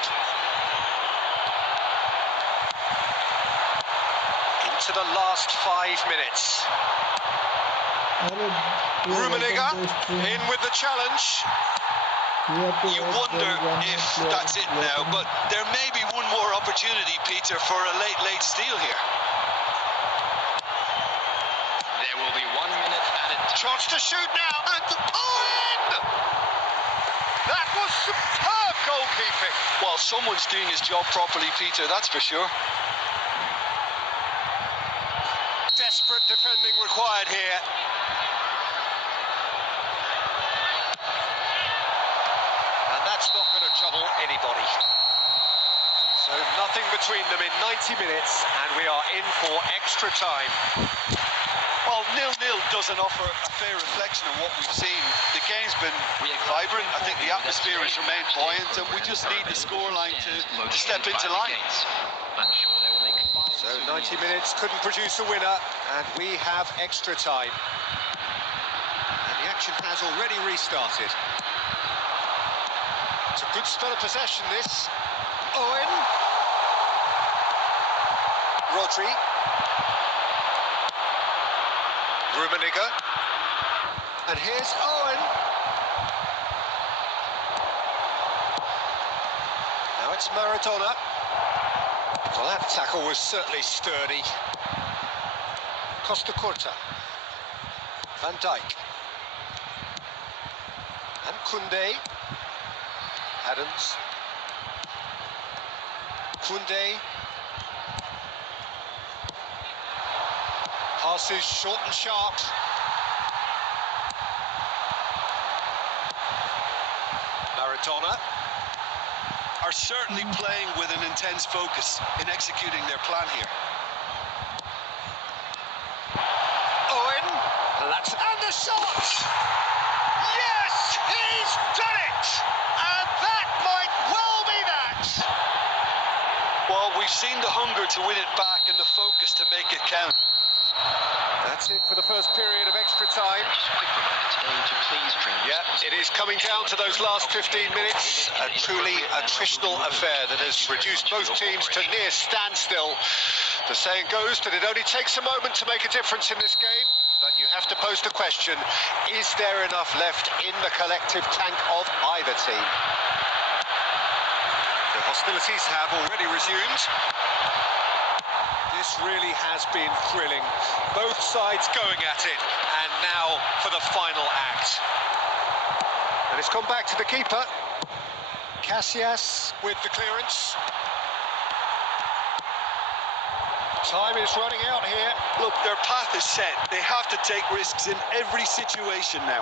Into the last 5 minutes. Rummenigge in with the challenge. You wonder if that's it now, but there may be one more opportunity, Peter, for a late steal here. There will be 1 minute added time. Chance to shoot now, and Owen! That was superb goalkeeping. Well, someone's doing his job properly, Peter, that's for sure. Desperate defending required here. And that's not going to trouble anybody. So nothing between them in 90 minutes, and we are in for extra time. Well, 0-0 doesn't offer a fair reflection of what we've seen. The game's been vibrant. I think the atmosphere has remained buoyant, and we just need the scoreline to step into line. So 90 minutes couldn't produce a winner, and we have extra time. And the action has already restarted. It's a good spell of possession, this. Owen. Rodri. Rummenigge. And here's Owen. Now it's Maradona. Well, that tackle was certainly sturdy. Costa Curta. Van Dijk. And Koundé. Adams. Koundé. Passes short and sharp. Maradona. Are certainly playing with an intense focus in executing their plan here. Owen, and the shot! Yes, he's done it! And that might well be that! Well, we've seen the hunger to win it back and the focus to make it count. That's it for the first period of extra time. Quick reminder today to please drink. Yeah, it is coming down to those last 15 minutes. A truly attritional affair that has reduced both teams to near standstill. The saying goes that it only takes a moment to make a difference in this game. But you have to pose the question, is there enough left in the collective tank of either team? The hostilities have already resumed. This really has been thrilling. Both sides going at it, and now for the final act. And it's come back to the keeper. Casillas With the clearance. Time is running out here. Look, their path is set. They have to take risks in every situation now.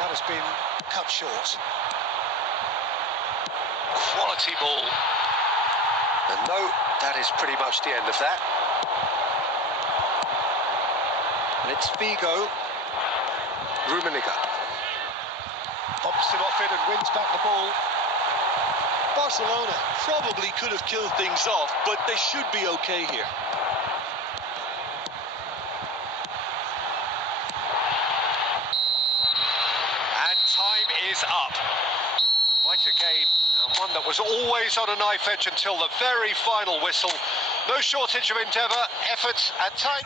That has been cut short. Quality ball. And no, that is pretty much the end of that. And it's Figo. Rummenigge pops him off it and wins back the ball. Barcelona probably could have killed things off, but they should be okay here. And time is up. Quite a game, and one that was always on a knife edge until the very final whistle. No shortage of endeavour, effort, and time.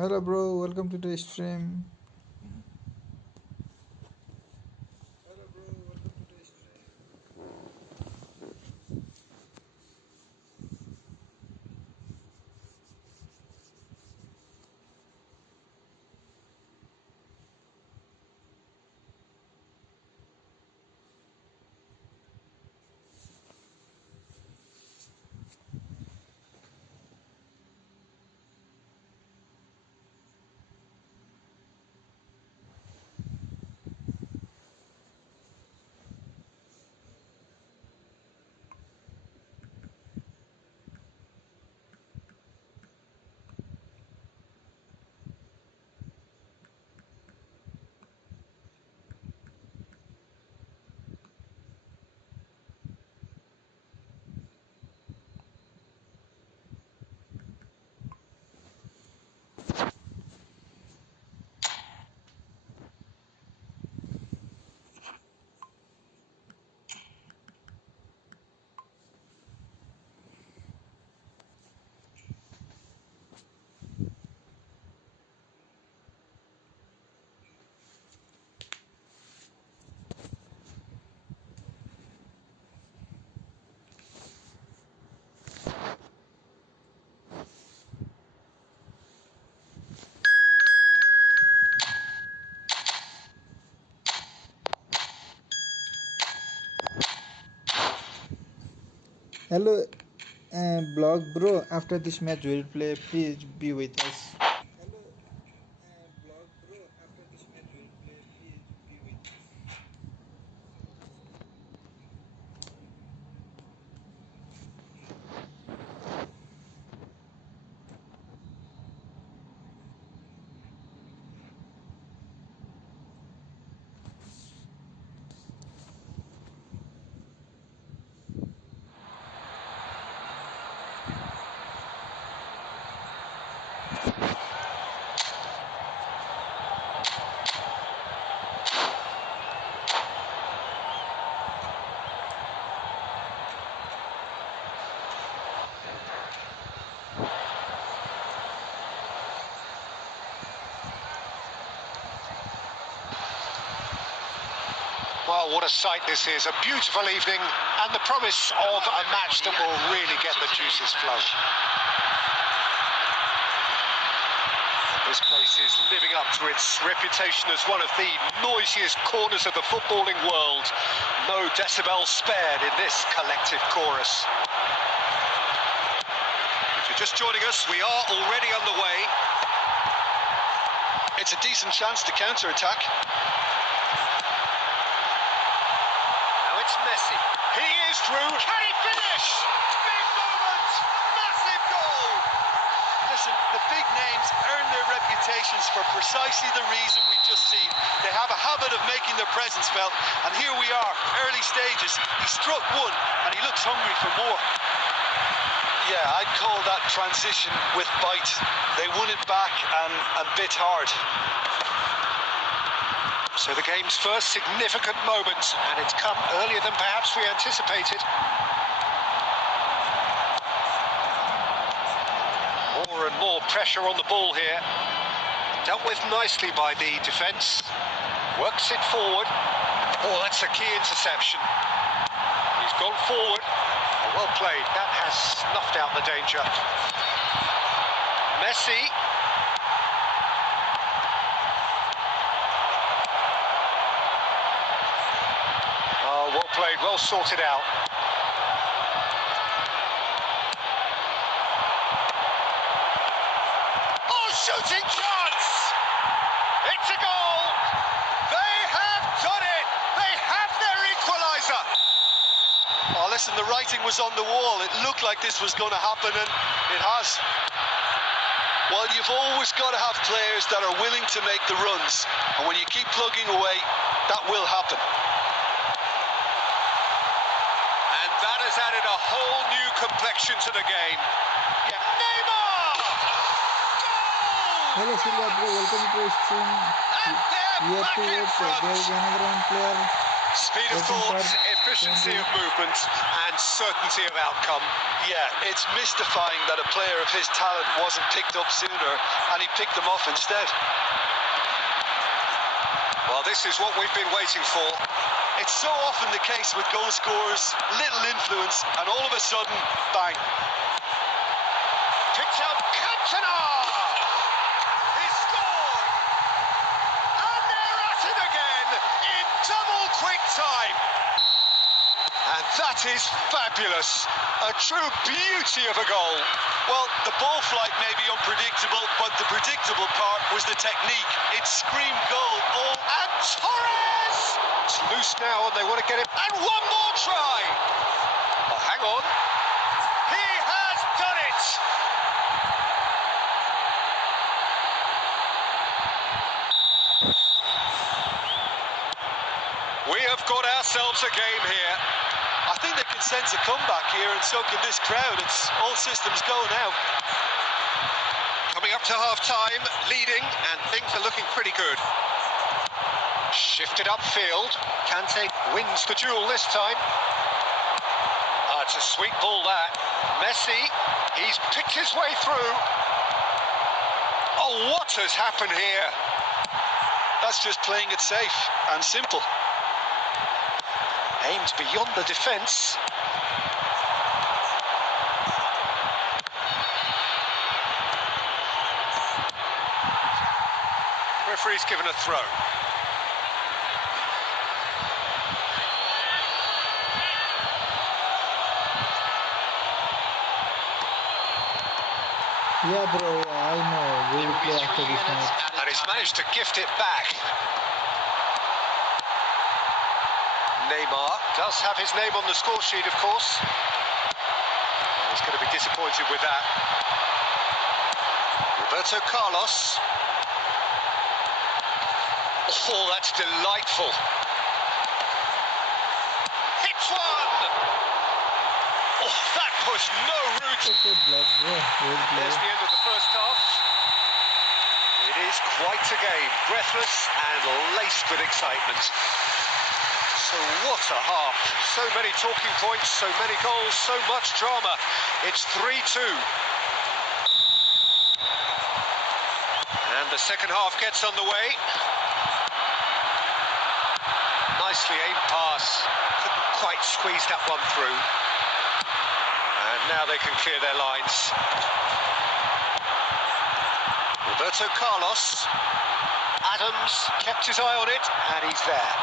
Hello bro, welcome to the stream. Hello, blog bro. After this match, we'll play. Please be with us. Well, what a sight this is. A beautiful evening and the promise of a match that will really get the juices flowing. This place is living up to its reputation as one of the noisiest corners of the footballing world. No decibel spared in this collective chorus. just joining us, we are already underway. It's a decent chance to counter-attack. Now it's Messi. He is through. Can he finish? Big moment! Massive goal! Listen, the big names earn their reputations for precisely the reason we've just seen. They have a habit of making their presence felt, and here we are, early stages. He struck one, and he looks hungry for more. Yeah, I'd call that transition with bite. They won it back and bit hard. So the game's first significant moment, and it's come earlier than perhaps we anticipated. More and more pressure on the ball here. Dealt with nicely by the defence. Works it forward. Oh, that's a key interception. He's gone forward. Oh, well played. That has snuffed out the danger. Messi. Oh, well played. Well sorted out. Shooting chance! It's a goal! They have done it! They have their equaliser! Oh, listen, the writing was on the wall. It looked like this was going to happen, and it has. Well, you've always got to have players that are willing to make the runs, and when you keep plugging away, that will happen. And that has added a whole new complexion to the game. Yeah, Neymar! Hello Silva bro, welcome to the stream. We have to wait. There is another one player. Speed of thought, efficiency of movement, and certainty of outcome. Yeah, it's mystifying that a player of his talent wasn't picked up sooner, and he picked them off instead. Well, this is what we've been waiting for. It's so often the case with goal scorers, little influence, and all of a sudden, bang. Picked out Cantona! He's scored! And they're at it again in double quick time. And that is fabulous. A true beauty of a goal. Well, the ball flight may be unpredictable, but the predictable part was the technique. It screamed goal all... And Torres! It's loose now and they want to get it. And one more try! Oh, hang on. He has done it! We have got ourselves a game here. I think they can sense a comeback here, and so can this crowd. It's all systems go now. Coming up to half-time, leading, and things are looking pretty good. Shifted upfield. Kante wins the duel this time. It's a sweet ball, that. Messi, he's picked his way through. Oh, what has happened here? That's just playing it safe and simple. Aimed beyond the defence. Referee's given a throw. Yeah bro, I know. We will play after this match. And he's managed to gift it back. Neymar does have his name on the score sheet, of course. He's going to be disappointed with that. Roberto Carlos. Oh, that's delightful. Hits one! Oh, that was no route. Okay, blood, bro. There's the end of the first half. It is quite a game, breathless and laced with excitement. So what a half. So many talking points, so many goals, so much drama. It's 3-2. And the second half gets underway. Nicely aimed pass. Couldn't quite squeeze that one through. And now they can clear their lines. Roberto Carlos. Adams kept his eye on it, and he's there.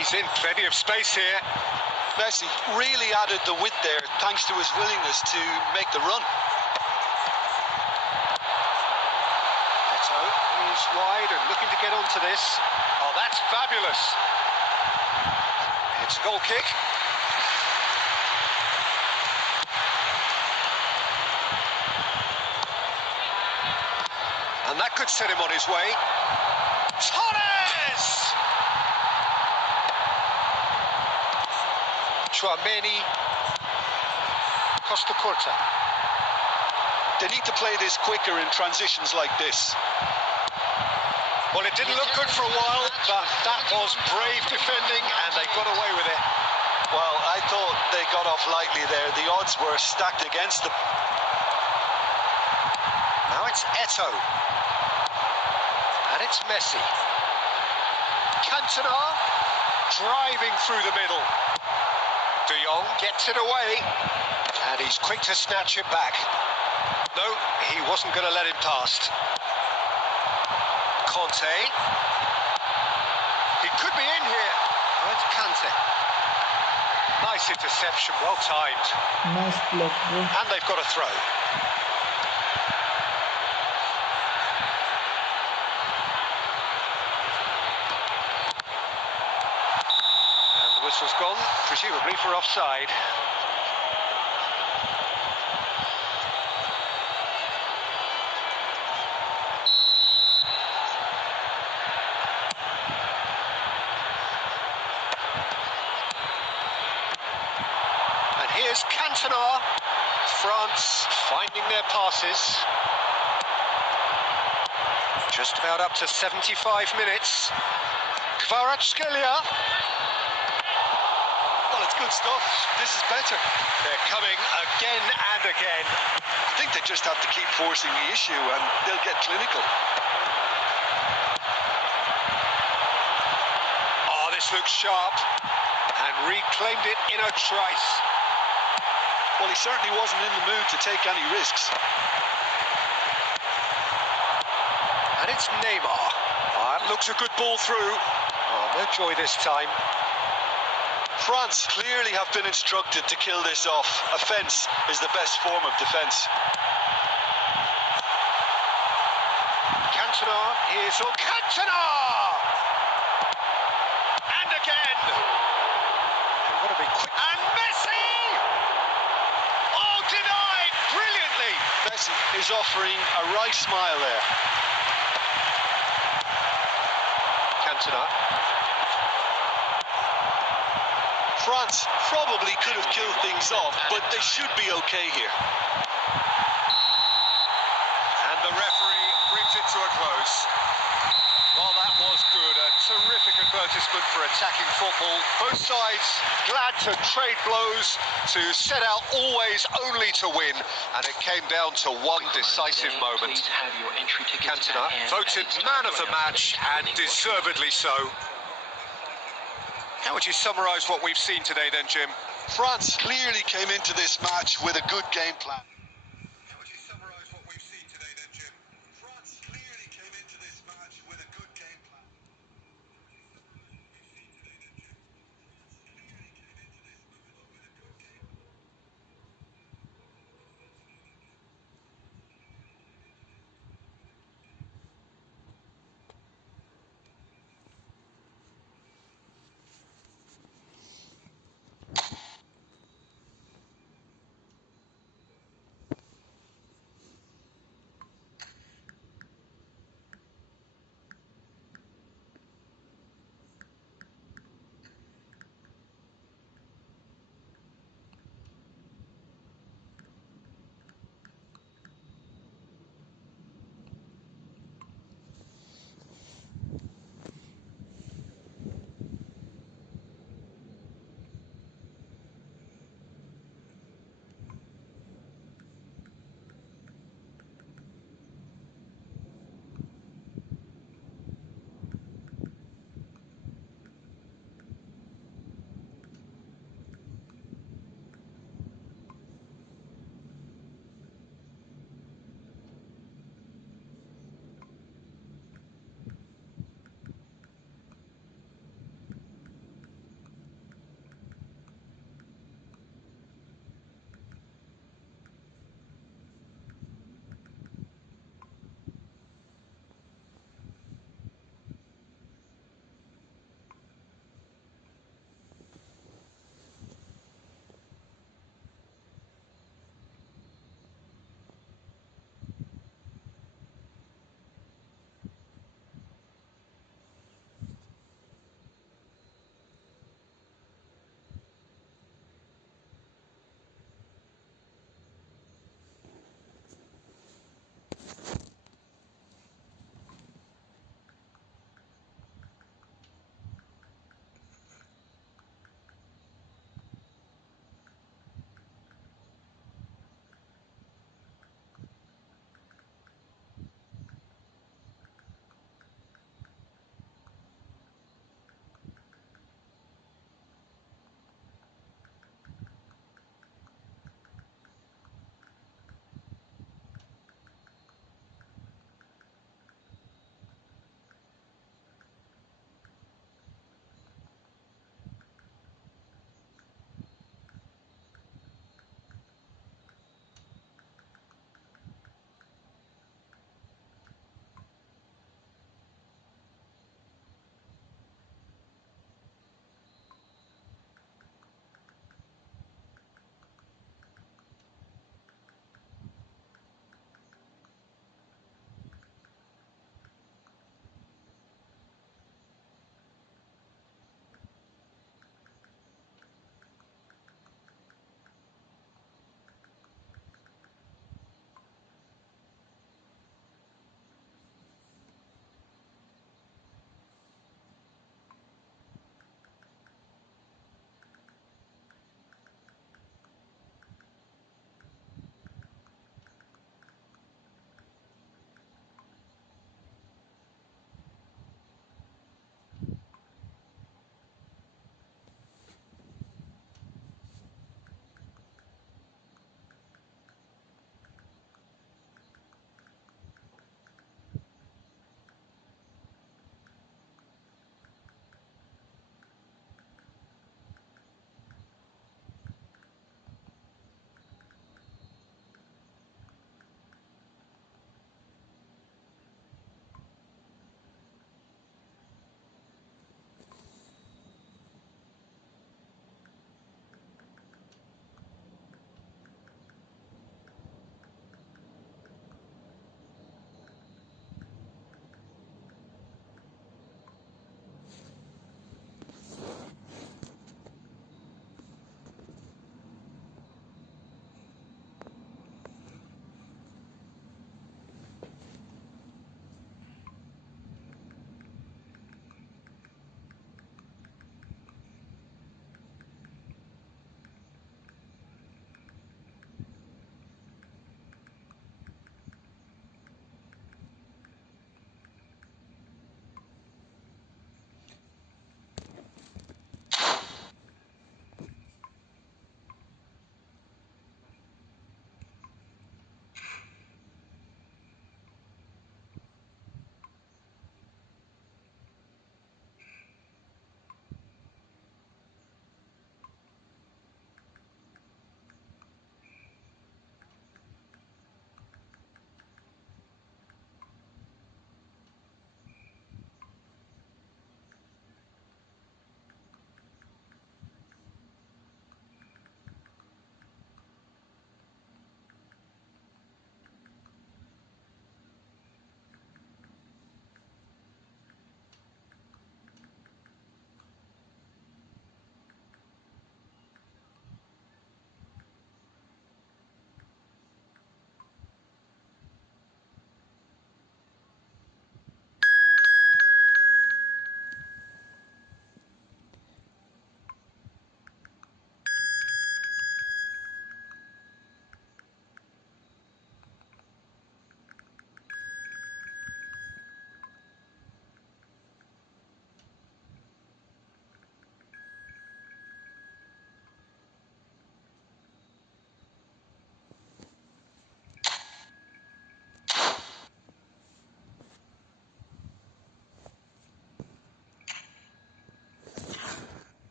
He's in plenty of space here. Messi really added the width there thanks to his willingness to make the run. Eto is wide and looking to get onto this. Oh, that's fabulous. It's a goal kick. And that could set him on his way. Torres! Chouameni. Costa Curta. They need to play this quicker in transitions like this. Well, it didn't look good for a while, but that was brave defending, and they got away with it. Well, I thought they got off lightly there. The odds were stacked against them. Now it's Eto. And it's Messi. Cantona driving through the middle. De Jong gets it away, and he's quick to snatch it back. No, he wasn't going to let it past. Conte. He could be in here. Oh, it's Kante. Nice interception, well timed. Nice block, bro. And they've got a throw. And the whistle's gone, presumably for offside. Here's Cantona. France finding their passes. Just about up to 75 minutes. Kvaratskhelia. Well, it's good stuff. This is better. They're coming again and again. I think they just have to keep forcing the issue and they'll get clinical. Oh, this looks sharp. And reclaimed it in a trice. Well, he certainly wasn't in the mood to take any risks. And it's Neymar. That looks a good ball through. Oh, no joy this time. France clearly have been instructed to kill this off. Offence is the best form of defence. Cantona, here's Cantona! And again! They've got to be quick. And Messi! Denied brilliantly. Messi is offering a right smile there. Cantona. France probably could have killed things off, but they should be okay here. And the referee brings it to a close. Well, that was good. A terrific advertisement for attacking football. Both sides glad to trade blows, to set out always only to win, and it came down to one decisive moment. Cantona voted man of the match, and deservedly so. How would you summarise what we've seen today then, Jim? France clearly came into this match with a good game plan.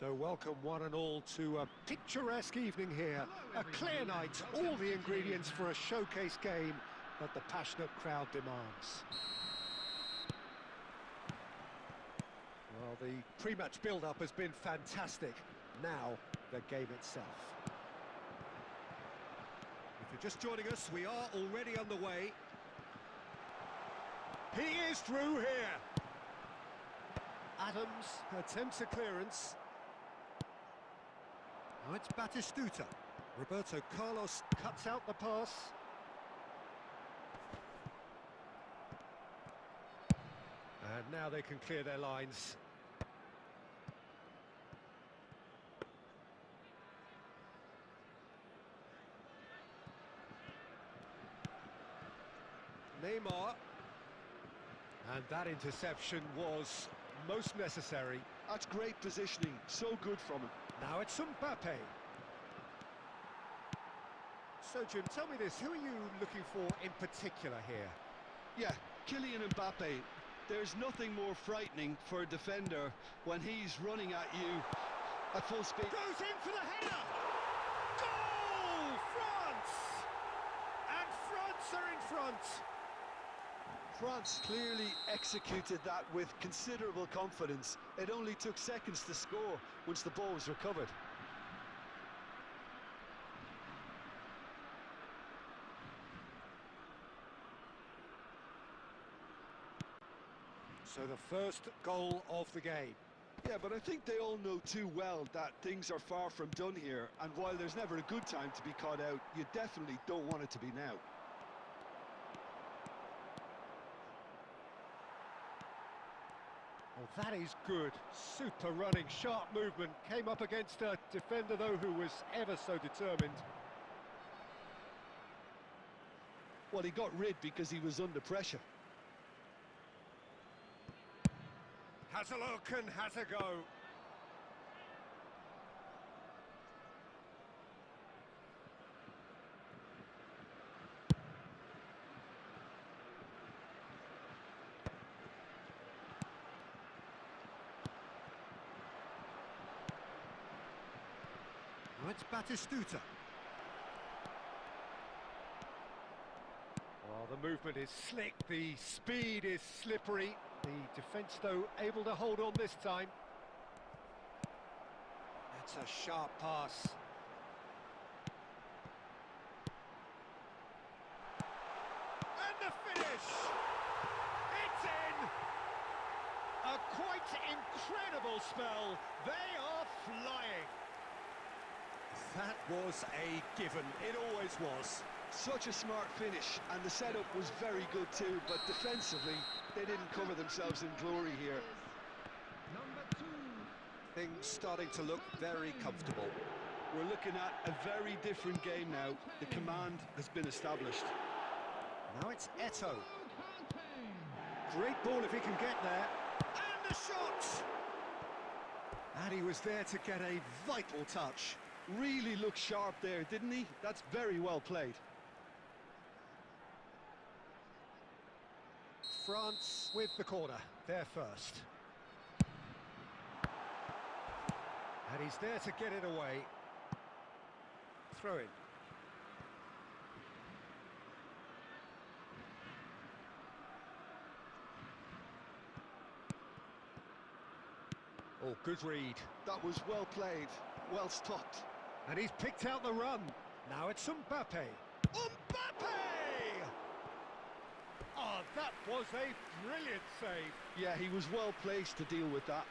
So welcome one and all to a picturesque evening here. A clear night, all the ingredients for a showcase game that the passionate crowd demands. Well, the pre-match build-up has been fantastic. Now, the game itself. If you're just joining us, we are already underway. He is through here. Adams attempts a clearance. Now it's Batistuta. Roberto Carlos cuts out the pass. And now they can clear their lines. Neymar. And that interception was most necessary. That's great positioning, so good from him. Now it's Mbappe. So, Jim, tell me this, who are you looking for in particular here? Yeah, Kylian Mbappe. There's nothing more frightening for a defender when he's running at you at full speed. Goes in for the header! Goal! France! And France are in front! France clearly executed that with considerable confidence. It only took seconds to score once the ball was recovered. So the first goal of the game. Yeah, but I think they all know too well that things are far from done here, and while there's never a good time to be caught out, you definitely don't want it to be now. Well, that is good. Super running, sharp movement. Came up against a defender, though, who was ever so determined. Well, he got rid because he was under pressure. Has a look and has a go. Now it's Batistuta. Well, the movement is slick, the speed is slippery. The defence, though, able to hold on this time. That's a sharp pass. And the finish! It's in! A quite incredible spell. They are flying. That was a given. It always was. Such a smart finish, and the setup was very good too, but defensively, they didn't cover themselves in glory here. Things starting to look very comfortable. We're looking at a very different game now. The command has been established. Now it's Eto'o. Great ball if he can get there. And the shot! And he was there to get a vital touch. Really looked sharp there, didn't he? That's very well played. France with the corner, there first. And he's there to get it away. Throw in. Oh, good read. That was well played, well stopped. And he's picked out the run. Now it's Mbappe. Mbappe! Oh, that was a brilliant save. Yeah, he was well placed to deal with that.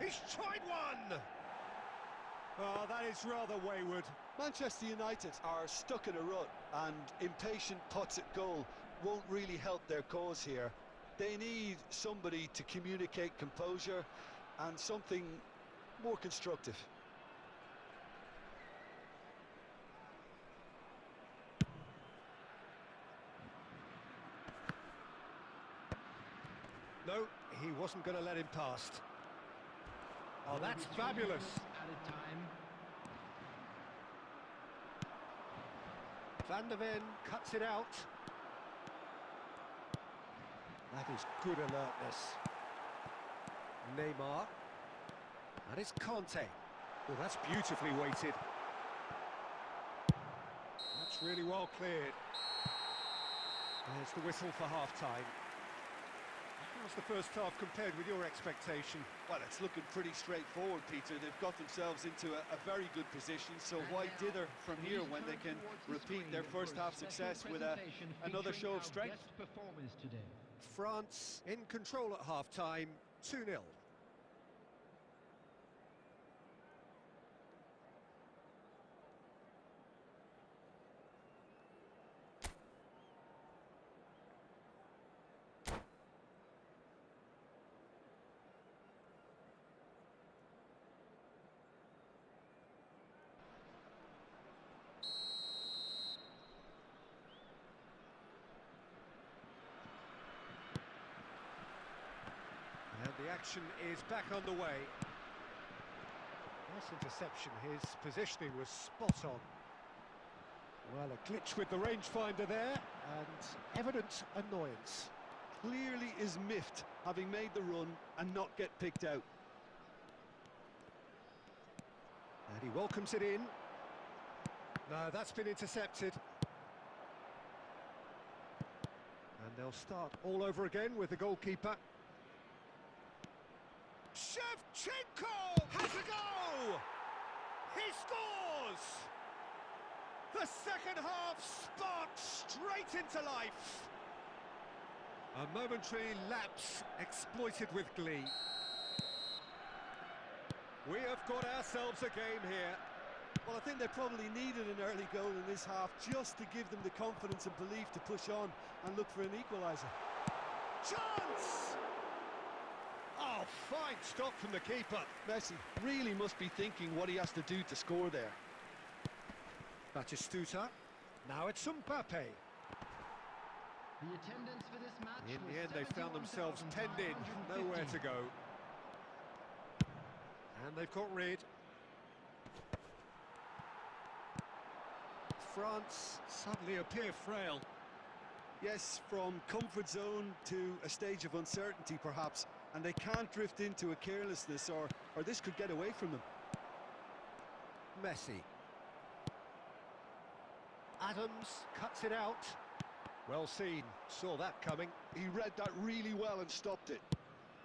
He's tried one! Oh, that is rather wayward. Manchester United are stuck in a rut, and impatient pots at goal won't really help their cause here. They need somebody to communicate composure and something more constructive. No, he wasn't going to let him past. Oh, that's fabulous. Van der Ven cuts it out. That is good alertness. Neymar. That is Conte. Oh, that's beautifully weighted. That's really well cleared. There's the whistle for half-time. How's the first half compared with your expectation? Well, it's looking pretty straightforward, Peter. They've got themselves into a very good position, so why dither from here when they can repeat their first half success with another show of strength? France in control at half-time, 2-0. The action is back underway. Nice interception, his positioning was spot on. Well, a glitch with the rangefinder there, and evident annoyance. Clearly is miffed, having made the run and not get picked out. And he welcomes it in. No, that's been intercepted. And they'll start all over again with the goalkeeper. Shevchenko has a go! He scores! The second half sparks straight into life. A momentary lapse exploited with glee. We have got ourselves a game here. Well, I think they probably needed an early goal in this half just to give them the confidence and belief to push on and look for an equaliser. Chance! Oh, fine stop from the keeper. Messi really must be thinking what he has to do to score there. Batistuta. Now it's Mbappe. The attendance for this match in the end, they found themselves penned in, nowhere to go. And they've got rid. France suddenly appear frail. Yes, from comfort zone to a stage of uncertainty, perhaps. And they can't drift into a carelessness, or this could get away from them. Messi. Adams cuts it out. Well seen, saw that coming. He read that really well and stopped it.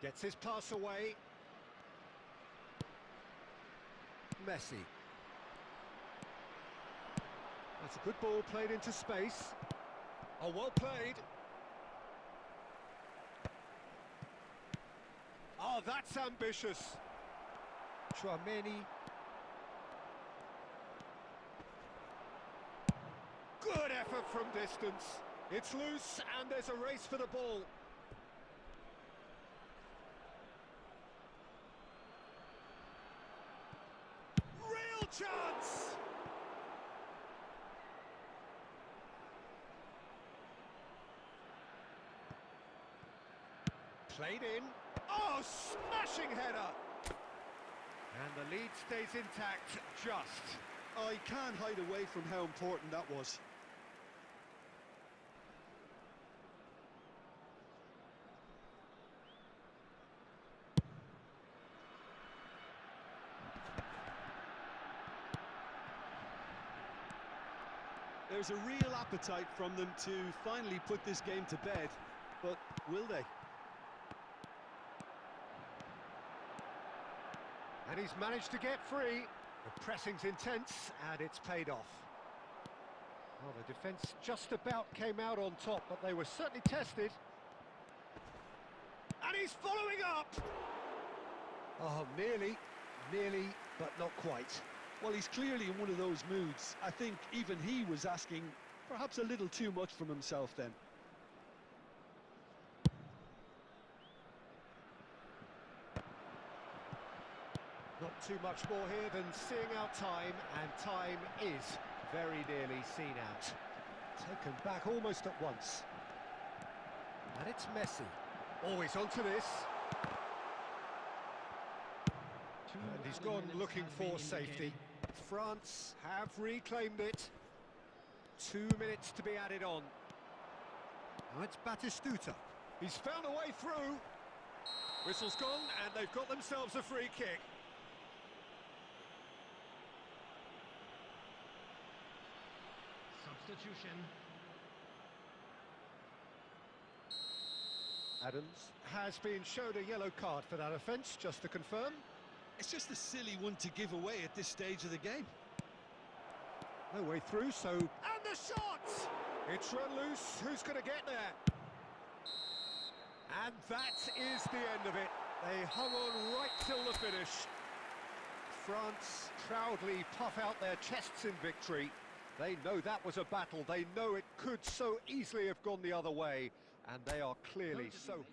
Gets his pass away. Messi. That's a good ball played into space. Oh, well played. Oh, that's ambitious. Chouameni. Good effort from distance. It's loose and there's a race for the ball. Real chance! Played in. Oh, smashing header! And the lead stays intact, just. I can't hide away from how important that was. There's a real appetite from them to finally put this game to bed, but will they? And he's managed to get free. The pressing's intense, and it's paid off. Well, the defence just about came out on top, but they were certainly tested. And he's following up! Oh, nearly, but not quite. Well, he's clearly in one of those moods. I think even he was asking perhaps a little too much from himself then. Not too much more here than seeing out time, and time is very nearly seen out. Taken back almost at once. And it's Messi. Always onto this. And he's gone looking for safety. France have reclaimed it. 2 minutes to be added on. Now it's Batistuta. He's found a way through. Whistle's gone, and they've got themselves a free kick. Substitution. Adams has been shown a yellow card for that offence, just to confirm. It's just a silly one to give away at this stage of the game. No way through, so... And the shot! It's run loose. Who's going to get there? And that is the end of it. They hung on right till the finish. France proudly puff out their chests in victory. They know that was a battle. They know it could so easily have gone the other way. And they are clearly so...